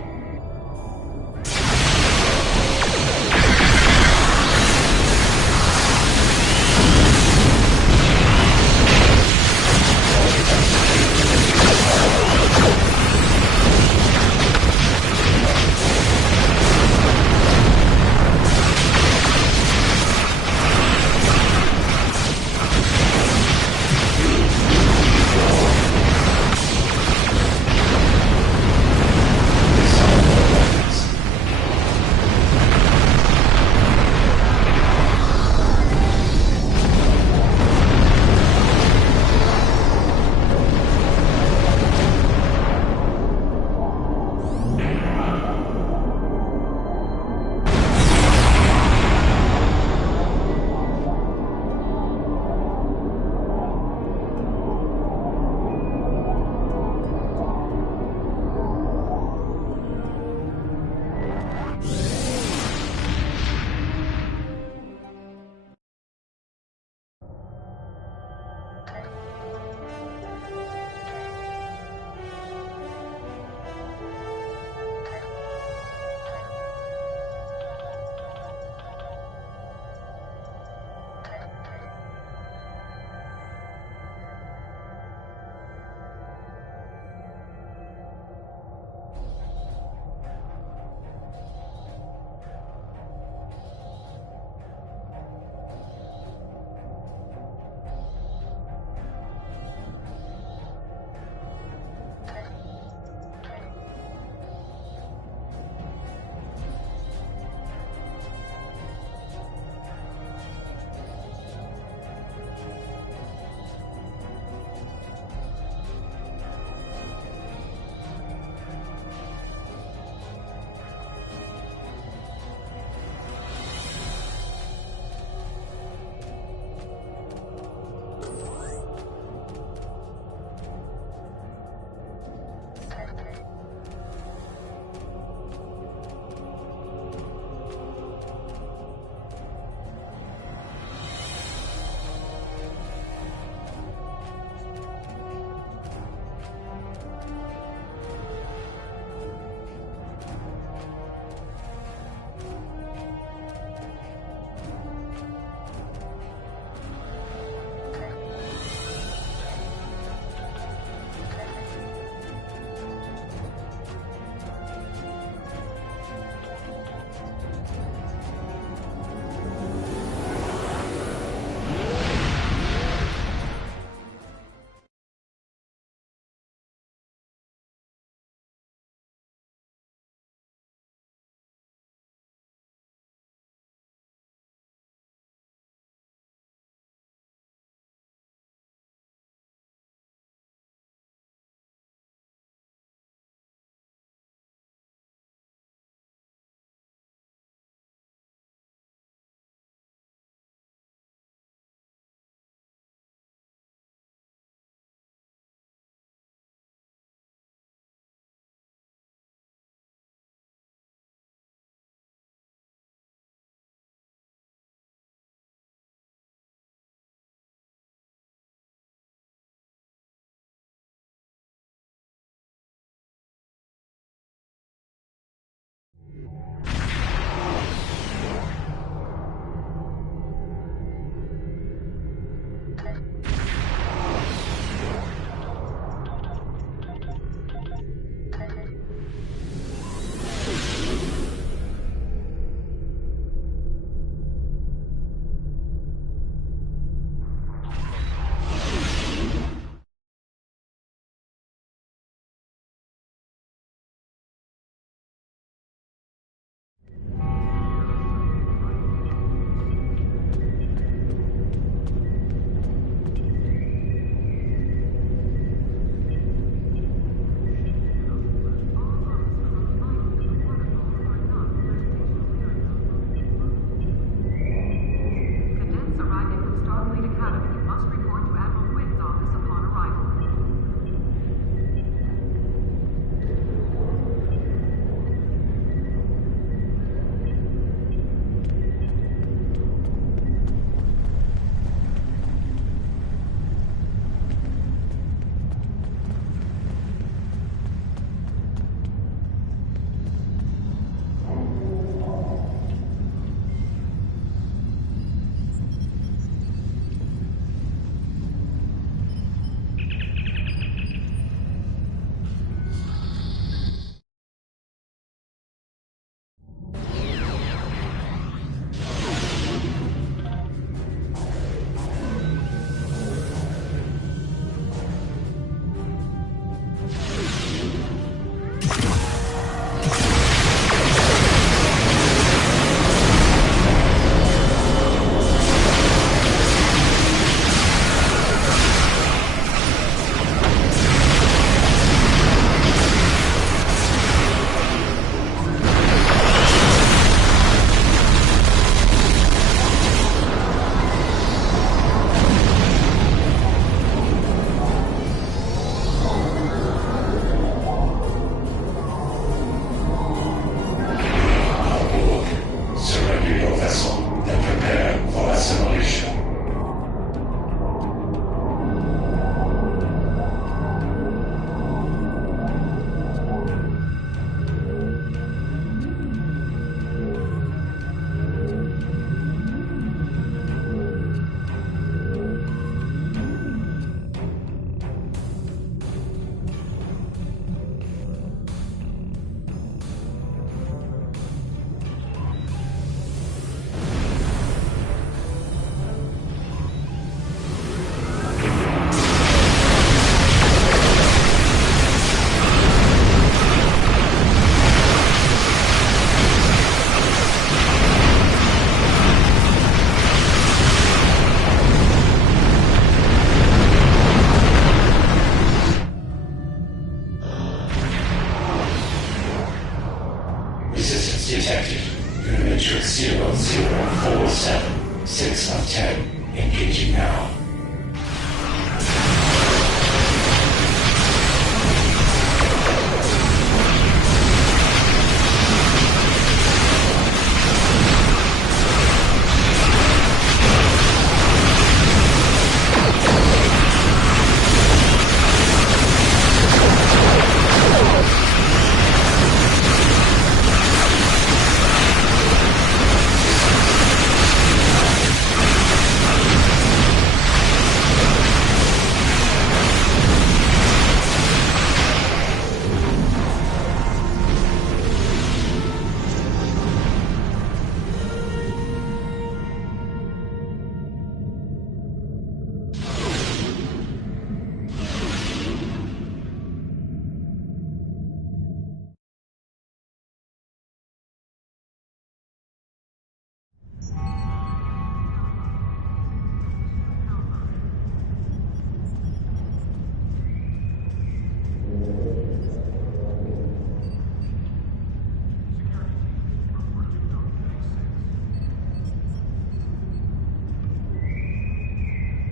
7, 6 of 10. Engaging now.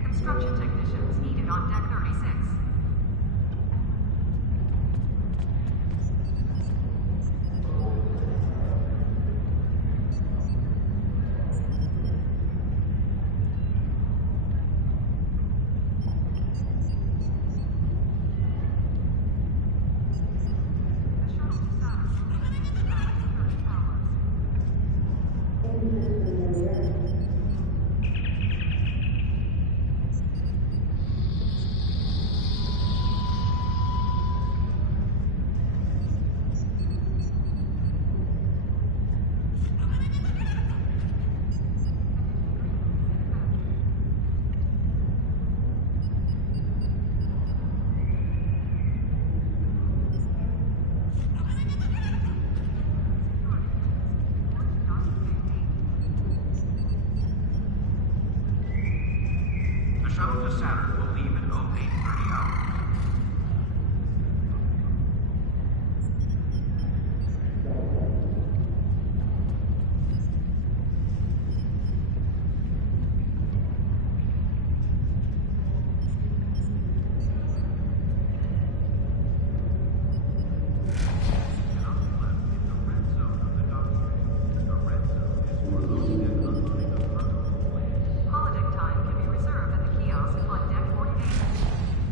Construction technicians needed on deck 36. Shuttle to Saturn will leave in 0830 hours. Holodeck time can be reserved at the kiosk on deck 48.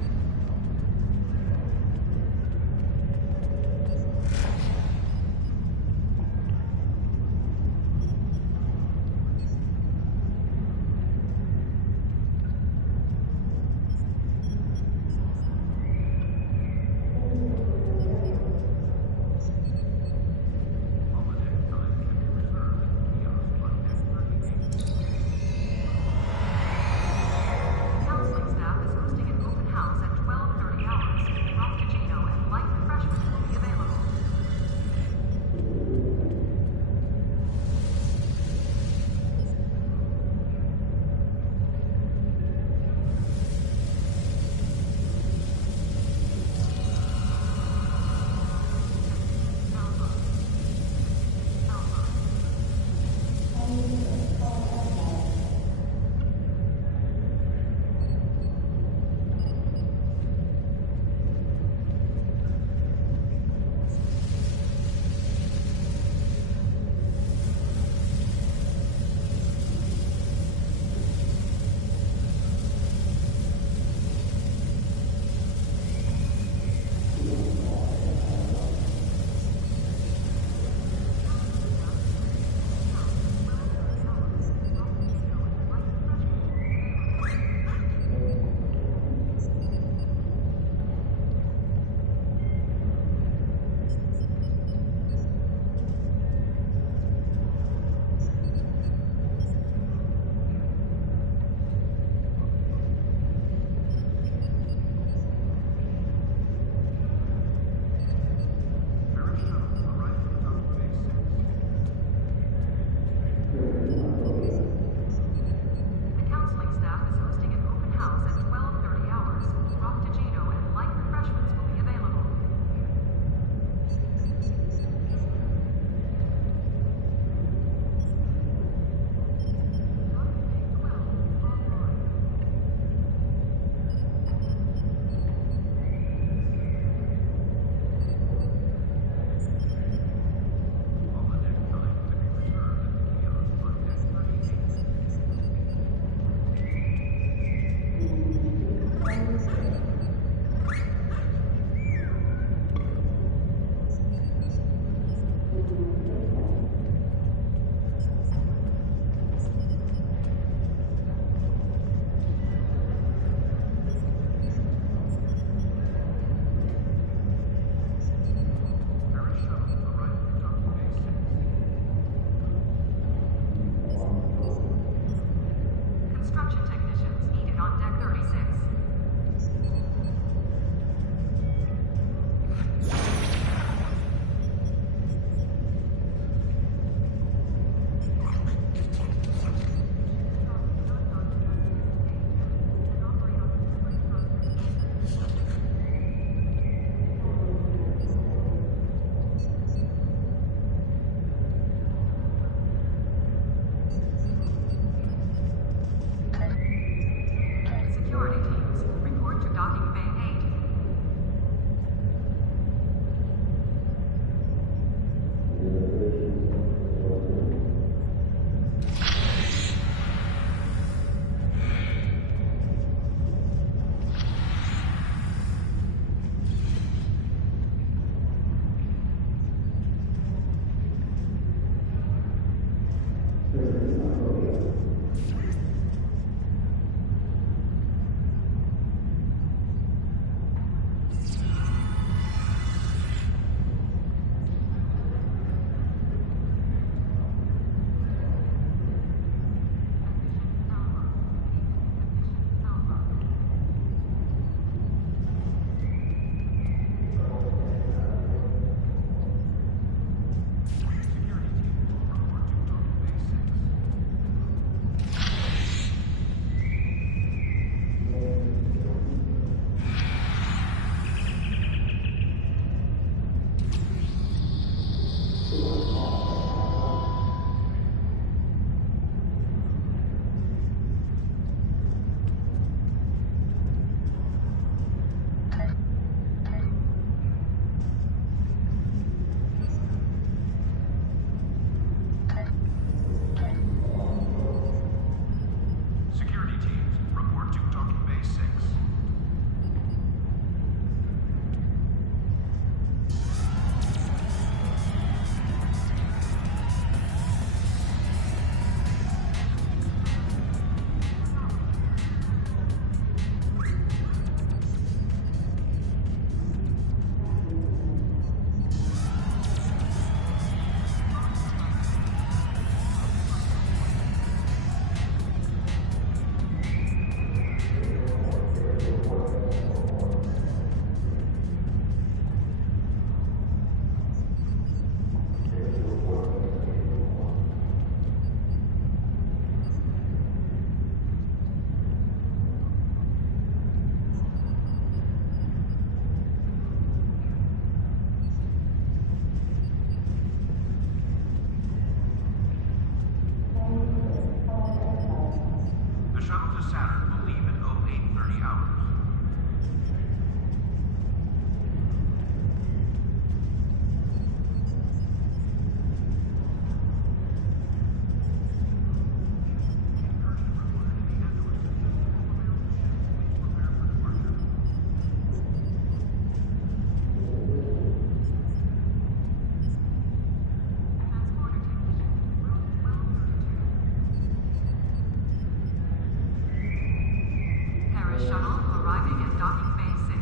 shuttle arriving at docking bay 6.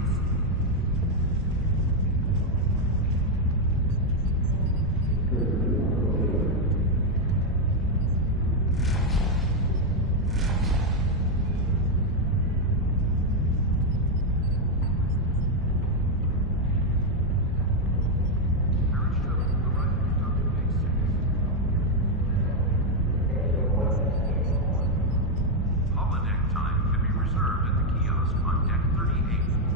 Holodeck time can be reserved at the kiosk on deck 38.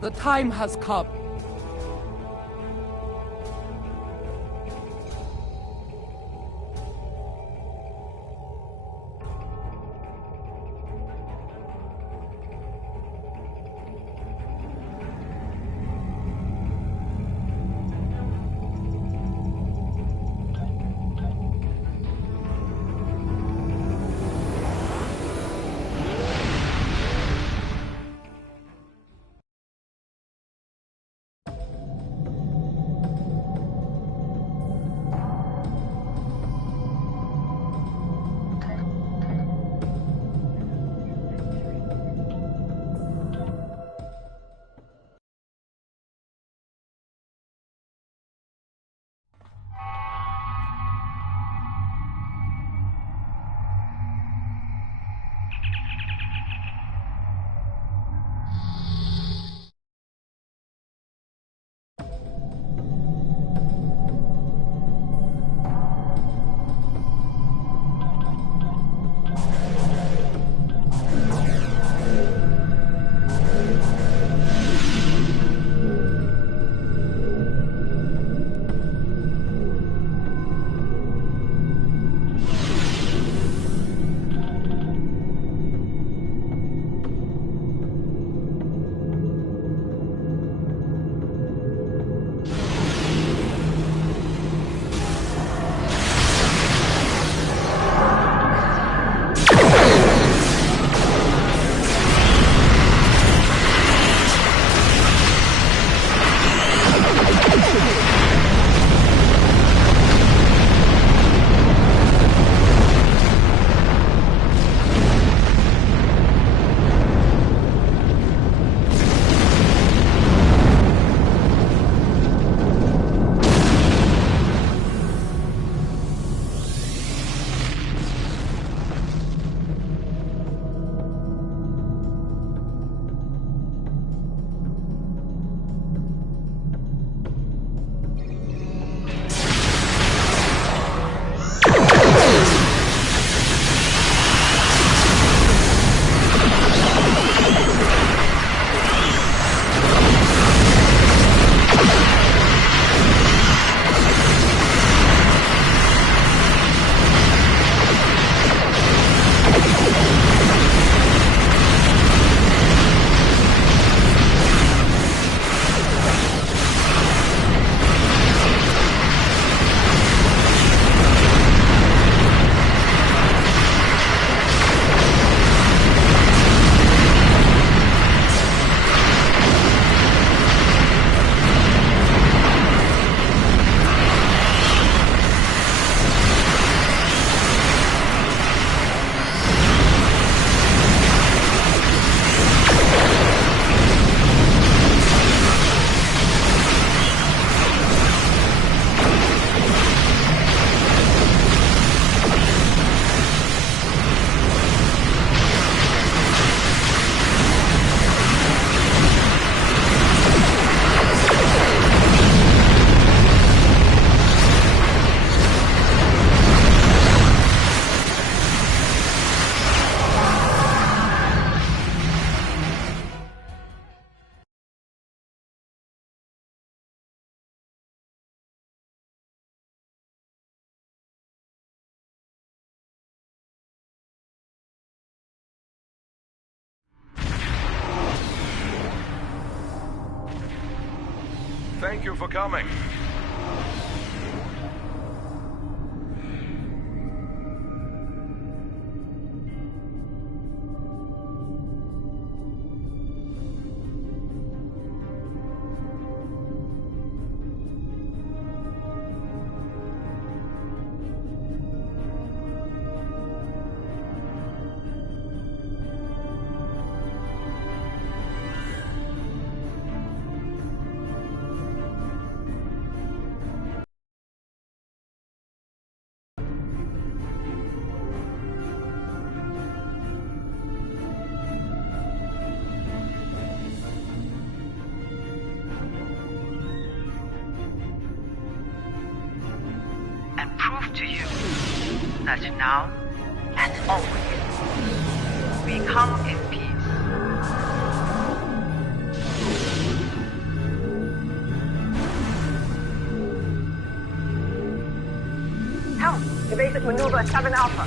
The time has come. Thank you for coming. To you that now and always we come in peace. basic maneuver 7 Alpha.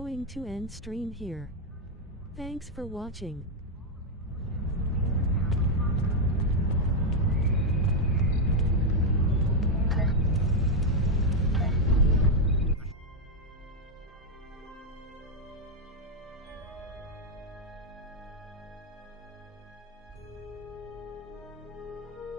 going to end stream here. Thanks for watching.